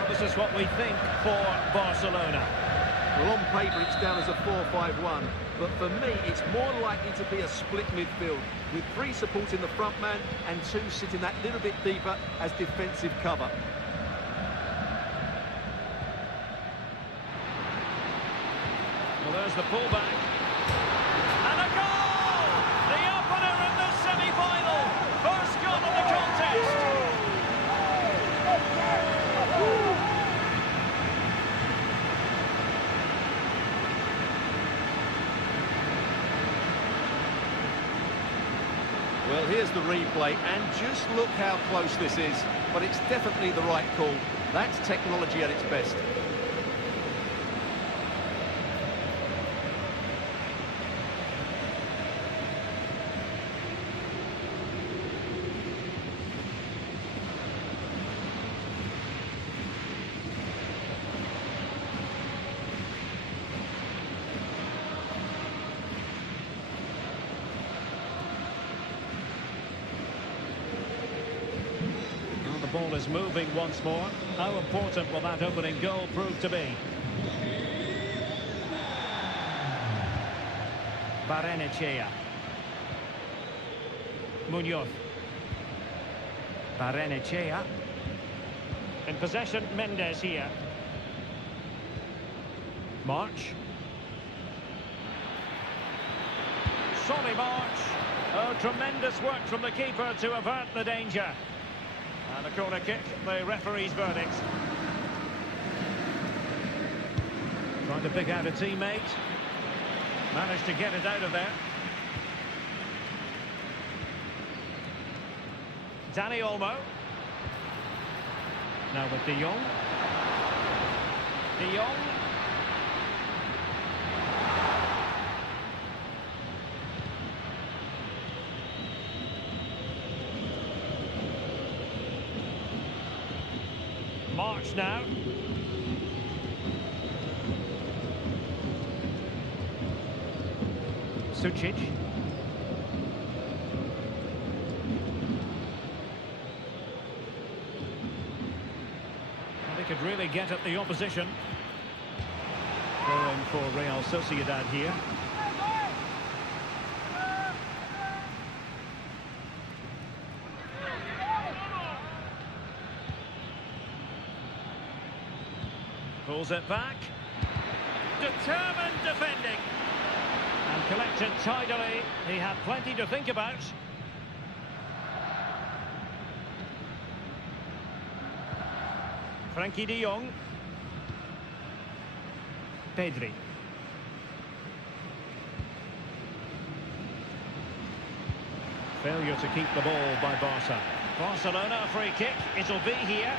This is what we think for Barcelona. Well, on paper, it's down as a 4-5-1, but for me, it's more likely to be a split midfield, with 3 supporting the front man and 2 sitting that little bit deeper as defensive cover. Well, there's the pullback. And a goal! The opener in the semi-final. First goal of the contest. Well, here's the replay, and just look how close this is. But it's definitely the right call. That's technology at its best. ball is moving once more. How important will that opening goal prove to be? Barrenechea. Munoz. Barrenechea. In possession, Mendes here. March. Solly March. Oh, tremendous work from the keeper to avert the danger. And a corner kick, the referee's verdict. Trying to pick out a teammate. Managed to get it out of there. Danny Olmo. Now with De Jong. De Jong. March now. Sucic. They could really get at the opposition. Going for Real Sociedad here. Pulls it back. Determined defending. And collected tidily. He had plenty to think about. Frankie de Jong. Pedri. Failure to keep the ball by Barca. Barcelona, a free kick. It'll be here.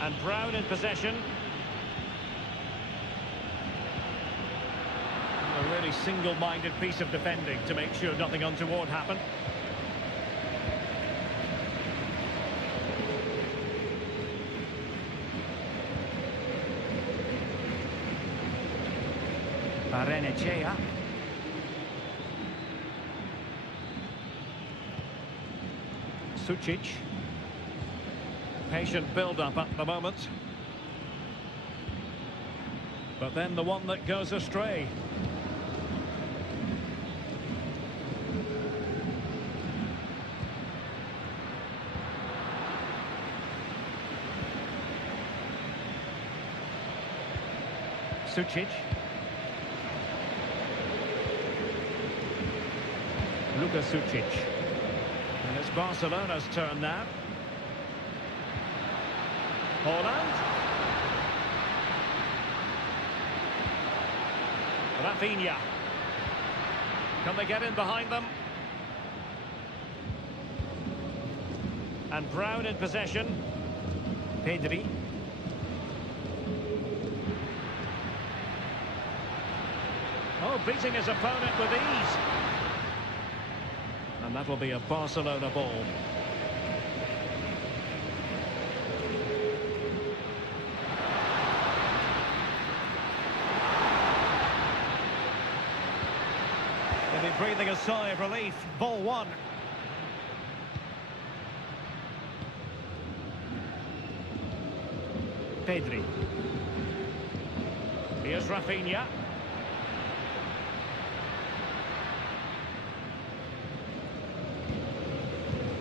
And Brown in possession. A really single-minded piece of defending to make sure nothing untoward happened. Barrenechea. Sucic. Patient build-up at the moment. But then the one that goes astray. Sucic. Luka Sucic. And it's Barcelona's turn now. Holland. Rafinha. Can they get in behind them? And Brown in possession. Pedri. Oh, beating his opponent with ease. And that will be a Barcelona ball. They'll be breathing a sigh of relief. Ball one. Pedri. Here's Rafinha.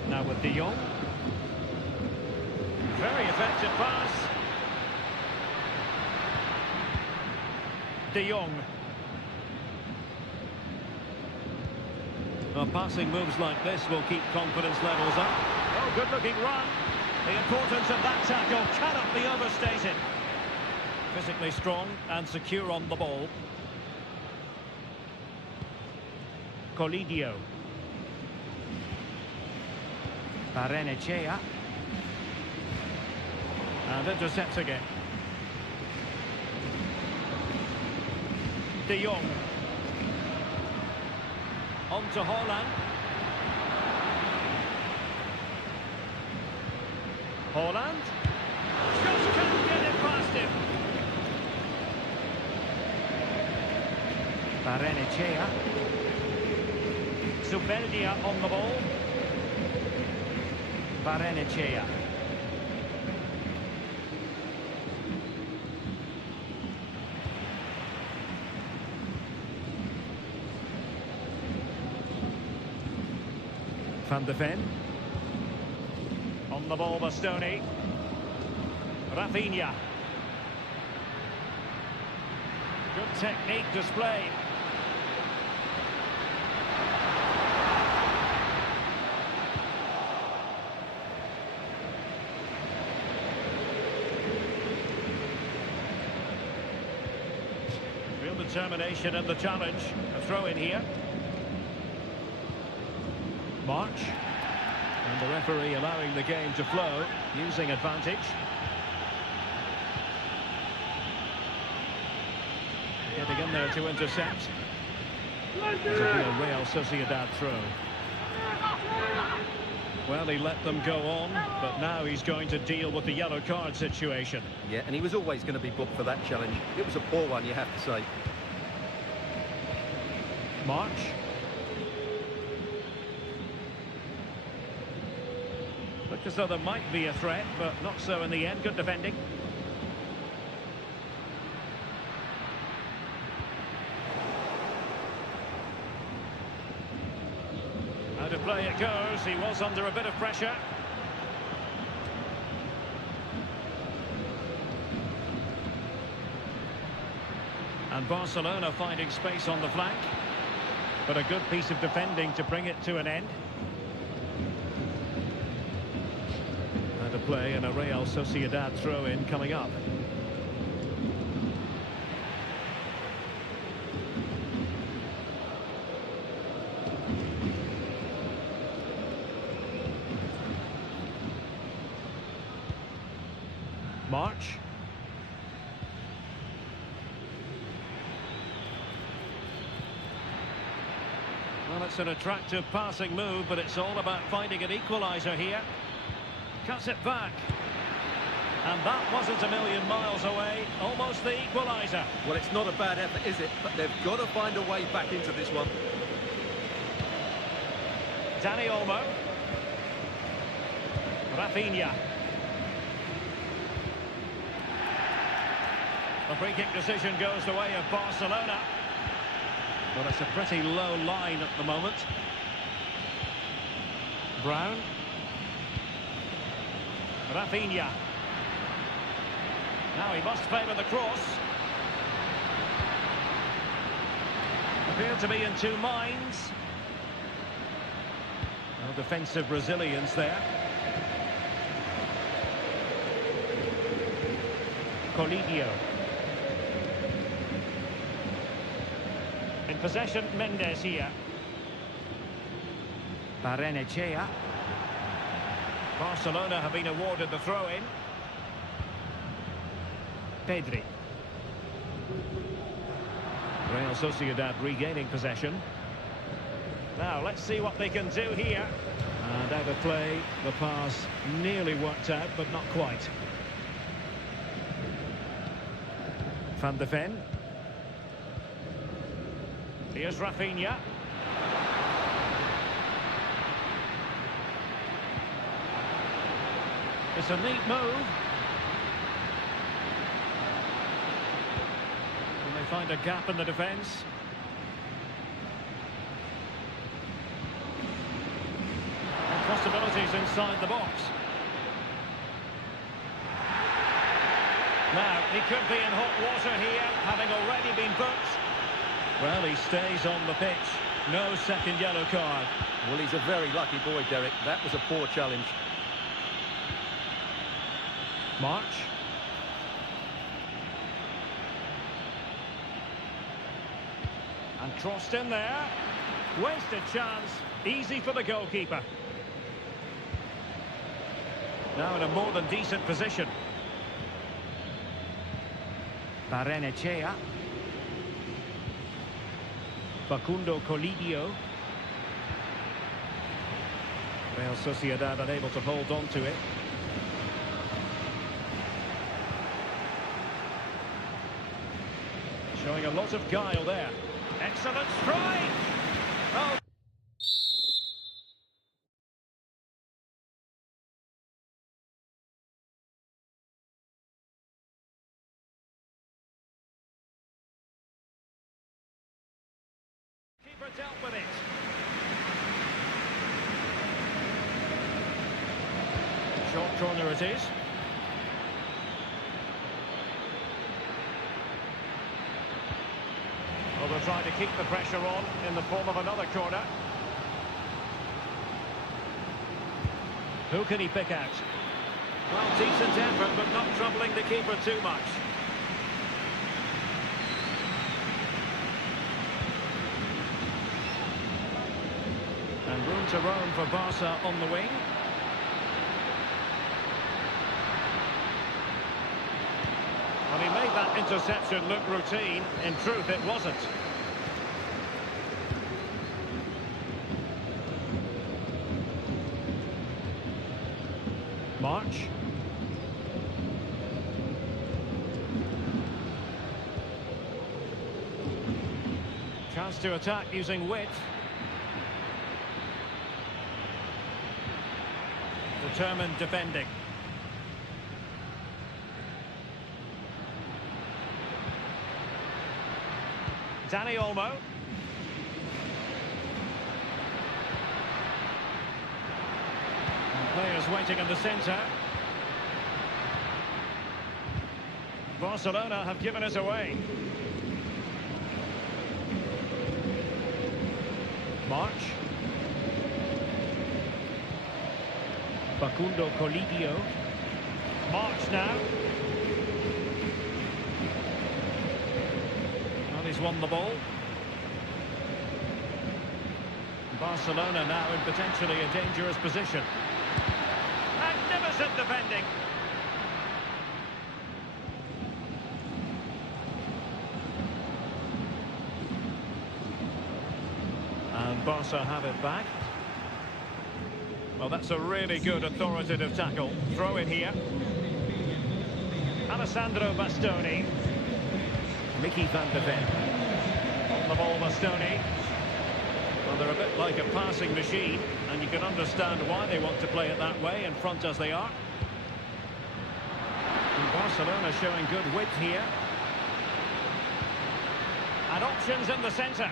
Now with De Jong. Very effective pass. De Jong. Well, passing moves like this will keep confidence levels up. Oh, good-looking run. The importance of that tackle cannot be overstated. Physically strong and secure on the ball. Colidio. Barrenechea. And intercepts again. De Jong. On to Holland. Holland. Just can't get it past him. Barrenechea. Zubeldia on the ball. Barrenechea. Van de Ven. On the ball, Bastoni. Rafinha. Good technique displayed. Real determination in the challenge. A throw in here. March. And the referee allowing the game to flow, using advantage. Getting in there to intercept. It'll be a Real Sociedad throw. Well, he let them go on, but now he's going to deal with the yellow card situation. Yeah, and he was always going to be booked for that challenge. It was a poor one, you have to say. March. Looked as though there might be a threat, but not so in the end. Good defending. Out of play it goes. He was under a bit of pressure. And Barcelona finding space on the flank. But a good piece of defending to bring it to an end. Out of play and a Real Sociedad throw-in coming up. March. Well, it's an attractive passing move, but it's all about finding an equaliser here. Cuts it back. And that wasn't a million miles away. Almost the equaliser. Well, it's not a bad effort, is it? But they've got to find a way back into this one. Dani Olmo. Rafinha. The free kick decision goes the way of Barcelona. But it's a pretty low line at the moment. Brown. Rafinha. Now he must favour the cross. Appeared to be in two minds. No defensive resilience there. Colidio. In possession, Mendes here. Barrenechea. Barcelona have been awarded the throw-in. Pedri. Real Sociedad regaining possession. Now, let's see what they can do here. And out of play, the pass nearly worked out, but not quite. Van de Ven. Here's Rafinha. It's a neat move. Can they find a gap in the defence? And possibilities inside the box. Now, he could be in hot water here, having already been booked. Well, he stays on the pitch. No second yellow card. Well, he's a very lucky boy, Derek. That was a poor challenge. March. And crossed in there. Wasted chance. Easy for the goalkeeper. Now in a more than decent position. Barrenechea. Facundo Colidio. Real Sociedad unable to hold on to it. Showing a lot of guile there. Excellent strike! Oh. Keeper dealt with it. Short corner it is. Well, they're trying to keep the pressure on in the form of another corner. Who can he pick out? Well, decent effort, but not troubling the keeper too much. And room to roam for Barca on the wing. Well, he made that interception look routine. In truth, it wasn't. March. Chance to attack using width. Determined defending. Dani Olmo. And players waiting in the centre. Barcelona have given us away. March. Facundo Colidio. March now. He's won the ball. Barcelona now in potentially a dangerous position. Magnificent defending. And Barca have it back. Well, that's a really good authoritative tackle. Throw in here. Alessandro Bastoni. Mickey van de Ven. On the ball, Bastoni. Well, they're a bit like a passing machine, and you can understand why they want to play it that way, in front as they are. And Barcelona showing good width here. And options in the centre.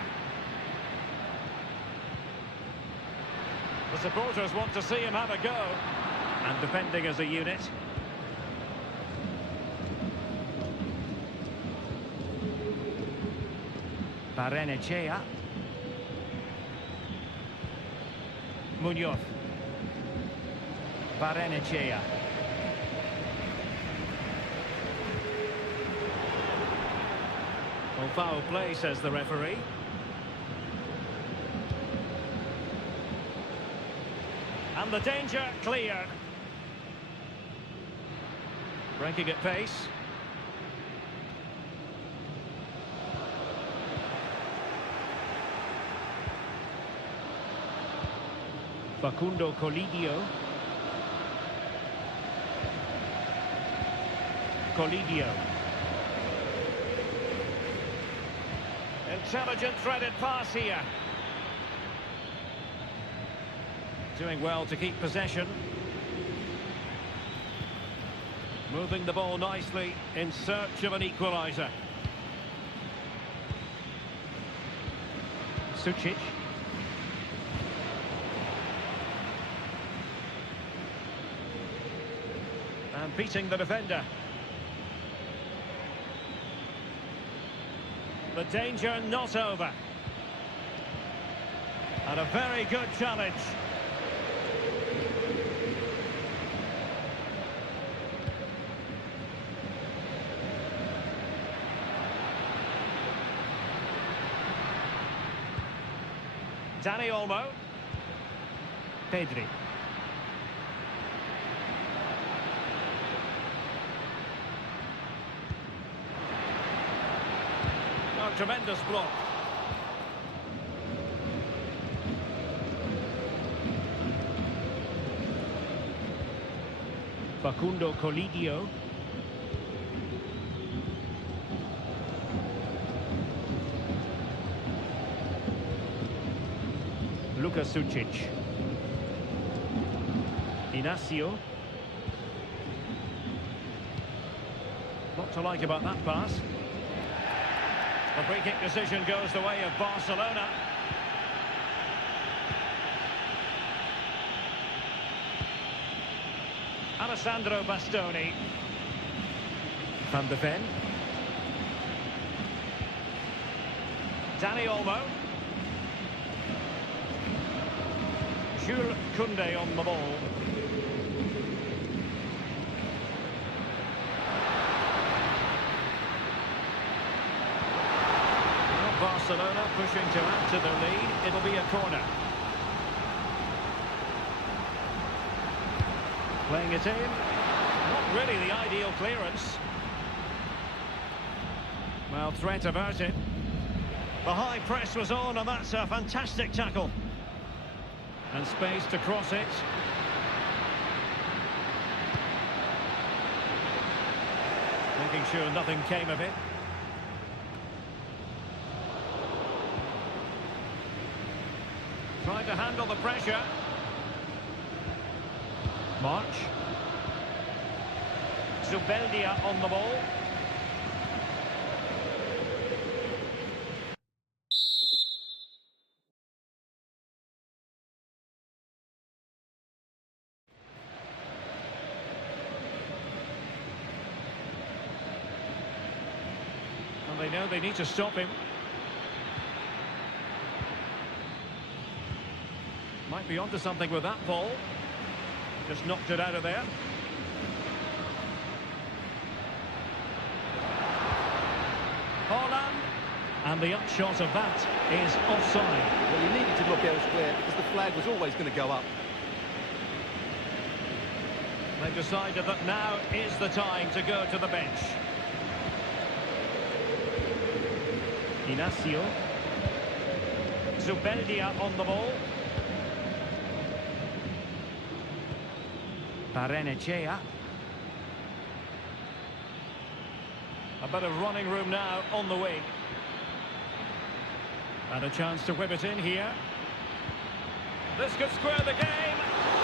The supporters want to see him have a go. And defending as a unit. Barrenechea. Munoz. Barrenechea. Well, foul play, says the referee. And the danger cleared. Breaking at pace. Facundo Colidio. Colidio. Intelligent threaded pass here. Doing well to keep possession. Moving the ball nicely in search of an equaliser. Sucic. And beating the defender. The danger not over. And a very good challenge. Dani Olmo. Pedri. Oh, tremendous block. Facundo Colidio. Luka Sucic. Inacio. What to like about that pass? The free kick decision goes the way of Barcelona. Alessandro Bastoni. Van de Ven. Dani Olmo. Jules Koundé on the ball. Barcelona pushing to add to their lead. It'll be a corner. Playing it in. Not really the ideal clearance. Well, threat averted. The high press was on, and that's a fantastic tackle. And space to cross it. Making sure nothing came of it. Trying to handle the pressure. March. Zubeldia on the ball. And they know they need to stop him. Might be onto something with that ball. Just knocked it out of there. Haaland. And the upshot of that is offside. Well, you needed to look elsewhere because the flag was always going to go up. They've decided that now is the time to go to the bench. Inacio. Zubeldia on the ball. Barrenechea. A bit of running room now on the wing. And a chance to whip it in here. This could square the game,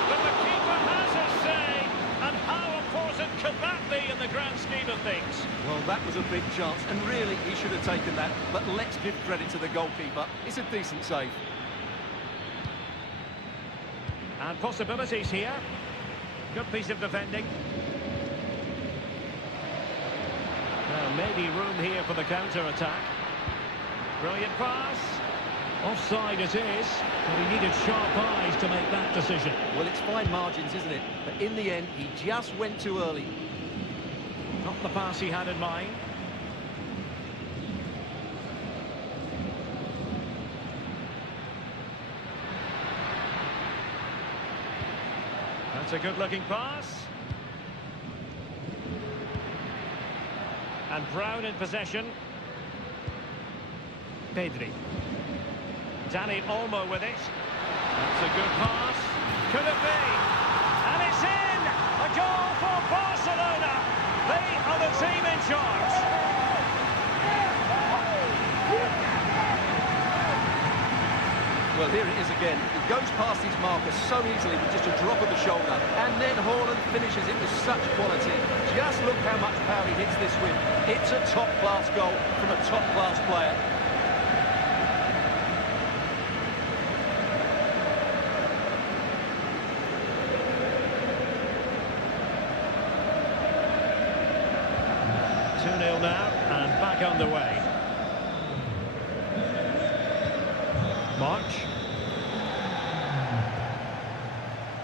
but the keeper has his say. And how important could that be in the grand scheme of things? Well, that was a big chance, and really he should have taken that. But let's give credit to the goalkeeper. It's a decent save. And possibilities here. Good piece of defending. Well, maybe room here for the counter-attack. Brilliant pass. Offside it is, but he needed sharp eyes to make that decision. Well, it's fine margins, isn't it? But in the end, he just went too early. Not the pass he had in mind. That's a good-looking pass. And Brown in possession. Pedri. Dani Olmo with it. That's a good pass. Could it be? And it's in! A goal for Barcelona! They are the team in charge. Well, here it is again. He goes past his marker so easily with just a drop of the shoulder. And then Haaland finishes it with such quality. Just look how much power he hits this with. It's a top-class goal from a top-class player. Now, and back underway. March.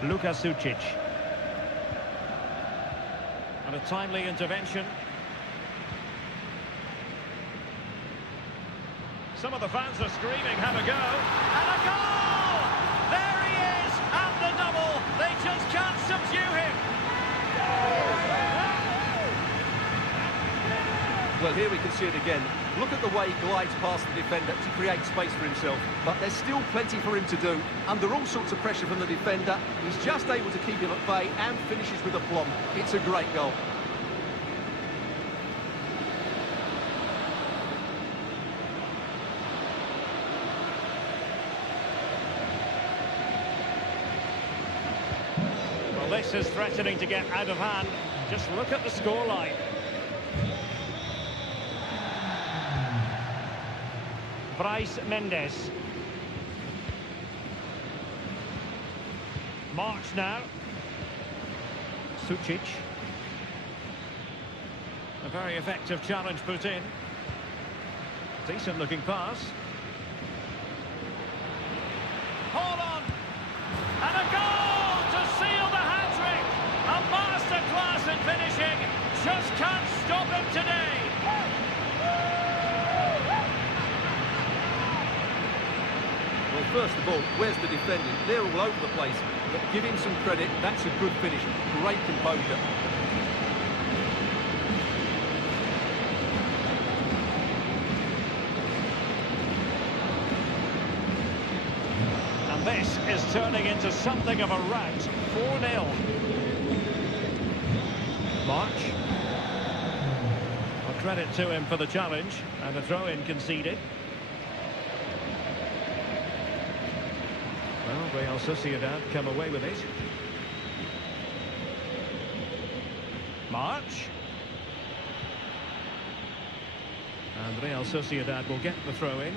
Luka Sucic. And a timely intervention. Some of the fans are screaming, have a go. And a goal! There he is! And the double! They just can't subdue him! Well, here we can see it again. Look at the way he glides past the defender to create space for himself. But there's still plenty for him to do. Under all sorts of pressure from the defender, he's just able to keep him at bay and finishes with aplomb. It's a great goal. Well, this is threatening to get out of hand. Just look at the scoreline. Bryce Mendes. March now. Sucic. A very effective challenge put in. Decent looking pass. Hold on! And a goal to seal the hat-trick! A masterclass in finishing. Just can't stop him today. Well, first of all, where's the defending? They're all over the place. But give him some credit, that's a good finish. Great composure. And this is turning into something of a rout. 4-0. March. Well, credit to him for the challenge. And a throw-in conceded. Well, Real Sociedad come away with it. March. And Real Sociedad will get the throw-in.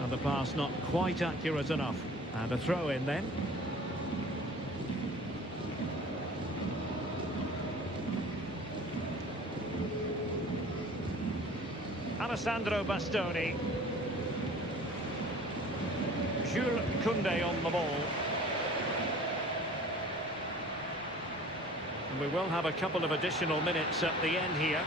And the pass not quite accurate enough. And a throw-in then. Alessandro Bastoni. Jules Koundé on the ball. And we will have a couple of additional minutes at the end here.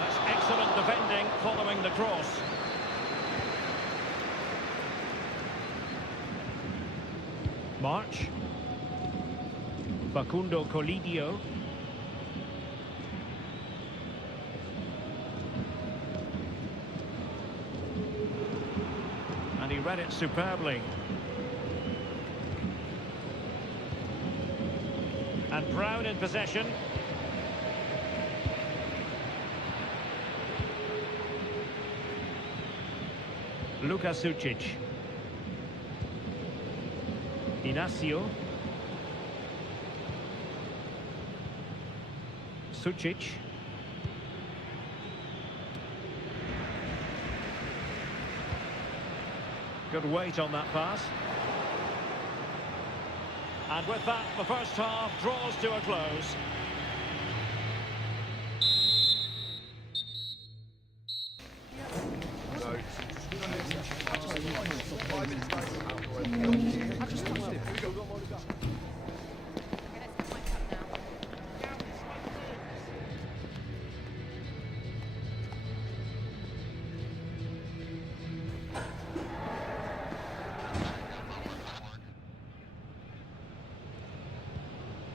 That's excellent defending following the cross. March. Facundo Colidio. And he read it superbly. And Brown in possession. Luka Sucic. Inacio. Sucic. Good weight on that pass. And with that, the first half draws to a close.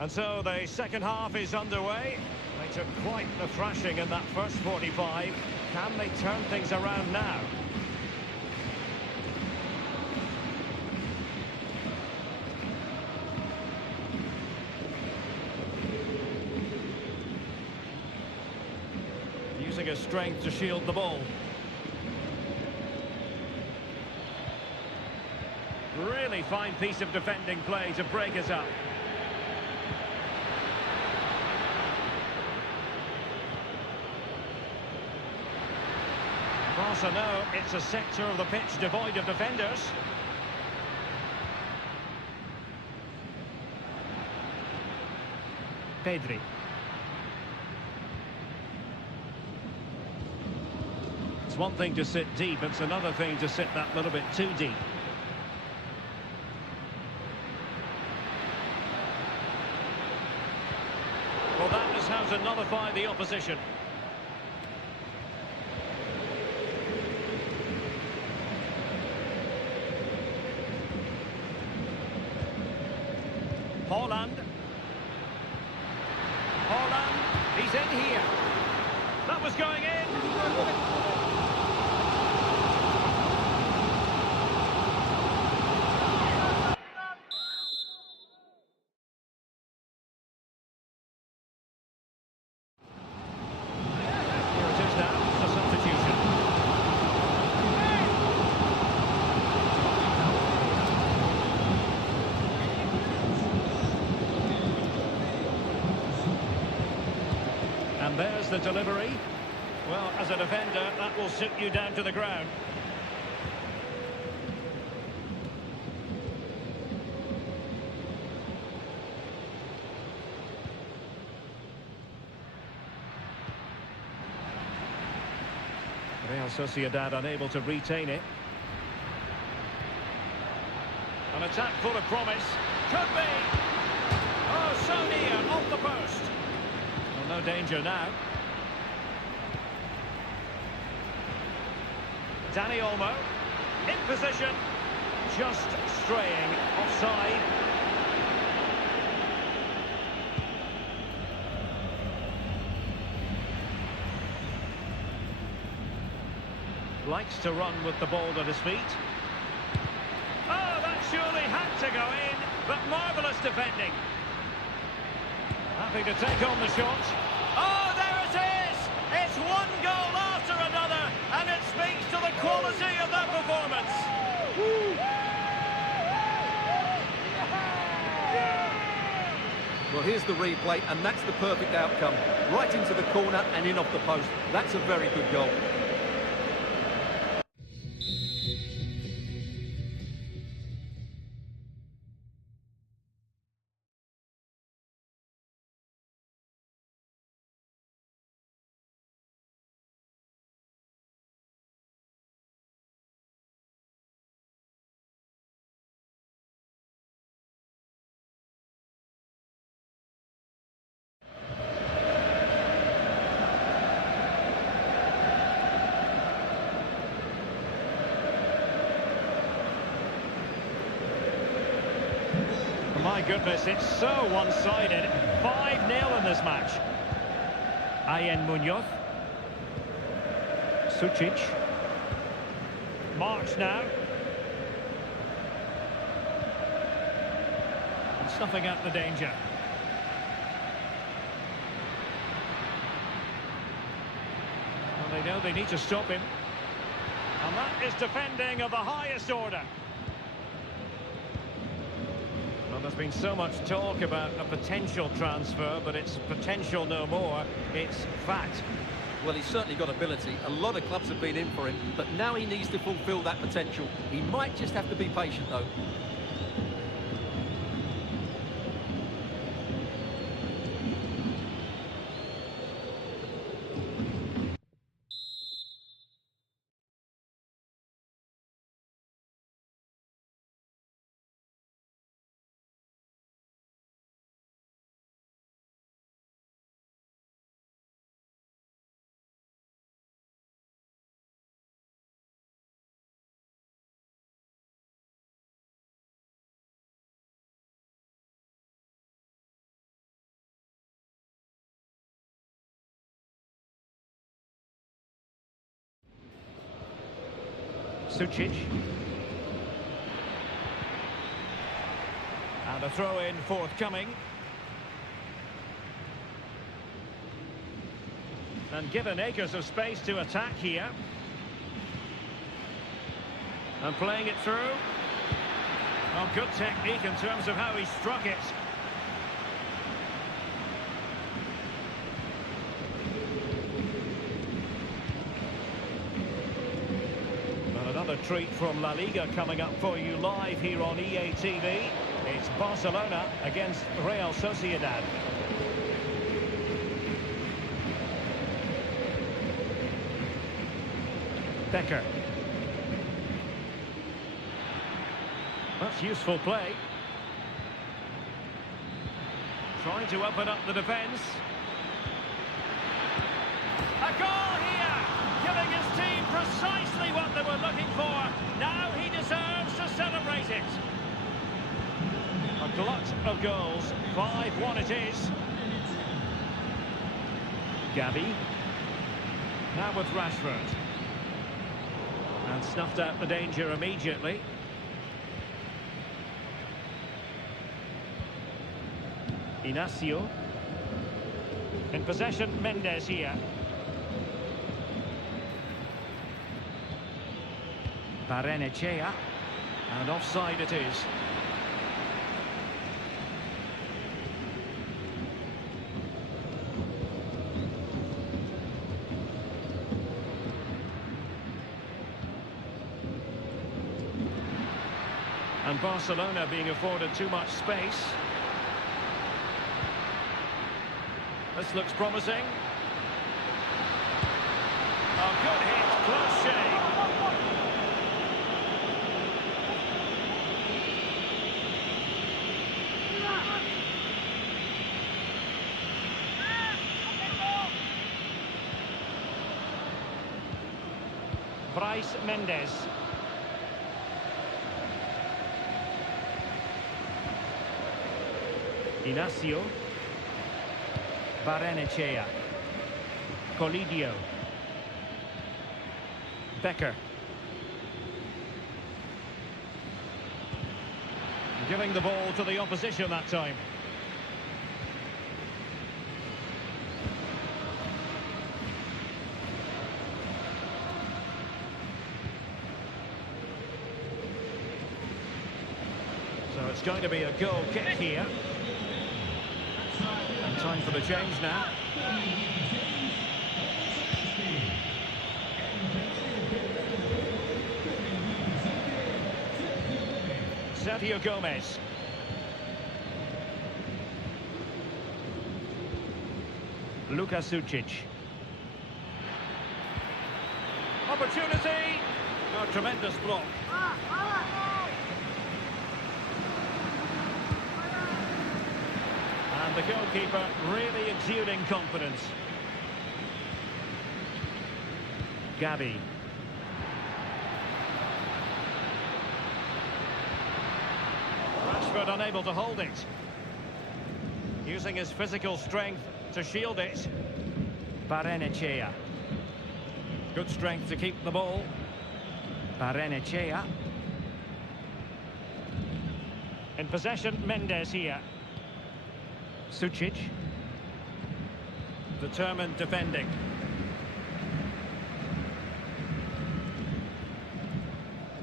And so the second half is underway. They took quite the thrashing in that first 45. Can they turn things around now? Using his strength to shield the ball. Really fine piece of defending play to break us up. Barca know it's a sector of the pitch devoid of defenders. Pedri. It's one thing to sit deep, it's another thing to sit that little bit too deep. Well, that is how to nullify the opposition. Haaland. Haaland, he's in here. That was going in. Here it is now, a substitution. And there's the delivery. Well, as a defender, that will suit you down to the ground. Real Sociedad unable to retain it. An attack full of promise. Could be! Oh, so near, off the post. Well, no danger now. Dani Olmo, in position, just straying offside. Likes to run with the ball at his feet. Oh, that surely had to go in, but marvellous defending. Happy to take on the shot. Oh, there it is! It's one goal after another, and it speaks to the quality of their performance. Well, here's the replay, and that's the perfect outcome. Right into the corner and in off the post. That's a very good goal. My goodness, it's so one-sided. 5-0 in this match. Ayen Munoz. Sucic. March now. And snuffing out the danger. Well, they know they need to stop him. And that is defending of the highest order. Well, there's been so much talk about a potential transfer, but it's potential no more. It's fact. Well, he's certainly got ability. A lot of clubs have been in for him, but now he needs to fulfil that potential. He might just have to be patient, though. Sucic. And a throw-in forthcoming. And given acres of space to attack here. And playing it through. Oh, good technique in terms of how he struck it. Another treat from La Liga coming up for you live here on EA TV. It's Barcelona against Real Sociedad. Becker. That's useful play. Trying to open up the defence. A goal here! Giving his team precisely what they were looking for. Now he deserves to celebrate it. A glut of goals. 5-1 it is. Gavi. Now with Rashford. And snuffed out the danger immediately. Inacio. In possession, Mendes here. Barrenechea, and offside it is. And Barcelona being afforded too much space. This looks promising. Oh, good hit, close shave. Bryce Mendes. Inacio. Barrenechea. Colidio. Becker. Giving the ball to the opposition that time. So it's going to be a goal kick here. And time for the change now. Sergio Gomez. Luka Sucic. Opportunity. Oh, tremendous block. And the goalkeeper really exuding confidence. Gavi. Rashford unable to hold it. Using his physical strength to shield it. Barrenechea. Good strength to keep the ball. Barrenechea. In possession, Mendes here. Sucic. Determined defending.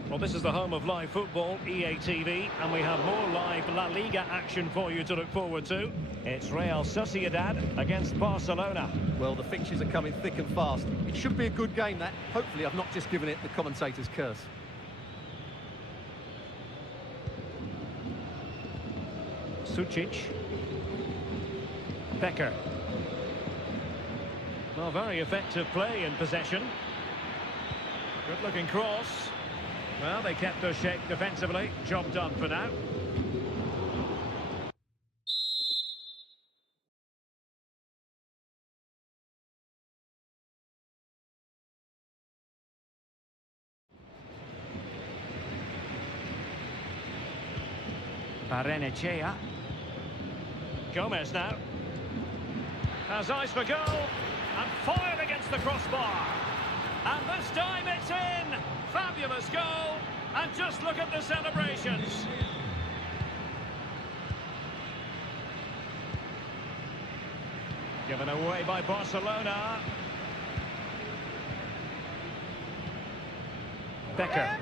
Well, this is the home of live football, EA TV, and we have more live La Liga action for you to look forward to. It's Real Sociedad against Barcelona. Well, the fixtures are coming thick and fast. It should be a good game, that. Hopefully, I've not just given it the commentator's curse. Sucic. Becker. Well, very effective play in possession. Good-looking cross. Well, they kept their shape defensively. Job done for now. Barrenechea. Gomez now. Has eyes for goal. And fired against the crossbar. And this time it's in. Fabulous goal. And just look at the celebrations. Given away by Barcelona. Becker.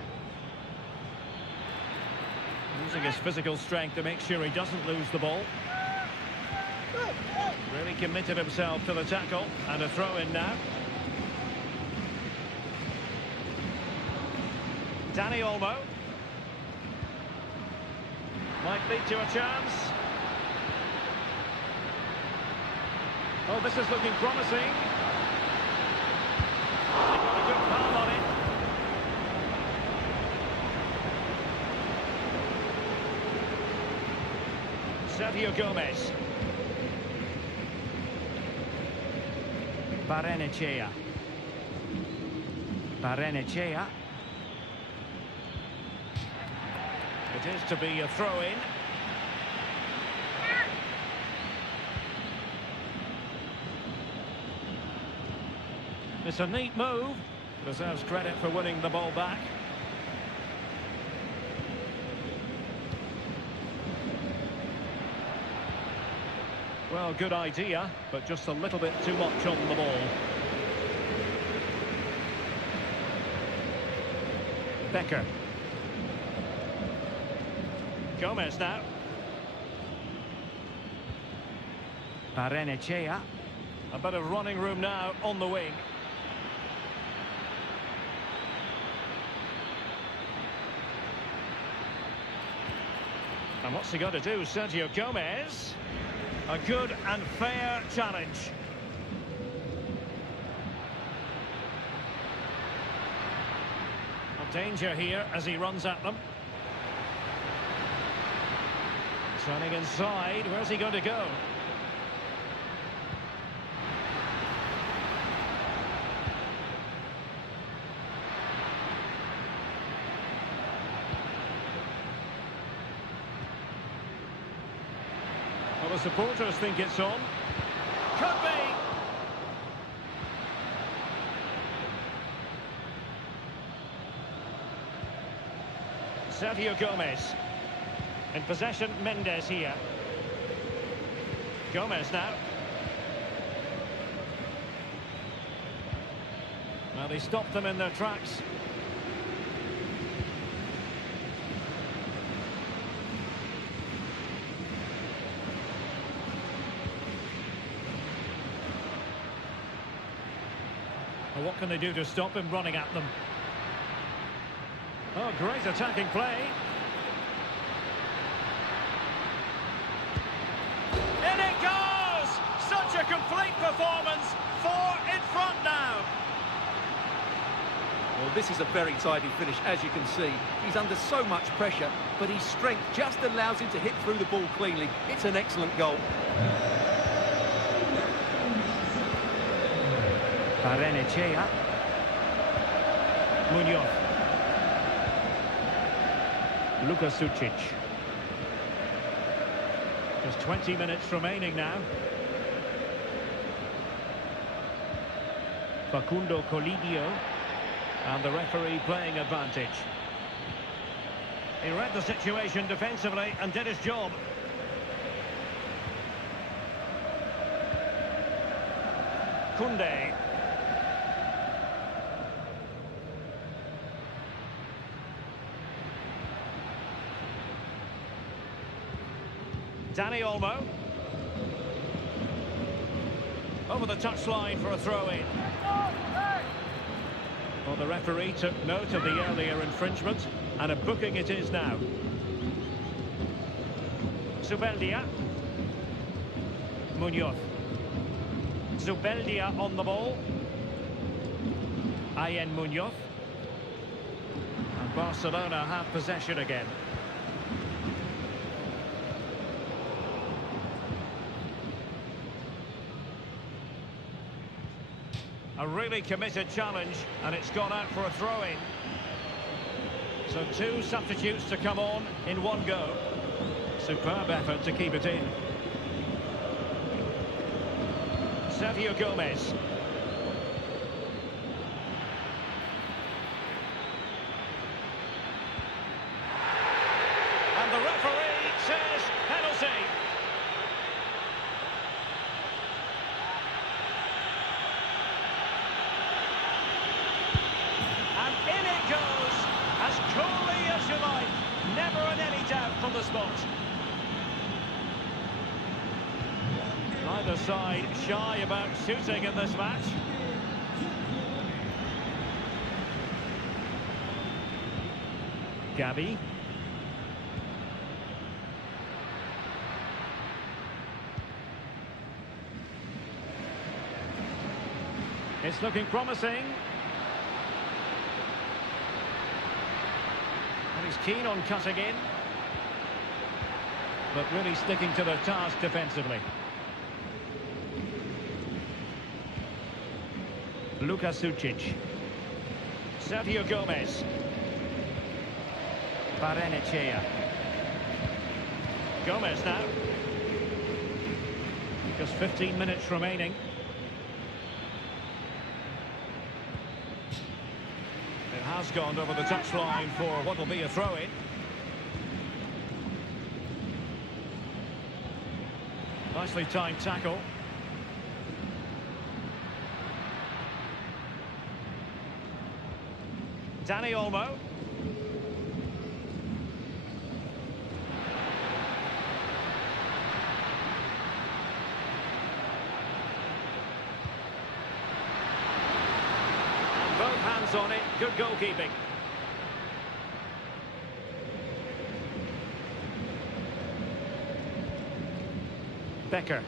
Using his physical strength to make sure he doesn't lose the ball. Really committed himself to the tackle. And a throw-in now. Dani Olmo. Might lead to a chance. Oh, this is looking promising. They got a good palm on it. Sergio Gomez. Barrenechea. Barrenechea. It is to be a throw-in. It's a neat move. Deserves credit for winning the ball back. Well, good idea, but just a little bit too much on the ball. Becker. Gomez now. Barrenechea. A bit of running room now on the wing. And what's he got to do, Sergio Gomez? A good and fair challenge. Danger here as he runs at them. Turning inside, where's he going to go? Well, the supporters think it's on. Could be! Sergio Gomez. In possession, Mendes here. Gomez now. Well, they stopped them in their tracks. Well, what can they do to stop him running at them? Oh, great attacking play. In it goes! Such a complete performance. 4 in front now. Well, this is a very tidy finish, as you can see. He's under so much pressure, but his strength just allows him to hit through the ball cleanly. It's an excellent goal. Barrenechea. Munoz. Luka Sucic. Just 20 minutes remaining now. Facundo Colidio. And the referee playing advantage. He read the situation defensively and did his job. Koundé. Dani Olmo. Over the touchline for a throw-in. Well, the referee took note of the earlier infringement, and a booking it is now. Zubeldia. Munoz. Zubeldia on the ball. Ayen Munoz. And Barcelona have possession again. A really committed challenge, and it's gone out for a throw-in. So 2 substitutes to come on in one go. Superb effort to keep it in. Sergio Gomez. And the referee says penalty. And in it goes, as coolly as you like. Never in any doubt from the spot. Neither side shy about shooting in this match. Gavi. It's looking promising. And he's keen on cutting in. But really sticking to the task defensively. Luka Sucic. Sergio Gomez. Barrenechea. Gomez now. Just 15 minutes remaining. It has gone over the touchline for what will be a throw-in. Nicely timed tackle. Dani Olmo. And both hands on it. Good goalkeeping. Becker.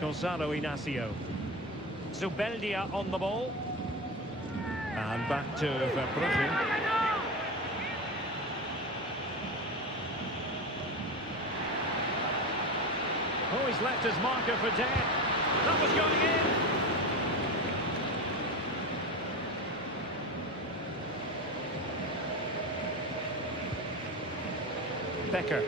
Gonzalo Inacio. Zubeldia on the ball. And back to Verbrugge. Oh, he's left his marker for dead. That was going in. Becker.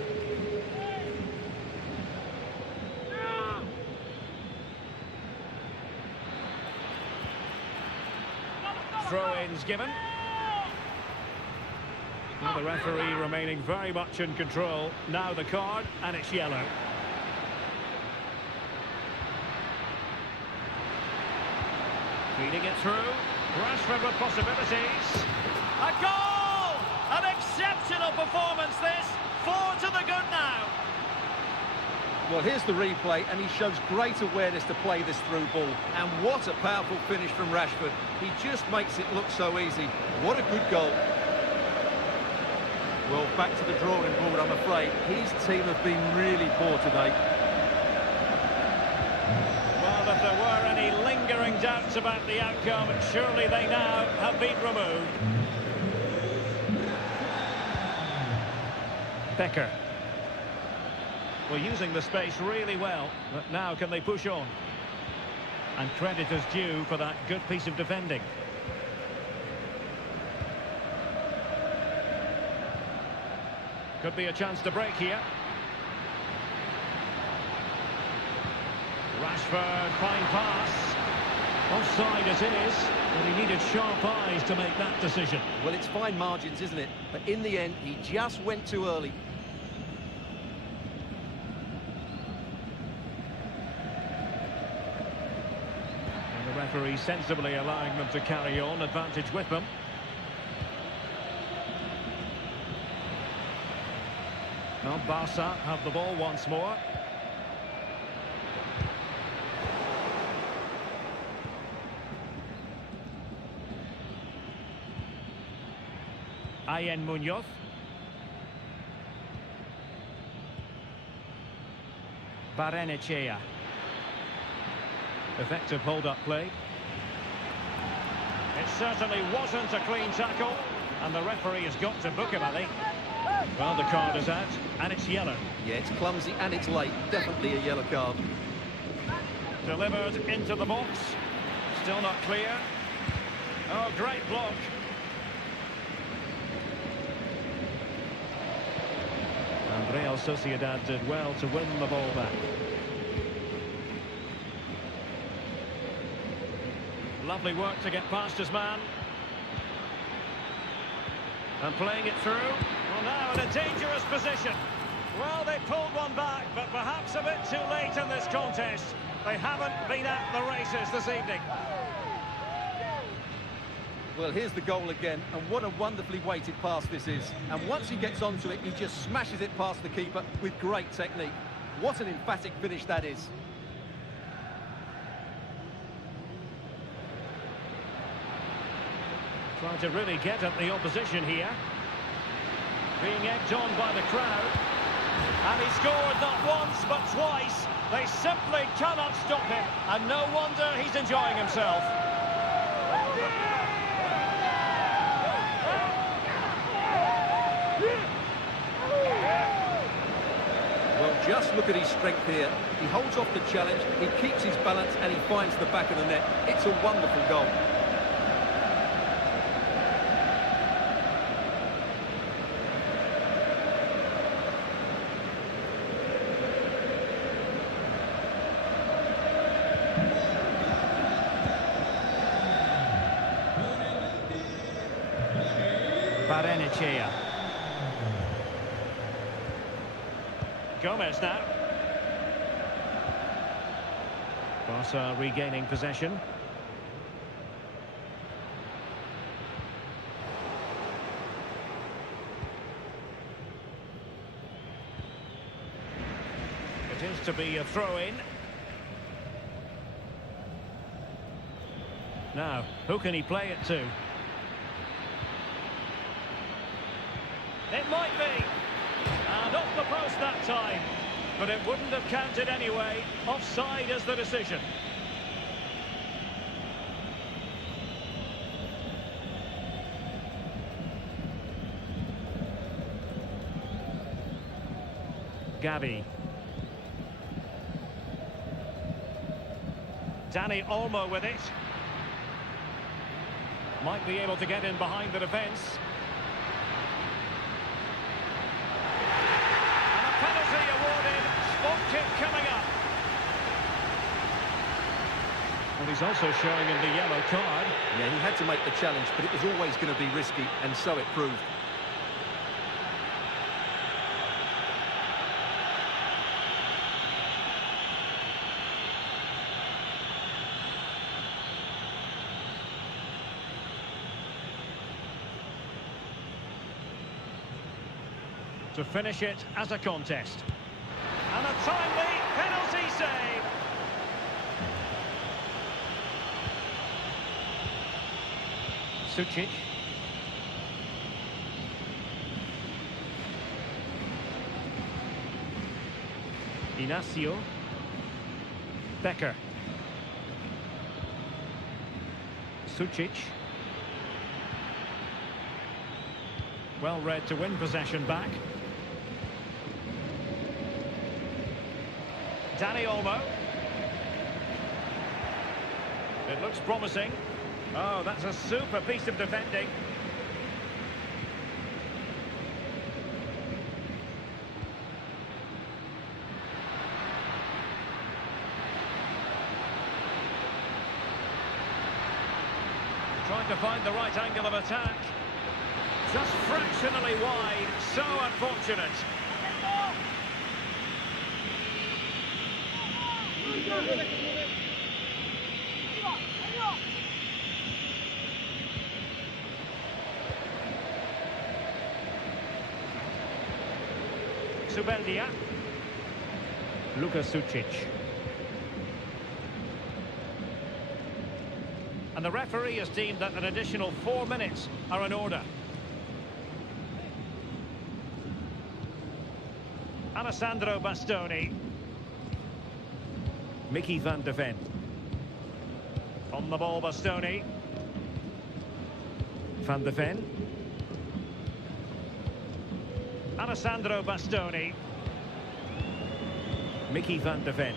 Throw-ins given. Well, the referee remaining very much in control. Now the card, and it's yellow. Feeding it through. Rashford with possibilities. A goal! An exceptional performance this. 4 to the good now. Well, here's the replay, and he shows great awareness to play this through ball. And what a powerful finish from Rashford. He just makes it look so easy. What a good goal. Well, back to the drawing board, I'm afraid. His team have been really poor today. Well, if there were any lingering doubts about the outcome, surely they now have been removed. Becker. Well, using the space really well, but now can they push on? And credit is due for that good piece of defending. Could be a chance to break here. Rashford, fine pass. Offside as it is, but he needed sharp eyes to make that decision. Well, it's fine margins, isn't it? But in the end, he just went too early. And the referee sensibly allowing them to carry on, advantage with them. Well, Barca have the ball once more. Ian Munoz. Barrenechea. Effective hold-up play. It certainly wasn't a clean tackle, and the referee has got to book him, I think. Well, the card is out, and it's yellow. Yeah, it's clumsy and it's late. Definitely a yellow card. Delivered into the box. Still not clear. Oh, great block. And Real Sociedad did well to win the ball back. Lovely work to get past his man. And playing it through. Well, now in a dangerous position. Well, they pulled one back, but perhaps a bit too late in this contest. They haven't been at the races this evening. Well, here's the goal again, and what a wonderfully weighted pass this is. And once he gets onto it, he just smashes it past the keeper with great technique. What an emphatic finish that is. Trying to really get at the opposition here. Being egged on by the crowd. And he scored not once, but twice. They simply cannot stop him. And no wonder he's enjoying himself. Well, just look at his strength here. He holds off the challenge, he keeps his balance, and he finds the back of the net. It's a wonderful goal. Barrenechea. Gomez now. Barca regaining possession. It is to be a throw-in. Now, who can he play it to? It might be. And off the post that time. But it wouldn't have counted anyway. Offside is the decision. Gavi. Dani Olmo with it. Might be able to get in behind the defence. And a penalty awarded. Spot kick coming up. Well, he's also showing in the yellow card. Yeah, he had to make the challenge, but it was always going to be risky, and so it proved. To finish it as a contest. And a timely penalty save. Sucic. Inacio. Becker. Sucic. Well read to win possession back. Dani Olmo. It looks promising. Oh, that's a super piece of defending. Trying to find the right angle of attack. Just fractionally wide. So unfortunate. Zubeldia. Sucic. And the referee has deemed that an additional 4 minutes are in order. Alessandro Bastoni. Mickey van de Ven. On the ball, Bastoni. Van de Ven. Alessandro Bastoni. Mickey van de Ven.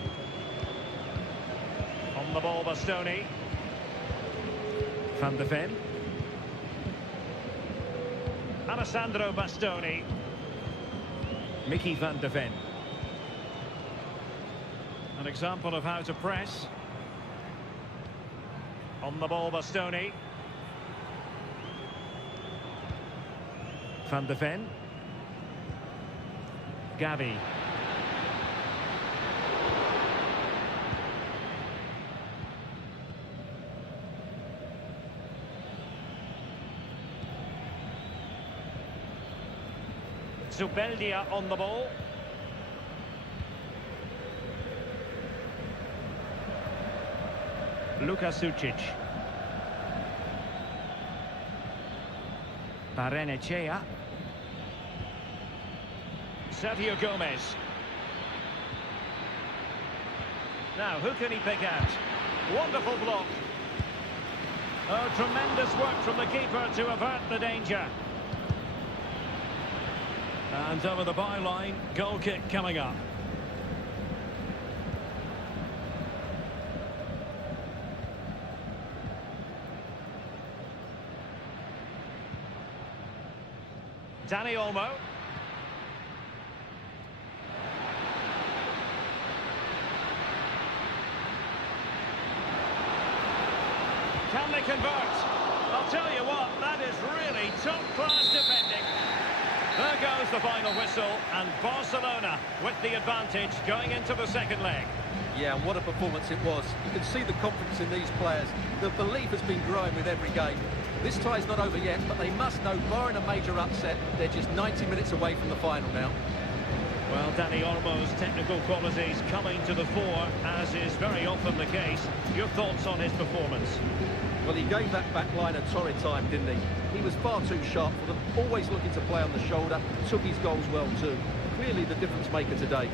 On the ball, Bastoni. Van de Ven. Alessandro Bastoni. Mickey van de Ven. An example of how to press. On the ball, Bastoni. Van de Ven. Gavi. Zubeldia on the ball. Sucic. Barrenechea. Sergio Gomez. Now, who can he pick out? Wonderful block. Oh, tremendous work from the keeper to avert the danger. And over the byline, goal kick coming up. Dani Olmo. Can they convert? I'll tell you what, that is really top-class defending. There goes the final whistle, and Barcelona with the advantage going into the second leg. Yeah, what a performance it was. You can see the confidence in these players. The belief has been growing with every game. This tie's not over yet, but they must know, barring a major upset, they're just 90 minutes away from the final now. Well, Dani Olmo's technical qualities coming to the fore, as is very often the case. Your thoughts on his performance? Well, he gave that back line a torrid time, didn't he? He was far too sharp for them, always looking to play on the shoulder, took his goals well too. clearly the difference maker today.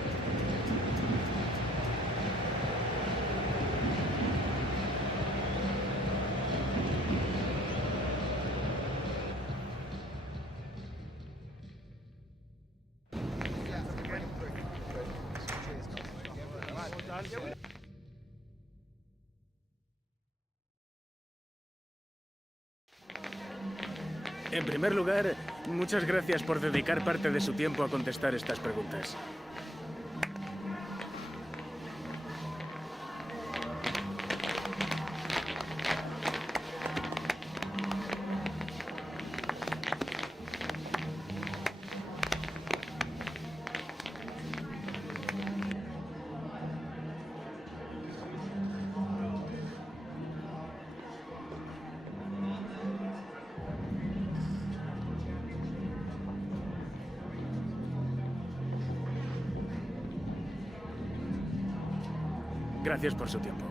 En primer lugar, muchas gracias por dedicar parte de su tiempo a contestar estas preguntas. Gracias por su tiempo.